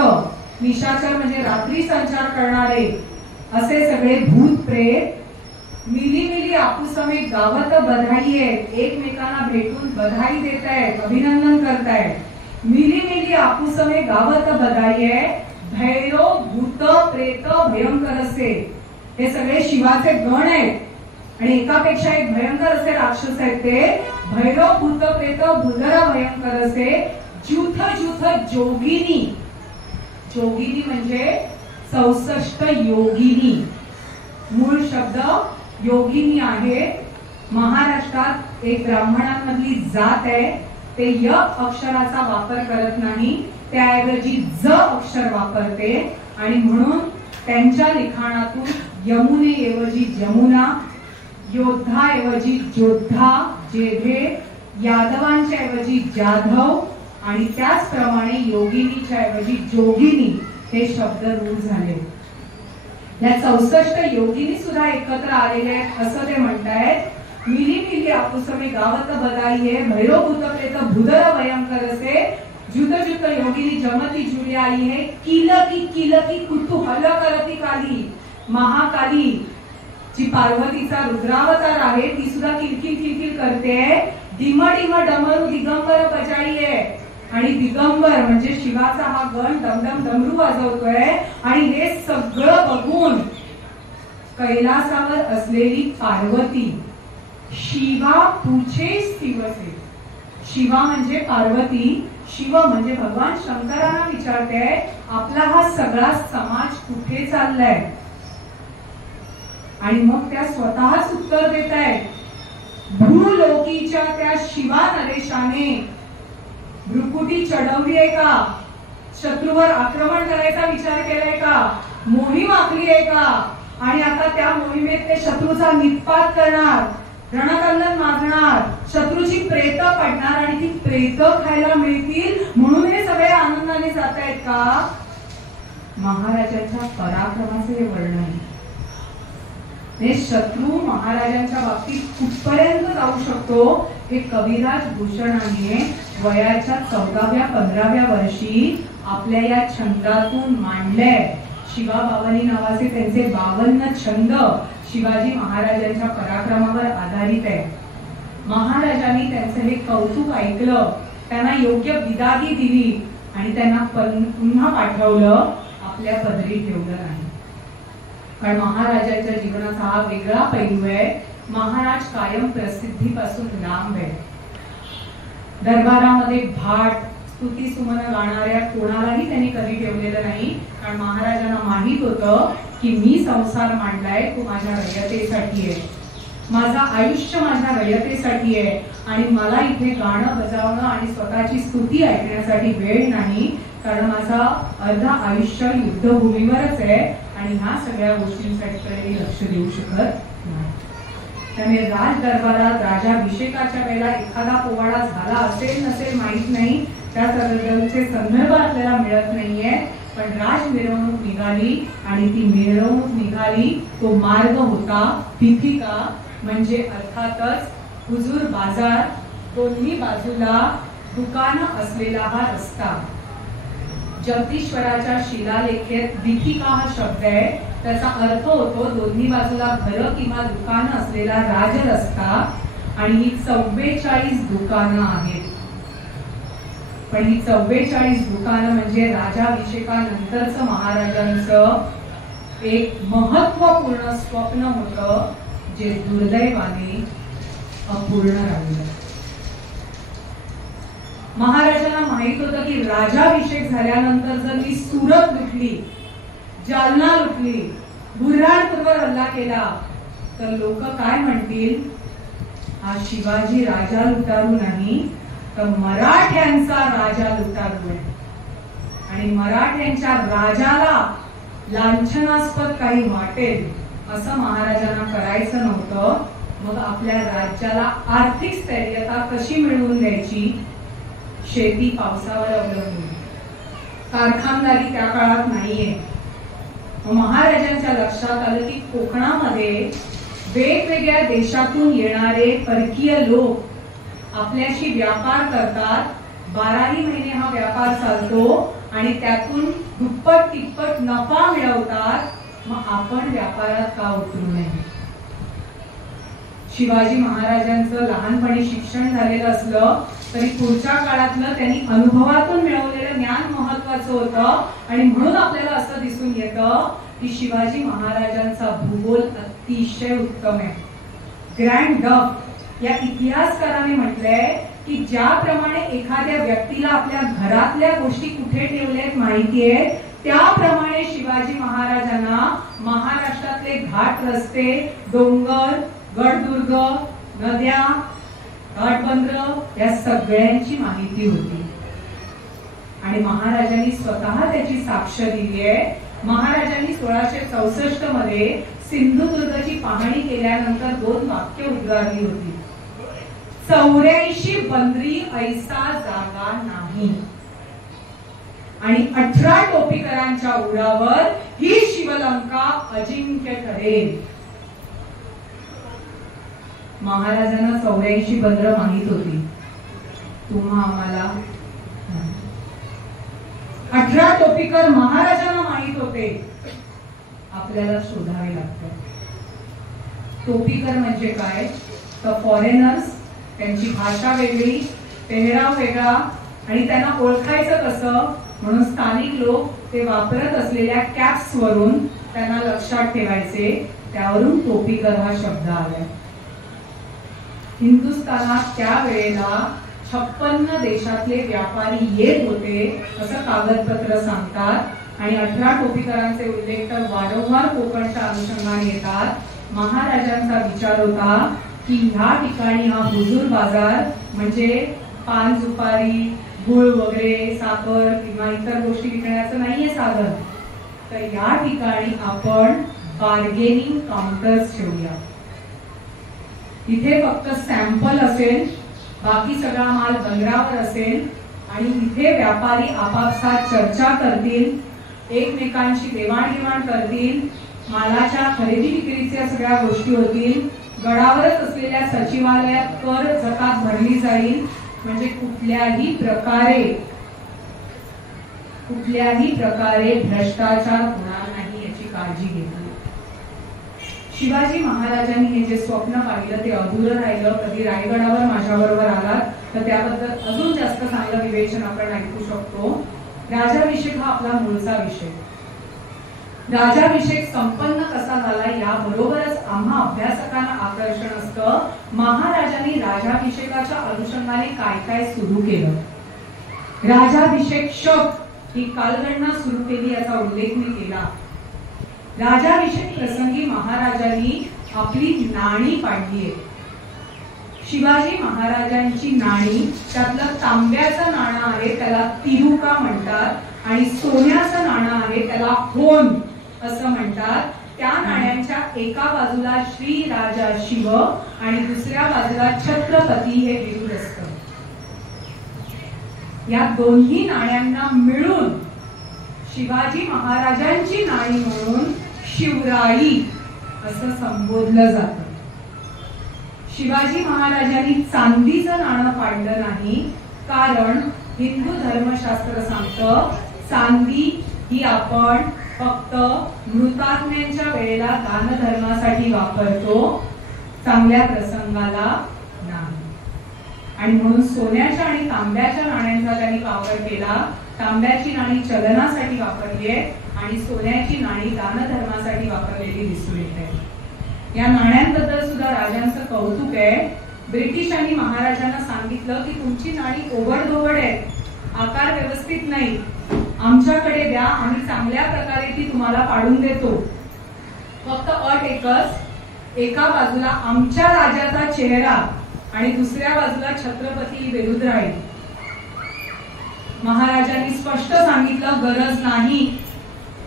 निशाचर म्हणजे रात्री संचार करणारे असे सगळे भूत प्रेत मिली मिली आपुसमे गावत बधाई आहेत, एकमेकांना भेटून बधाई देत आहेत, अभिनंदन करतायत. मिली मिली आपुसमे गावत बधाई आहे. भैरव भूत प्रेत भयंकर असे हे सगळे शिवाचे गण आहेत आणि एकापेक्षा एक भयंकर असे राक्षस आहेत. ते भैरव भूत प्रेत भूदर भयंकर असे जूथ जूथ जोगिनी. जोगिनी म्हणजे 64 योगिनी. मूळ शब्द योगिनी आहे. महाराष्ट्रात एक ब्राह्मणांमधली जात आहे, ते य अक्षराचा वापर करत नाही, त्याऐवजी ज अक्षर वापरते आणि म्हणून त्यांच्या लिखाणातून यमुनेऐवजी जमुना, योद्धाऐवजी जोद्धा, जेधे, यादवांच्या ऐवजी जाधव आणि त्याचप्रमाणे योगिनीच्या ऐवजी जोगिनी हे शब्द रूढ झाले. या 64 योगिनी सुद्धा एकत्र आलेले आहेत असं ते म्हणतायत. मिली मिली आपुसमे गावत बधाई है, भैरव भूत प्रेत भूदर भयंकर असे जुत जुत योगिनी जमती जुली आई है. किलकी कुतूहल करती काली. महाकाली जी पार्वतीचा रुद्रावतार आहे ती सुद्धा किलकिल करते. डिम डिम डमरू दिगंबर बजाई आहे आणि दिगंबर म्हणजे शिवाचा हा गण डमडम डमरू वाजवतोय आणि हे सगळं बघून कैलासावर असलेली पार्वती शिवा पूछे शिवसे. शिवा म्हणजे पार्वती, शिव म्हणजे भगवान शंकरांना विचारते आपला हा सगळा समाज कुठे चाललाय आणि मग त्या स्वतःच उत्तर देत आहेत. भूलोकीच्या त्या शिवा नरेशाने भ्रुकुटी चढवली आहे का? शत्रूवर आक्रमण करायचा विचार केलाय का? मोहीम आखली आहे का? आणि आता त्या मोहिमेत ते शत्रूचा निपात करणार, रणकंदन माजणार, शत्रूची प्रेत पडणार आणि ती प्रेत खायला मिळतील म्हणून हे सगळे आनंदाने जात आहेत का? महाराजांच्या पराक्रमाचे हे वर्णन. हे शत्रू महाराजांच्या बाबतीत कुठपर्यंत जाऊ शकतो हे कविराज भूषणाने वयाच्या 14व्या-15व्या वर्षी आपल्या या छंदातून मांडलंय. शिवाबावनी नावाचे त्यांचे 52 छंद शिवाजी महाराजांच्या पराक्रमावर आधारित आहे. महाराजांनी त्यांचं हे कौतुक ऐकलं, त्यांना योग्य विदागी दिली आणि त्यांना पुन्हा पाठवलं, आपल्या पदरी ठेवलं नाही. कारण महाराजांच्या जीवनाचा हा वेगळा पैलू आहे. महाराज कायम प्रसिद्धीपासून लांब आहे. दरबारामध्ये भाट स्तुती सुमन गाणाऱ्या कोणालाही त्यांनी कधी ठेवलेलं नाही. कारण महाराजांना माहित होतं की मी संसार मांडलाय तो माझ्या रयतेसाठी आहे, माझं आयुष्य माझ्या रयतेसाठी आहे आणि मला इथे गाणं बजावणं आणि स्वतःची स्तुती ऐकण्यासाठी वेळ नाही. कारण माझा अर्ध आयुष्य युद्धभूमीवरच आहे आणि ह्या सगळ्या गोष्टींसाठी लक्ष देऊ शकत नाही. त्यामुळे राज दरबारात राजाभिषेकाच्या वेळेला एखादा पोवाडा झाला असेल नसेल माहित नाही, त्या सगळ्यांचे संदर्भ आपल्याला मिळत नाहीये. पण राज मिरवणूक निघाली आणि ती मिरवणूक निघाली तो मार्ग होता पीठिका, म्हणजे अर्थातच हुजूर बाजार, दोन्ही बाजूला दुकानं असलेला हा रस्ता. जगदीश्वराच्या शिलालेखेत पीठिका हा शब्द आहे, त्याचा अर्थ होतो दोन्ही बाजूला घरं किंवा दुकानं असलेला राजरस्ता. आणि ही 44 दुकानं आहेत. पण ही 44 दुकानं म्हणजे राजाभिषेकानंतरचं महाराजांचं एक महत्वपूर्ण स्वप्न होतं, जे दुर्दैवाने अपूर्ण राहिलं. महाराजांना माहित होतं की राजाभिषेक झाल्यानंतर जर मी सुरत लुटली, जालना लुटली, बुऱ्हाणपूरवर हल्ला केला तर लोक काय म्हणतील, हा शिवाजी राजा लुटारू नाही तर मराठ्यांचा राजा लुटारू आहे. आणि मराठ्यांच्या राजाला लांछनास्पद काही वाटेल असं महाराजांना करायचं नव्हतं. मग आपल्या राज्याला आर्थिक स्थैर्यता कशी मिळवून द्यायची? शेती पावसावर अवलंबून, कारखानदारी त्या काळात नाहीये. महाराजांच्या लक्षात आलं की कोकणामध्ये वेगवेगळ्या देशातून येणारे परकीय लोक आपल्याशी व्यापार करतात. 12ही महिने हा व्यापार चालतो आणि त्यातून दुप्पट तिप्पट नफा मिळवतात. मग आपण व्यापारात का उतरू नये? शिवाजी महाराजांचं लहानपणी शिक्षण झालेलं असलं तरी पुढच्या काळातलं त्यांनी अनुभवातून मिळवलेलं ज्ञान महत्वाचं होतं. आणि म्हणून आपल्याला असं दिसून येतं की शिवाजी महाराजांचा भूगोल अतिशय उत्तम आहे. ग्रँड डफ या इतिहासकाराने म्हटलंय की ज्याप्रमाणे एखाद्या व्यक्तीला आपल्या घरातल्या गोष्टी कुठे ठेवल्यात माहितीये, त्याप्रमाणे शिवाजी महाराजांना महाराष्ट्रातले घाट रस्ते, डोंगर, गडदुर्ग, नद्या, घाटबंदर या सगळ्यांची माहिती होती. आणि महाराजांनी स्वतः त्याची साक्ष दिली आहे. महाराजांनी 1664 मध्ये सिंधुदुर्गची पाहणी केल्यानंतर 2 वाक्य उद्गारली होती. 84 बंदरी ऐसा जागा नाही आणि 18 टोपीकरांच्या उरावर ही शिवलंका अजिंक्य ठरेल. महाराजांना 84 बंदरं माहित होती, तुम्हा आम्हाला 18 टोपीकर महाराजांना माहित होते, आपल्याला शोधावे लागतं. टोपीकर म्हणजे काय? तर फॉरेनर्स, त्यांची भाषा वेगळी, पेहराव वेगळा आणि त्यांना ओळखायचं कसं म्हणून स्थानिक लोक ते वापरत असलेल्या कॅप्स वरून त्यांना लक्षात ठेवायचे. त्यावरून टोपीकर हा शब्द आलाय. हिंदुस्थानात त्यावेळेला 56 देशातले व्यापारी येत होते असं कागदपत्र सांगतात. आणि 18 टोपीकरांचे उल्लेख तर वारंवार कोकणच्या अनुषंगाने येतात. महाराजांचा विचार होता की ह्या ठिकाणी हा हुजूर बाजार म्हणजे पान सुपारी, गुळ वगैरे, साखर किंवा इतर गोष्टी विकण्याचं नाहीये साधन. तर या ठिकाणी आपण बार्गेनिंग काउंटर्स ठेवूया. इथे फक्त सॅम्पल असेल, बाकी सगळा माल बंदरावर असेल आणि इथे व्यापारी आपापसात चर्चा करतील, एकमेकांशी देवाणघेवाण करतील, मालाच्या खरेदी विक्रीच्या सगळ्या गोष्टी होतील. गडावरच असलेल्या सचिवालयात कर जकात भरली जाईल. म्हणजे कुठल्याही प्रकारे भ्रष्टाचार होणार नाही याची काळजी घेतली. शिवाजी महाराजांनी हे जे स्वप्न पाहिलं ते अधुरं राहिलं. कधी रायगडावर माझ्याबरोबर आलात तर त्याबद्दल अजून जास्त चांगलं विवेचन आपण ऐकू शकतो. राजाभिषेक हा आपला मूळचा विषय. राजाभिषेक संपन्न कसा झाला याबरोबरच आम्हा अभ्यासकांना आकर्षण असतं महाराजांनी राजाभिषेकाच्या अनुषंगाने काय काय सुरू केलं. राजाभिषेक शब्द ही कालगणना सुरू केली याचा उल्लेख मी केला. राजाभिषेक प्रसंगी महाराजांनी आपली नाणी पाडली. शिवाजी महाराजांची नाणी, त्यातलं तांब्याचं नाणं आहे त्याला तिरुका म्हणतात आणि सोन्याचं नाणं आहे त्याला होन असं म्हणतात. त्या नाण्यांच्या एका बाजूला श्री राजा शिव आणि दुसऱ्या बाजूला छत्रपती हे बिरुद असतं. या दोन्ही नाण्यांना मिळून शिवाजी महाराजांची नाणी म्हणून शिवराई असं संबोधलं जातं. शिवाजी महाराजांनी चांदीचं नाणं पाडलं नाही, कारण हिंदू धर्मशास्त्र सांगतं चांदी ही आपण फक्त मृतात्म्यांच्या वेळेला दानधर्मासाठी वापरतो, चांगल्या प्रसंगाला नाही. आणि म्हणून सोन्याच्या आणि तांब्याच्या नाण्यांचा त्यांनी वापर केला. तांब्याची नाणी चलनासाठी वापरली आहे आणि सोन्याची नाणी दानधर्मासाठी वापरलेली दिसून येत आहे. या नाण्यांबद्दल सुद्धा राजांचं कौतुक आहे. ब्रिटिशांनी महाराजांना सांगितलं की तुमची नाणी ओबडधोबड आहेत, आकार व्यवस्थित नाही, आमच्याकडे द्या, आम्ही चांगल्या प्रकारे ती तुम्हाला पाडून देतो. फक्त अट एकच, एका बाजूला आमच्या राजाचा चेहरा आणि दुसऱ्या बाजूला छत्रपती विरुद्ध राहील. महाराजांनी स्पष्ट सांगितलं, गरज नाही.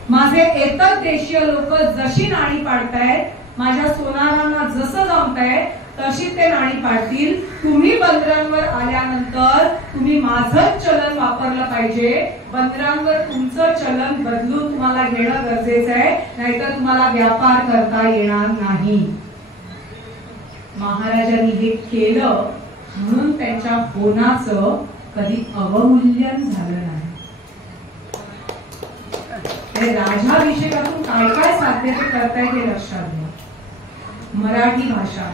माझे एतद देशीय लोक जशी नाणी पाडतायत, माझ्या सोनारांना जसं जमतंय तशी ते नाणी पाडतील. तुम्ही बंदरांवर आल्यानंतर तुम्ही माझंच चलन वापरलं पाहिजे. बंदरांवर तुमचं चलन बदलून तुम्हाला घेणं गरजेचं आहे, नाहीतर तुम्हाला व्यापार करता येणार नाही. महाराजांनी हे केलं म्हणून त्यांच्या होनाचं कधी अवमूल्यन झालं नाही. राजाभिषेकातून काय काय साध्य ते करताय ते लक्षात घ्या. मराठी भाषा,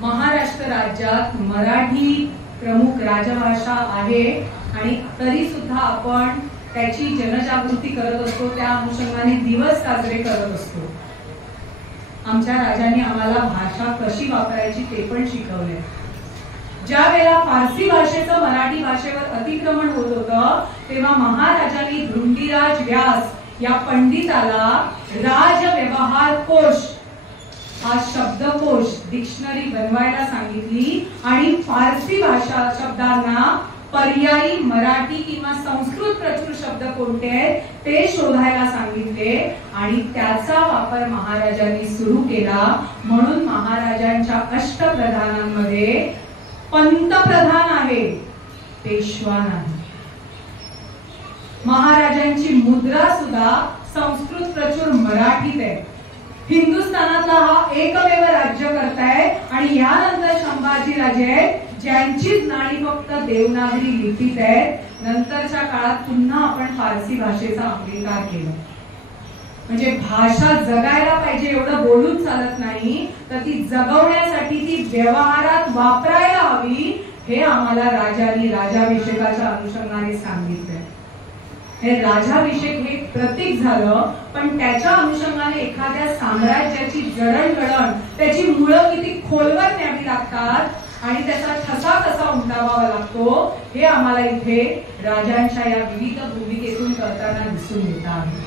महाराष्ट्र राज्यात मराठी प्रमुख राजभाषा आहे आणि तरी सुद्धा आपण त्याची जनजागृती करत असतो, त्या अनुषंगाने दिवस साजरे करत असतो. आमच्या राजांनी आम्हाला भाषा कशी वापरायची ते पण शिकवले. ज्या वेळेला फारसी भाषेचं मराठी भाषेवर अतिक्रमण होत होतं तेव्हा महाराजांनी धुंडीराज व्यास या पंडिताला राजव्यवहार कोश हा शब्दकोश डिक्शनरी बनवायला सांगितली आणि फारसी भाषा शब्दांना पर्यायी मराठी किंवा संस्कृत प्रचूर शब्द कोणते आहेत ते शोधायला सांगितले आणि त्याचा वापर महाराजांनी सुरू केला. म्हणून महाराजांच्या अष्टप्रधानांमध्ये पंतप्रधान आहे, पेशवा नाही. महाराजांची मुद्रा सुद्धा संस्कृत प्रचूर मराठीत आहे. हिंदुस्थानातला हा एकमेव राज्यकर्ता आहे आणि यानंतर संभाजी राजे आहेत ज्यांची नाणी फक्त देवनागरी लिपीत आहेत. नंतरच्या काळात पुन्हा आपण फारसी भाषेचा अंगीकार केला. म्हणजे भाषा जगायला पाहिजे एवढं बोलून चालत नाही, तर ती जगवण्यासाठी ती व्यवहारात वापरायला हवी हे आम्हाला राजांनी राजाभिषेकाच्या अनुषंगाने सांगितलंय. हे राजाभिषेक हे प्रतीक झालं, पण त्याच्या अनुषंगाने एखाद्या साम्राज्याची जडणघडण, त्याची मुळं किती खोलवर न्यावी लागतात आणि त्याचा ठसा कसा उमटावा लागतो हे आम्हाला इथे राजांच्या या विविध भूमिकेतून करताना दिसून येत आहे.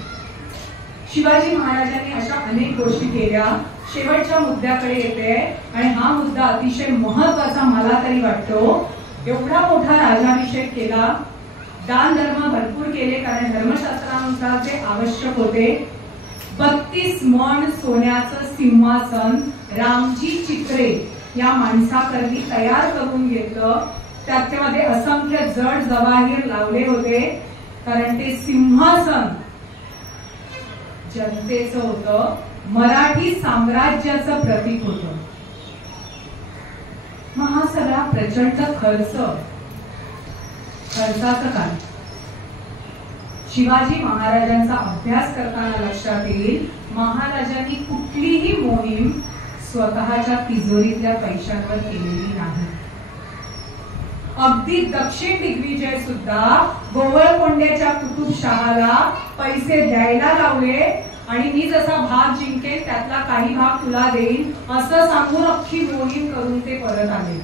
शिवाजी महाराजांनी अशा अनेक गोष्टी केल्या. शेवटच्या मुद्द्याकडे येते आणि हा मुद्दा अतिशय महत्वाचा मला तरी वाटतो. एवढा मोठा राजाभिषेक केला, दान धर्म भरपूर केले कारण धर्मशास्त्रानुसार ते आवश्यक होते. 32 मन सोन्याचं सिंहासन रामजी चित्रे या माणसाकरवी तयार करून घेतलं. त्याच्यामध्ये असंख्य जड जवाहीर लावले होते कारण ते सिंहासन जनतेचं होतं, मराठी साम्राज्याचं प्रतीक होतं. मग हा सगळा प्रचंड खर्चाचं काय? शिवाजी महाराजांचा अभ्यास करताना लक्षात येईल, महाराजांनी कुठलीही मोहीम स्वतःच्या तिजोरीतल्या पैशांवर केलेली नाही. अगदी दक्षिण दिग्विजय सुद्धा गोवळकोंड्याच्या कुतुबशहाला पैसे द्यायला लावले आणि मी जसा भाग जिंकेन त्यातला काही भाग तुला देईन असं सांगून अख्खी मोहीम करून ते परत आले.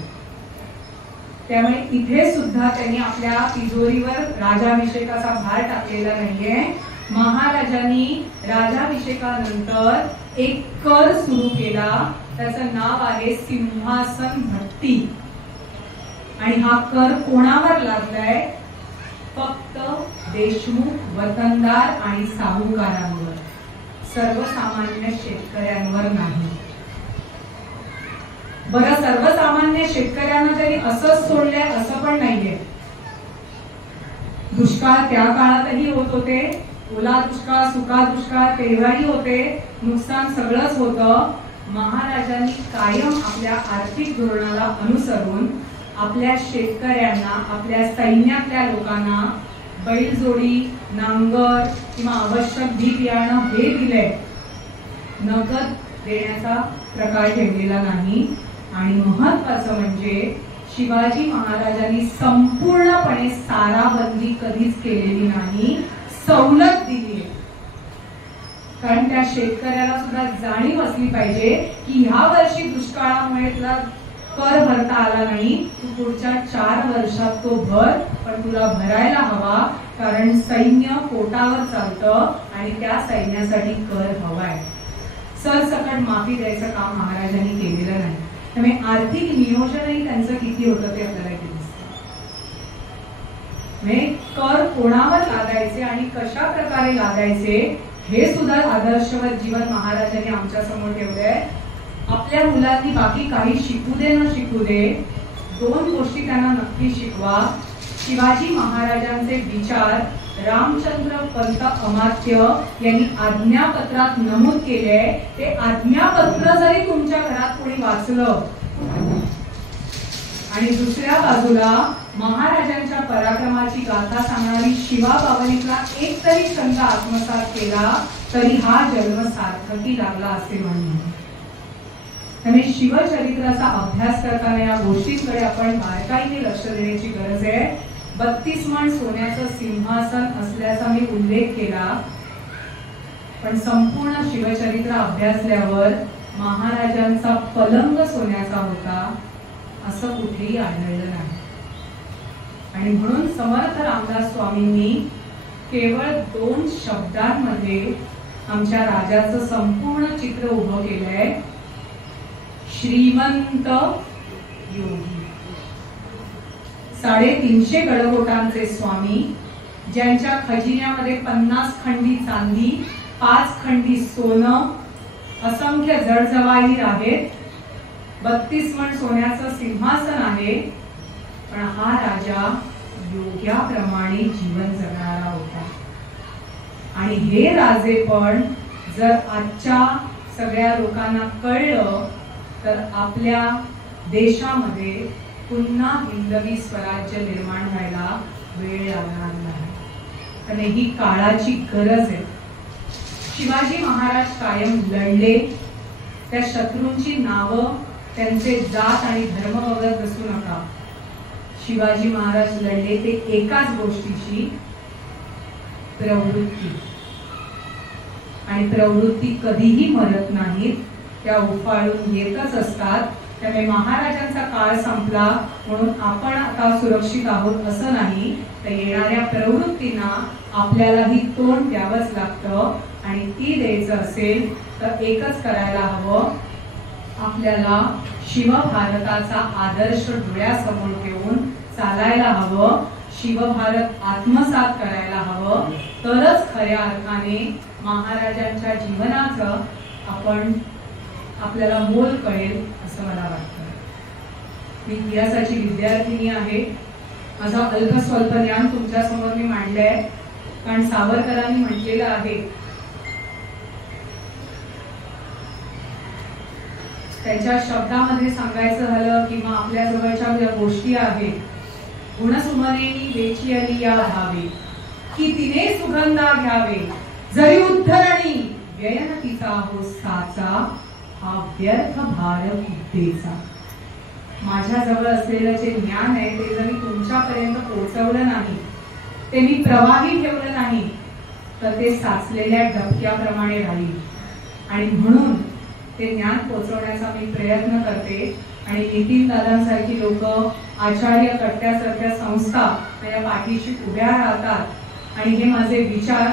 त्यामुळे इथे सुद्धा त्यांनी आपल्या तिजोरीवर राजाभिषेकाचा भार टाकलेला नाहीये. महाराजांनी राजाभिषेकानंतर एक कर सुरू केला, त्याचं नाव आहे सिंहासन भट्टी. आणि हा कर कोणावर लादलाय? फक्त देशमुख, वतनदार आणि साहुकारांवर, सर्वसामान्य शेतकऱ्यांवर नाही. बरं, सर्वसामान्य शेतकऱ्यांना जरी असंच सोडलंय असं पण नाहीये. दुष्काळ त्या काळातही होत होते, ओला दुष्काळ, सुका दुष्काळ तेव्हाही होते, नुकसान सगळंच होतं. महाराजांनी कायम आपल्या आर्थिक धोरणाला अनुसरून आपल्या शेतकऱ्यांना, आपल्या सैन्यातल्या लोकांना बैलजोडी, नांगर किंवा आवश्यक बी बियाणं हे दिले. नगद देण्याचा प्रकार ठेवलेला नाही. आणि महत्वाचं म्हणजे शिवाजी महाराजांनी संपूर्णपणे साराबंदी कधीच केलेली नाही, सवलत दिली. कारण त्या शेतकऱ्याला सुद्धा जाणीव असली पाहिजे की ह्या वर्षी दुष्काळामुळे तुला कर भरता आला नाही, तू पुढच्या 4 वर्षात तो भर, पण तुला भरायला हवा कारण सैन्य पोटावर चालतं आणि त्या सैन्यासाठी कर हवाय. सरसकट माफी द्यायचं काम महाराजांनी केलेलं नाही. त्यामुळे आर्थिक नियोजनही त्यांचं किती होतं ते आपल्याला दिसतं. म्हणजे कर कोणावर लादायचे आणि कशा प्रकारे लादायचे हे सुद्धा आदर्शवत जीवन महाराजांनी आमच्या समोर ठेवलंय. आपल्या मुलांनी बाकी काही शिकू दे न शिकू दे, 2 गोष्टी त्यांना नक्की शिकवा. शिवाजी महाराजांचे विचार रामचंद्र पंत अमात्य यांनी आज्ञापत्रात नमूद केले. ते आज्ञापत्र जरी तुमच्या घरात कोणी वाचलं आणि दुसऱ्या बाजूला महाराजांच्या पराक्रमाची गाथा सांगणारी शिवा बावलीतला एक तरी छंद आत्मसात केला तरी हा जन्म सार्थकी लागला असे म्हणून. त्यामुळे शिवचरित्राचा अभ्यास करताना या गोष्टींकडे आपण बारकाईने लक्ष देण्याची गरज आहे. 32 मण सोन्याचं सिंहासन असल्याचा मी उल्लेख केला, पण संपूर्ण शिवचरित्र अभ्यासल्यावर महाराजांचा पलंग सोन्याचा होता असं कुठेही आढळलं नाही. आणि म्हणून समर्थ रामदास स्वामींनी केवळ 2 शब्दांमध्ये आमच्या राजाचं संपूर्ण चित्र उभं केलंय. श्रीमंत योगी, 350 गडगोटांचे स्वामी, ज्यांच्या खजिन्यामध्ये 50 खंडी चांदी, 5 खंडी सोनं, असंख्य जडजवाहीर आहेत, 32 मण सोन्याचं सिंहासन आहे. पण हा राजा योग्याप्रमाणे जीवन जगणारा होता. आणि हे राजे पण जर आजच्या सगळ्या लोकांना कळलं तर आपल्या देशामध्ये पुन्हा हिंदवी स्वराज्य निर्माण व्हायला वेळ लागणार नाही. कारण ही काळाची गरज आहे. शिवाजी महाराज कायम लढले. त्या शत्रूंची नावं, त्यांचे जात आणि धर्म बघत बसू नका. शिवाजी महाराज लढले ते एकाच गोष्टीची, प्रवृत्ती. आणि प्रवृत्ती कधीही मरत नाहीत, त्या उफाळून येतच असतात. त्यामुळे महाराजांचा काळ संपला म्हणून आपण आता सुरक्षित आहोत असं नाही, तर येणाऱ्या प्रवृत्तींना आपल्यालाही तोंड द्यावंच लागतं. आणि ती द्यायचं असेल तर एकच करायला हवं, आपल्याला शिवभारताचा आदर्श डोळ्यासमोर ठेवून चालायला हवं. शिवभारत आत्मसात करायला हवं. तरच खऱ्या अर्थाने महाराजांच्या जीवनाचं आपल्याला मोल कळेल असं मला वाटतं. मी इतिहासाची विद्यार्थिनी आहे. माझं अल्प स्वल्प ज्ञान तुमच्या समोर मी मांडलंय. कारण सावरकरांनी म्हटलेलं आहे, त्याच्या शब्दामध्ये सांगायचं झालं किंवा आपल्या जवळच्या ज्या गोष्टी आहेत, गुणसुमनेनी वेचियली या धावे, की तिने सुगंधा घ्यावे, जरी उद्धरणी व्ययन तिचा हो साचा, हा व्यर्थ भार बुद्धीचा. माझ्या जवळ असलेलं जे ज्ञान आहे ते जर मी तुमच्यापर्यंत पोहोचवलं नाही, ते मी प्रवाही ठेवलं नाही, तर ते साचलेल्या डबक्याप्रमाणे राहील. आणि म्हणून ते ज्ञान पोहोचवण्याचा मी प्रयत्न करते. आणि नितीन दादांसारखी लोक, आचार्य कट्ट्यासारख्या संस्था माझ्या पाठीशी उभ्या राहतात. आणि हे माझे विचार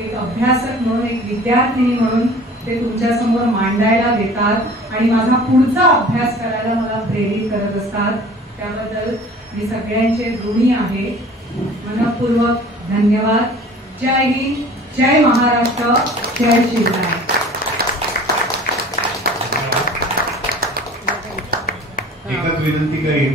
एक अभ्यासक म्हणून, एक विद्यार्थिनी म्हणून ते तुमच्या समोर मांडायला देतात आणि माझा पुढचा अभ्यास करायला मला प्रेरित करत असतात. त्याबद्दल मी सगळ्यांचे ऋणी आहे. मनपूर्वक धन्यवाद. जय हिंद, जय महाराष्ट्र, जय शिवराय. एकच विनंती करीन,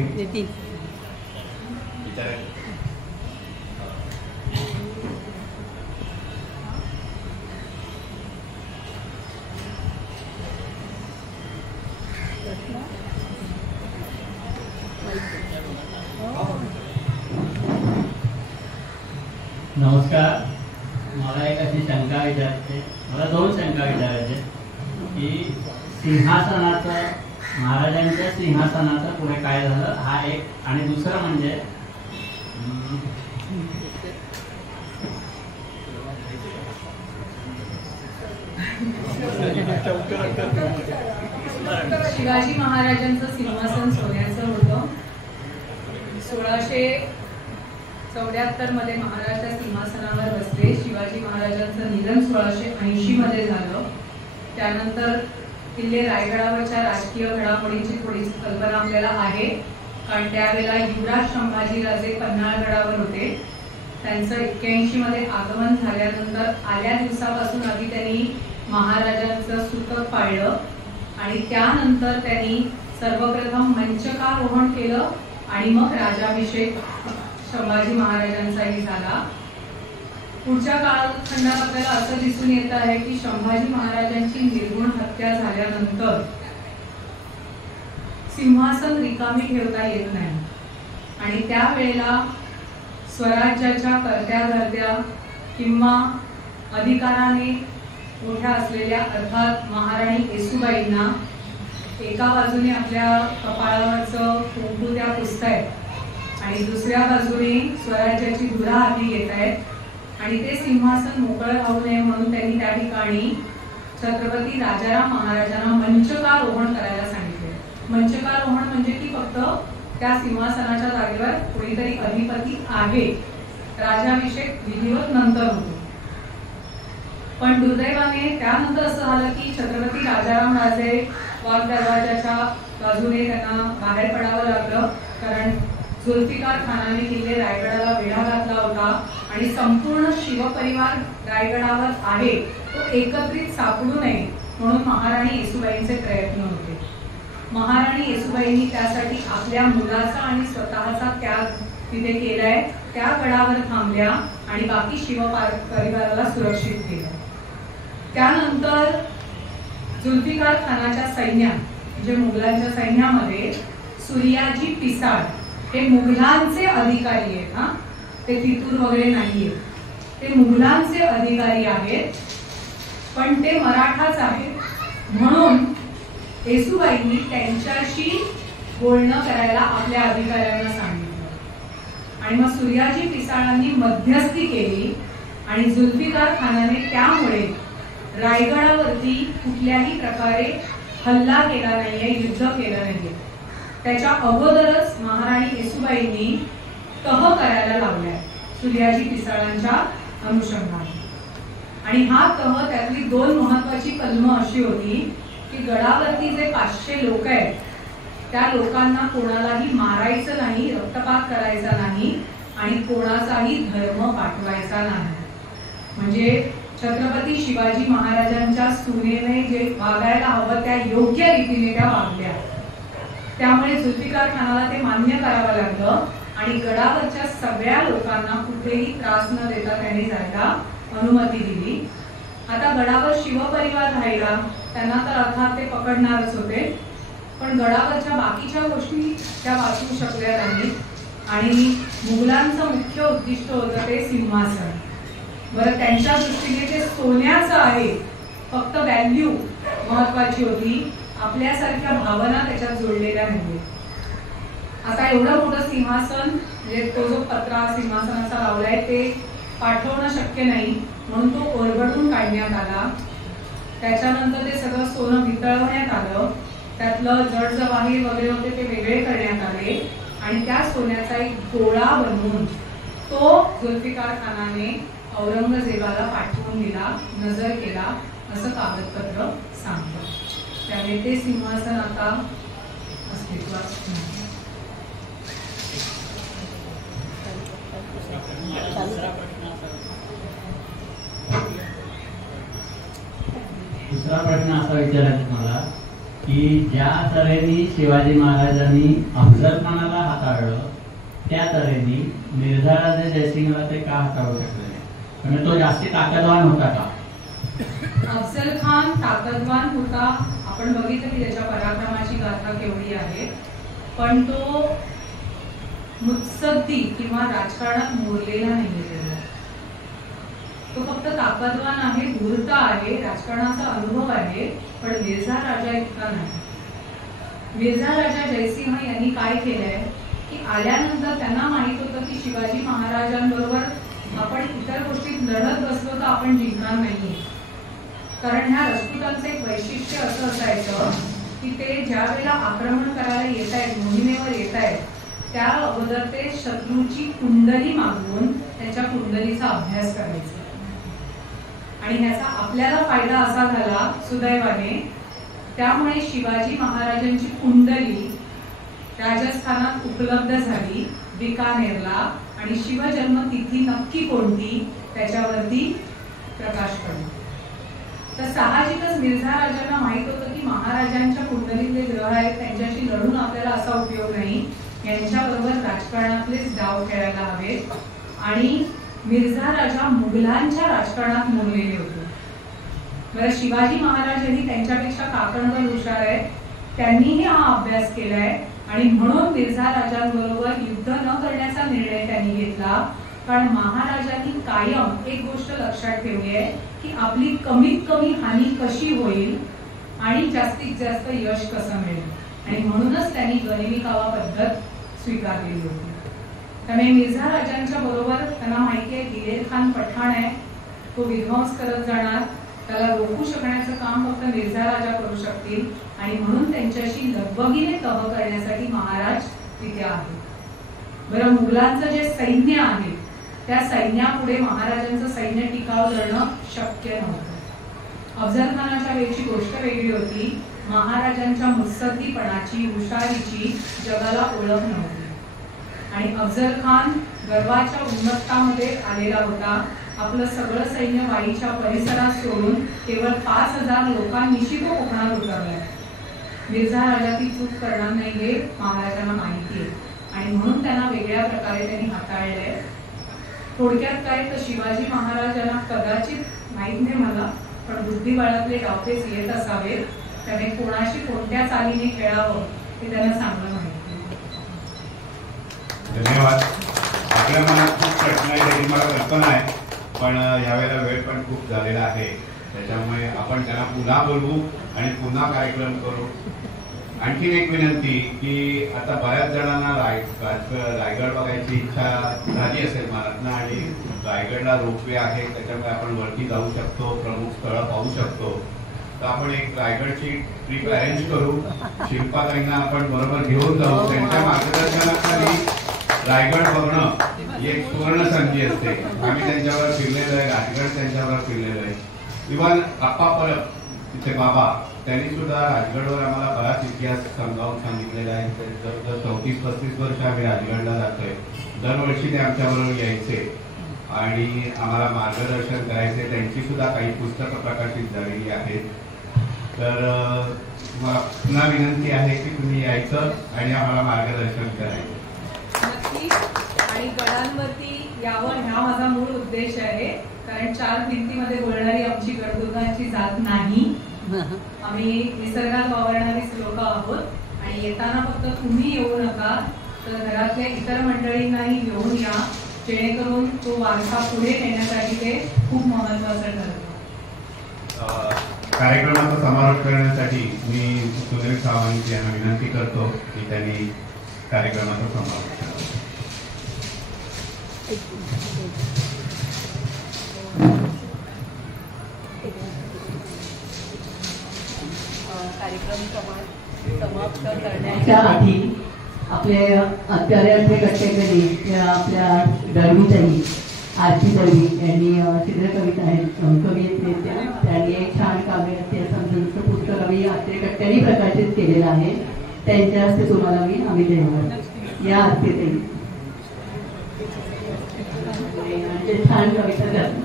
नमस्कार. मला एक अशी शंका विचारायची, मला 2 शंका विचारायचे की सिंहासनाचं, महाराजांच्या सिंहासनाचं पुढे काय झालं, हा एक. आणि दुसरं म्हणजे शिवाजी महाराजांचं सिंहासन सोन्याचं होतं. 1674 मध्ये महाराज त्या सिंहासनावर बसले. शिवाजी महाराजांचं निधन 1680 मध्ये झालं. त्यानंतर किल्ले रायगडावरच्या राजकीय घडामोडींची थोडीशी कल्पना आपल्याला आहे. कारण त्यावेळेला युवराज संभाजीराजे पन्हाळगडावर होते. त्यांचं 81 मध्ये आगमन झाल्यानंतर आल्या दिवसापासून आधी त्यांनी महाराजांचं सूतक पाळलं आणि त्यानंतर त्यांनी सर्वप्रथम मंचकारोहण केलं आणि मग राजाभिषेक संभाजी महाराजांचाही झाला. पुढच्या कालखंडात आपल्याला असं दिसून येत आहे की संभाजी महाराजांची निर्घुण हत्या झाल्यानंतर सिंहासन रिकामी ठेवता येत नाही आणि त्यावेळेला स्वराज्याच्या कर्त्या धर्त्या किंवा अधिकाराने मोठ्या असलेल्या अर्थात महाराणी येसूबाईंना एका बाजूने आपल्या कपाळावरचं कुंकू त्या पुसतायत आणि दुसऱ्या बाजूने स्वराज्याची धुरा हाती घेत आहेत आणि ते सिंहासन मोकळं राहू नये म्हणून त्यांनी त्या ठिकाणी छत्रपती राजाराम महाराजांना मंचकारोहण करायला सांगितले. मंचकारोहण म्हणजे की फक्त त्या सिंहासनाच्या जागेवर कोणीतरी अधिपती आहे, राजाभिषेक विधिवत नंतर होतो. पण दुर्दैवाने त्यानंतर असं झालं की छत्रपती राजाराम राजे वाघ दरवाजाच्या बाजूने त्यांना बाहेर पडावं लागलं, कारण जुल्फिकार खानाने किल्ले रायगडाला वेढा घातला होता आणि संपूर्ण शिवपरिवार रायगडावर आहे तो एकत्रित सापडू नये म्हणून महाराणी येसूबाईंचे प्रयत्न होते. महाराणी येसूबाईंनी त्यासाठी आपल्या मुलाचा आणि स्वतःचा त्याग तिथे केलाय. त्या गडावर थांबल्या आणि बाकी शिवपरिवाराला सुरक्षित केलं. त्यानंतर जुल्फिकार खानाच्या सैन्यात म्हणजे मुघलांच्या सैन्यामध्ये सूर्याजी पिसाळ हे मुघलांचे अधिकारी आहेत. हा, ते फितूर वगैरे नाहीये, ते मुघलांचे अधिकारी आहेत, पण ते मराठाच आहेत. म्हणून येसूबाईंनी त्यांच्याशी बोलणं करायला आपल्या अधिकाऱ्यांना सांगितलं आणि मग सूर्याजी पिसाळांनी मध्यस्थी केली आणि जुल्फिकार खानाने त्यामुळे रायगडावरती कुठल्याही प्रकारे हल्ला केला नाहीये, युद्ध केलं नाहीये. त्याच्या अगोदरच महाराणी येसूबाईंनी तह करायला लावलाय सूर्याजी पिसाळांच्या अनुषंगाने आणि हा तह त्यातली 2 महत्वाची कलमं अशी होती की गडावरती जे 500 लोक आहेत त्या लोकांना कोणालाही मारायचं नाही, रक्तपात करायचा नाही आणि कोणाचाही धर्म पाठवायचा नाही. म्हणजे छत्रपती शिवाजी महाराजांच्या सुनेने जे वागायला हवं त्या योग्य रीतीने त्या वागल्या. त्यामुळे जुल्फिकार खानाला ते मान्य करावं लागलं आणि गडावरच्या सगळ्या लोकांना कुठेही त्रास न देता त्यांनी जायला अनुमती दिली. आता गडावर शिवपरिवार राहिला, त्यांना तर अर्थात ते पकडणारच होते, पण गडावरच्या बाकीच्या गोष्टी त्या वाचवू शकल्या नाहीत आणि मुघलांचं मुख्य उद्दिष्ट होतं ते सिंहासन. बरं, त्यांच्या दृष्टीने ते सोन्याचं आहे, फक्त व्हॅल्यू महत्वाची होती, आपल्यासारख्या भावना त्याच्यात जोडलेल्या नाहीये. आता एवढं मोठं सिंहासन म्हणजे तो जो पत्रा सिंहासनाचा लावलाय ते पाठवणं शक्य नाही म्हणून तो ओरबडून काढण्यात आला. त्याच्यानंतर ते सगळं सोनं वितळवण्यात आलं, त्यातलं जड जवाहीर वगैरे होते ते वेगळे करण्यात आले आणि त्या सोन्याचा एक गोळा बनवून तो जुल्फिकार खानाने औरंगजेबाला पाठवून दिला, नजर केला असं कागदपत्र सांगतं. त्यामुळे ते सिंहासन आता अस्तित्वात नाही. दुसरा प्रश्न असा विचारायचा मला की ज्या तऱ्हेने शिवाजी महाराजांनी अफजल खानाला हाताळलं त्या तऱ्हेने मिर्झाराजे जयसिंगला ते का हाताळू शकले? म्हणजे तो जास्ती ताकदवान होता का? अफजल खान ताकदवान होता, आपण बघितलं की त्याच्या पराक्रमाची गाथा केवढी आहे, पण तो मुत्सद्दी किंवा राजकारणात मोरलेला नाहीये. तो फक्त ताकदवान आहे, धूर्त आहे, राजकारणाचा अनुभव आहे, पण मिर्झा राजा इतका नाही. मिर्झा राजा जयसिंह यांनी काय केलंय की आल्यानंतर त्यांना माहित होतं की शिवाजी महाराजांबरोबर आपण इतर गोष्टीत लढत बसलो तर आपण जिंकणार नाहीये. कारण ह्या राजपुतांचं एक वैशिष्ट्य असं असायचं की ते ज्या वेळेला आक्रमण करायला येत आहेत, मोहिमेवर येत आहेत, त्या अगोदर ते शत्रूची कुंडली मागवून त्याच्या कुंडलीचा अभ्यास करायचा आणि ह्याचा आपल्याला फायदा असा झाला सुदैवाने. त्यामुळे शिवाजी महाराजांची कुंडली राजस्थानात उपलब्ध झाली, बिकानेरला, आणि शिवजन्म तिथी नक्की कोणती त्याच्यावरती प्रकाश पडला. तर साहजिकच मिर्झा राजांना माहित होतं की महाराजांच्या कुंडलीतले ग्रह आहेत, त्यांच्याशी लढून आपल्याला असा उपयोग नाही, यांच्याबरोबर राजकारणातलेच डाव खेळायला हवेत. आणि मिर्झा राजा मुघलांच्या राजकारणात मोडलेले होते. बरं, शिवाजी महाराज यांनी त्यांच्यापेक्षा काकणवर हुशार आहेत, त्यांनीही हा अभ्यास केलाय आणि म्हणून मिर्झा राजांबरोबर युद्ध न करण्याचा निर्णय त्यांनी घेतला. कारण महाराजांनी कायम एक गोष्ट लक्षात ठेवली आहे की आपली कमीत कमी हानी कशी होईल आणि जास्तीत जास्त यश कसं मिळेल, आणि म्हणूनच त्यांनी गरिबी कावा पद्धत स्वीकारलेली होती. त्यामुळे मिर्झा राजांच्या बरोबर त्यांना माहिती आहे दिलेर खान पठाण आहे, तो विध्वंस करत जाणार, त्याला रोखू शकण्याचं काम फक्त मिर्झा राजा करू शकतील, आणि म्हणून त्यांच्याशी लगबगीने तह करण्यासाठी महाराज तिथे आहेत. बरं, मुघलांचं जे सैन्य आहे त्या सैन्यापुढे महाराजांचं सैन्य टिकाव धरणं शक्य नव्हतं. अफजल खानाच्या वेळची गोष्ट वेगळी होती. महाराजांच्या मुत्सद्दीपणाची, हुशारीची जगाला ओळख नव्हती, आणि अफजल खान गर्वाच्या उन्मत्तामध्ये आलेला होता. आपलं सगळं सैन्य वाईच्या परिसरात सोडून केवळ 5,000 लोकांनिशी तो कोकणात उतरलाय. मिर्झा राजा ती चूक करणार नाही हे महाराजांना माहिती आहे, आणि म्हणून त्यांना वेगळ्या प्रकारे त्यांनी हाताळलंय. थोडक्यात काय तर शिवाजी महाराजांना कदाचित माहित नाही मला, पण बुद्धिबळातले डावपेच येत असावेत, त्याने कोणाशी कोणत्या चालीने खेळावं हे त्यांना चांगलं माहिती. धन्यवाद. आपल्या मनात खूप प्रश्न आहे त्याची मला कल्पना आहे, पण यावेळेला वेळ पण खूप झालेला आहे, त्याच्यामुळे आपण त्यांना पुन्हा बोलवू आणि पुन्हा कार्यक्रम करू. आणखीन एक विनंती की आता बऱ्याच जणांना रायगड बघायची इच्छा झाली असेल मनातनं, आणि रायगडला रोपवे आहे, त्याच्यामुळे आपण वरती जाऊ शकतो, प्रमुख स्थळं पाहू शकतो. तर आपण एक रायगडची ट्रिप अरेंज करू, शिल्पाताईंना आपण बरोबर घेऊन जाऊ, त्यांच्या मार्गदर्शनाखाली रायगड बघणं ही एक सुवर्ण संधी असते. आम्ही त्यांच्यावर फिरलेलो आहे, राजगड त्यांच्यावर फिरलेलो आहे. इव्हन आप्पा परब तिथे बाबा त्यांनी सुद्धा राजगडवर आम्हाला बराच इतिहास समजावून सांगितलेला आहे. जवळजवळ 34-35 वर्ष आम्ही राजगडला जातोय. दरवर्षी ते आमच्याबरोबर यायचे आणि आम्हाला मार्गदर्शन करायचे. त्यांची सुद्धा काही पुस्तकं प्रकाशित झालेली आहेत. तर मला पुन्हा विनंती आहे की तुम्ही यायचं आणि आम्हाला मार्गदर्शन करायचं. नक्की. आणि गडांवरती यावं हा माझा मूळ उद्देश आहे, कारण 4 भिंतीमध्ये बोलणारी आमची गडदुर्गांची जात नाही. आम्ही निसर्गात वावरणारीच लोक आहोत, आणि येताना फक्त तुम्ही येऊ नका, तर घरातल्या इतर मंडळींनाही घेऊन या, जेणेकरून तो वारसा पुढे नेण्यासाठी ते खूप महत्वाचं ठरतं. कार्यक्रमाचा समारोप करण्यासाठी मी सुनील सावंत यांना विनंती करतो की त्यांनी कार्यक्रमाचा समारोप करावा. कार्यक्रम समाप्त करण्याच्या आधी आपले आचार्य गट्टेकरी आपल्या दळवीताई आरती दळवी यांनी चित्रकविता आहेत, कवियत्री त्यांनी एक छान काव्य समजूनचं पुस्तक आम्ही आचार्य गट्ट्यांनी प्रकाशित केलेलं आहे. त्यांच्या हस्ते तुम्हाला मी आम्ही देणार या आरतीताई छान कविता करतात.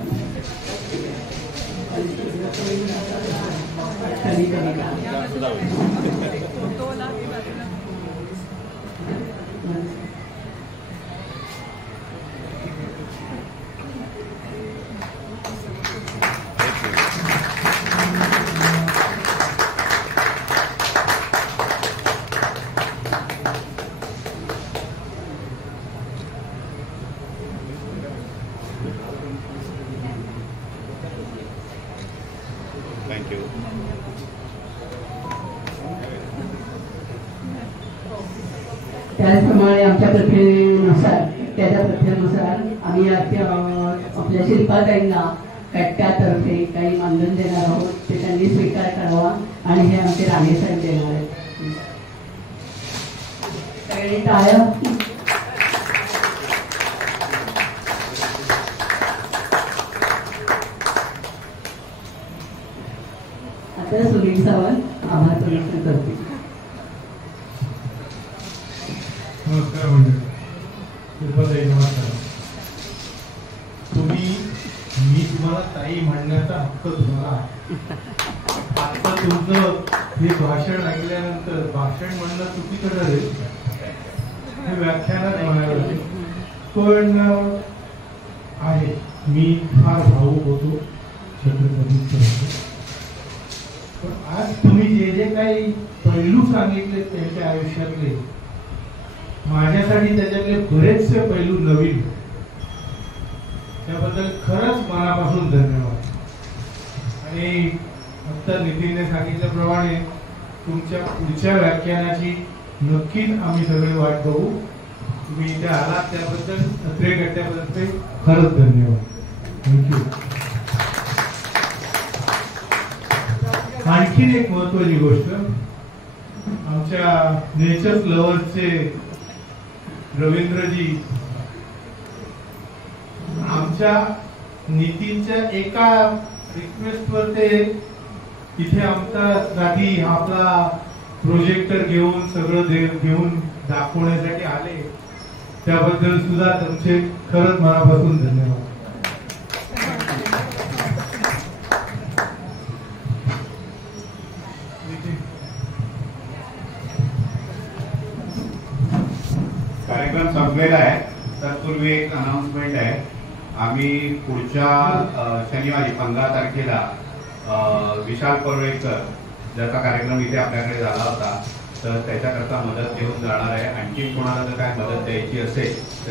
थँक्यू. त्याचप्रमाणे आमच्या प्रक्रियेनुसार आम्ही आपल्या शिल्पाताईंना कट्ट्यातर्फे काही मानधन देणार आहोत, ते त्यांनी स्वीकार करावा, आणि हे आमचे राणेसाहेब देणार आहेत. सगळे टाळ्या. आता सुनील सावंत आभार प्रदर्शन करतील. नमस्कार मंडळी. नमस्कार. हक्क तुम्हाला आहे. आता तुमचं हे भाषण ऐकल्यानंतर भाषण म्हणणं चुकीचं ठरेल, हे व्याख्यानच म्हणायला लागेल. पण आहे, मी फार भावूक होतो छत्रपतींपर्यंत. पण आज तुम्ही जे जे काही पैलू सांगितले त्यांच्या आयुष्यातले, माझ्यासाठी त्याच्यातले बरेचसे पैलू नवीन, त्याबद्दल खरंच मनापासून धन्यवाद. आणि आता नितीनने सांगितल्याप्रमाणे तुमच्या पुढच्या व्याख्यानाची नक्कीच आम्ही सगळे वाट बघू. तुम्ही इथे आलात त्याबद्दल अत्रे गट्ट्याबद्दल खरंच धन्यवाद. थँक्यू. आणखीन एक महत्वाची गोष्ट, आमच्या नेचर लव्हर्सचे रवींद्रजी आमच्या नितीनच्या एका रिक्वेस्टवर ते इथे आमच्यासाठी आपला प्रोजेक्टर घेऊन सगळं घेऊन दाखवण्यासाठी आले. त्याबद्दल सुद्धा तुमचे खरंच मनापासून धन्यवाद. कार्यक्रम संपलेला आहे. तत्पूर्वी एक अनाउन्समेंट आहे. आम्ही पुढच्या शनिवारी 15 तारखेला विशाल परुळेकर ज्याचा कार्यक्रम इथे आपल्याकडे झाला होता, तर त्याच्याकरता मदत घेऊन जाणार आहे. आणखी कोणाला जर काय मदत द्यायची असेल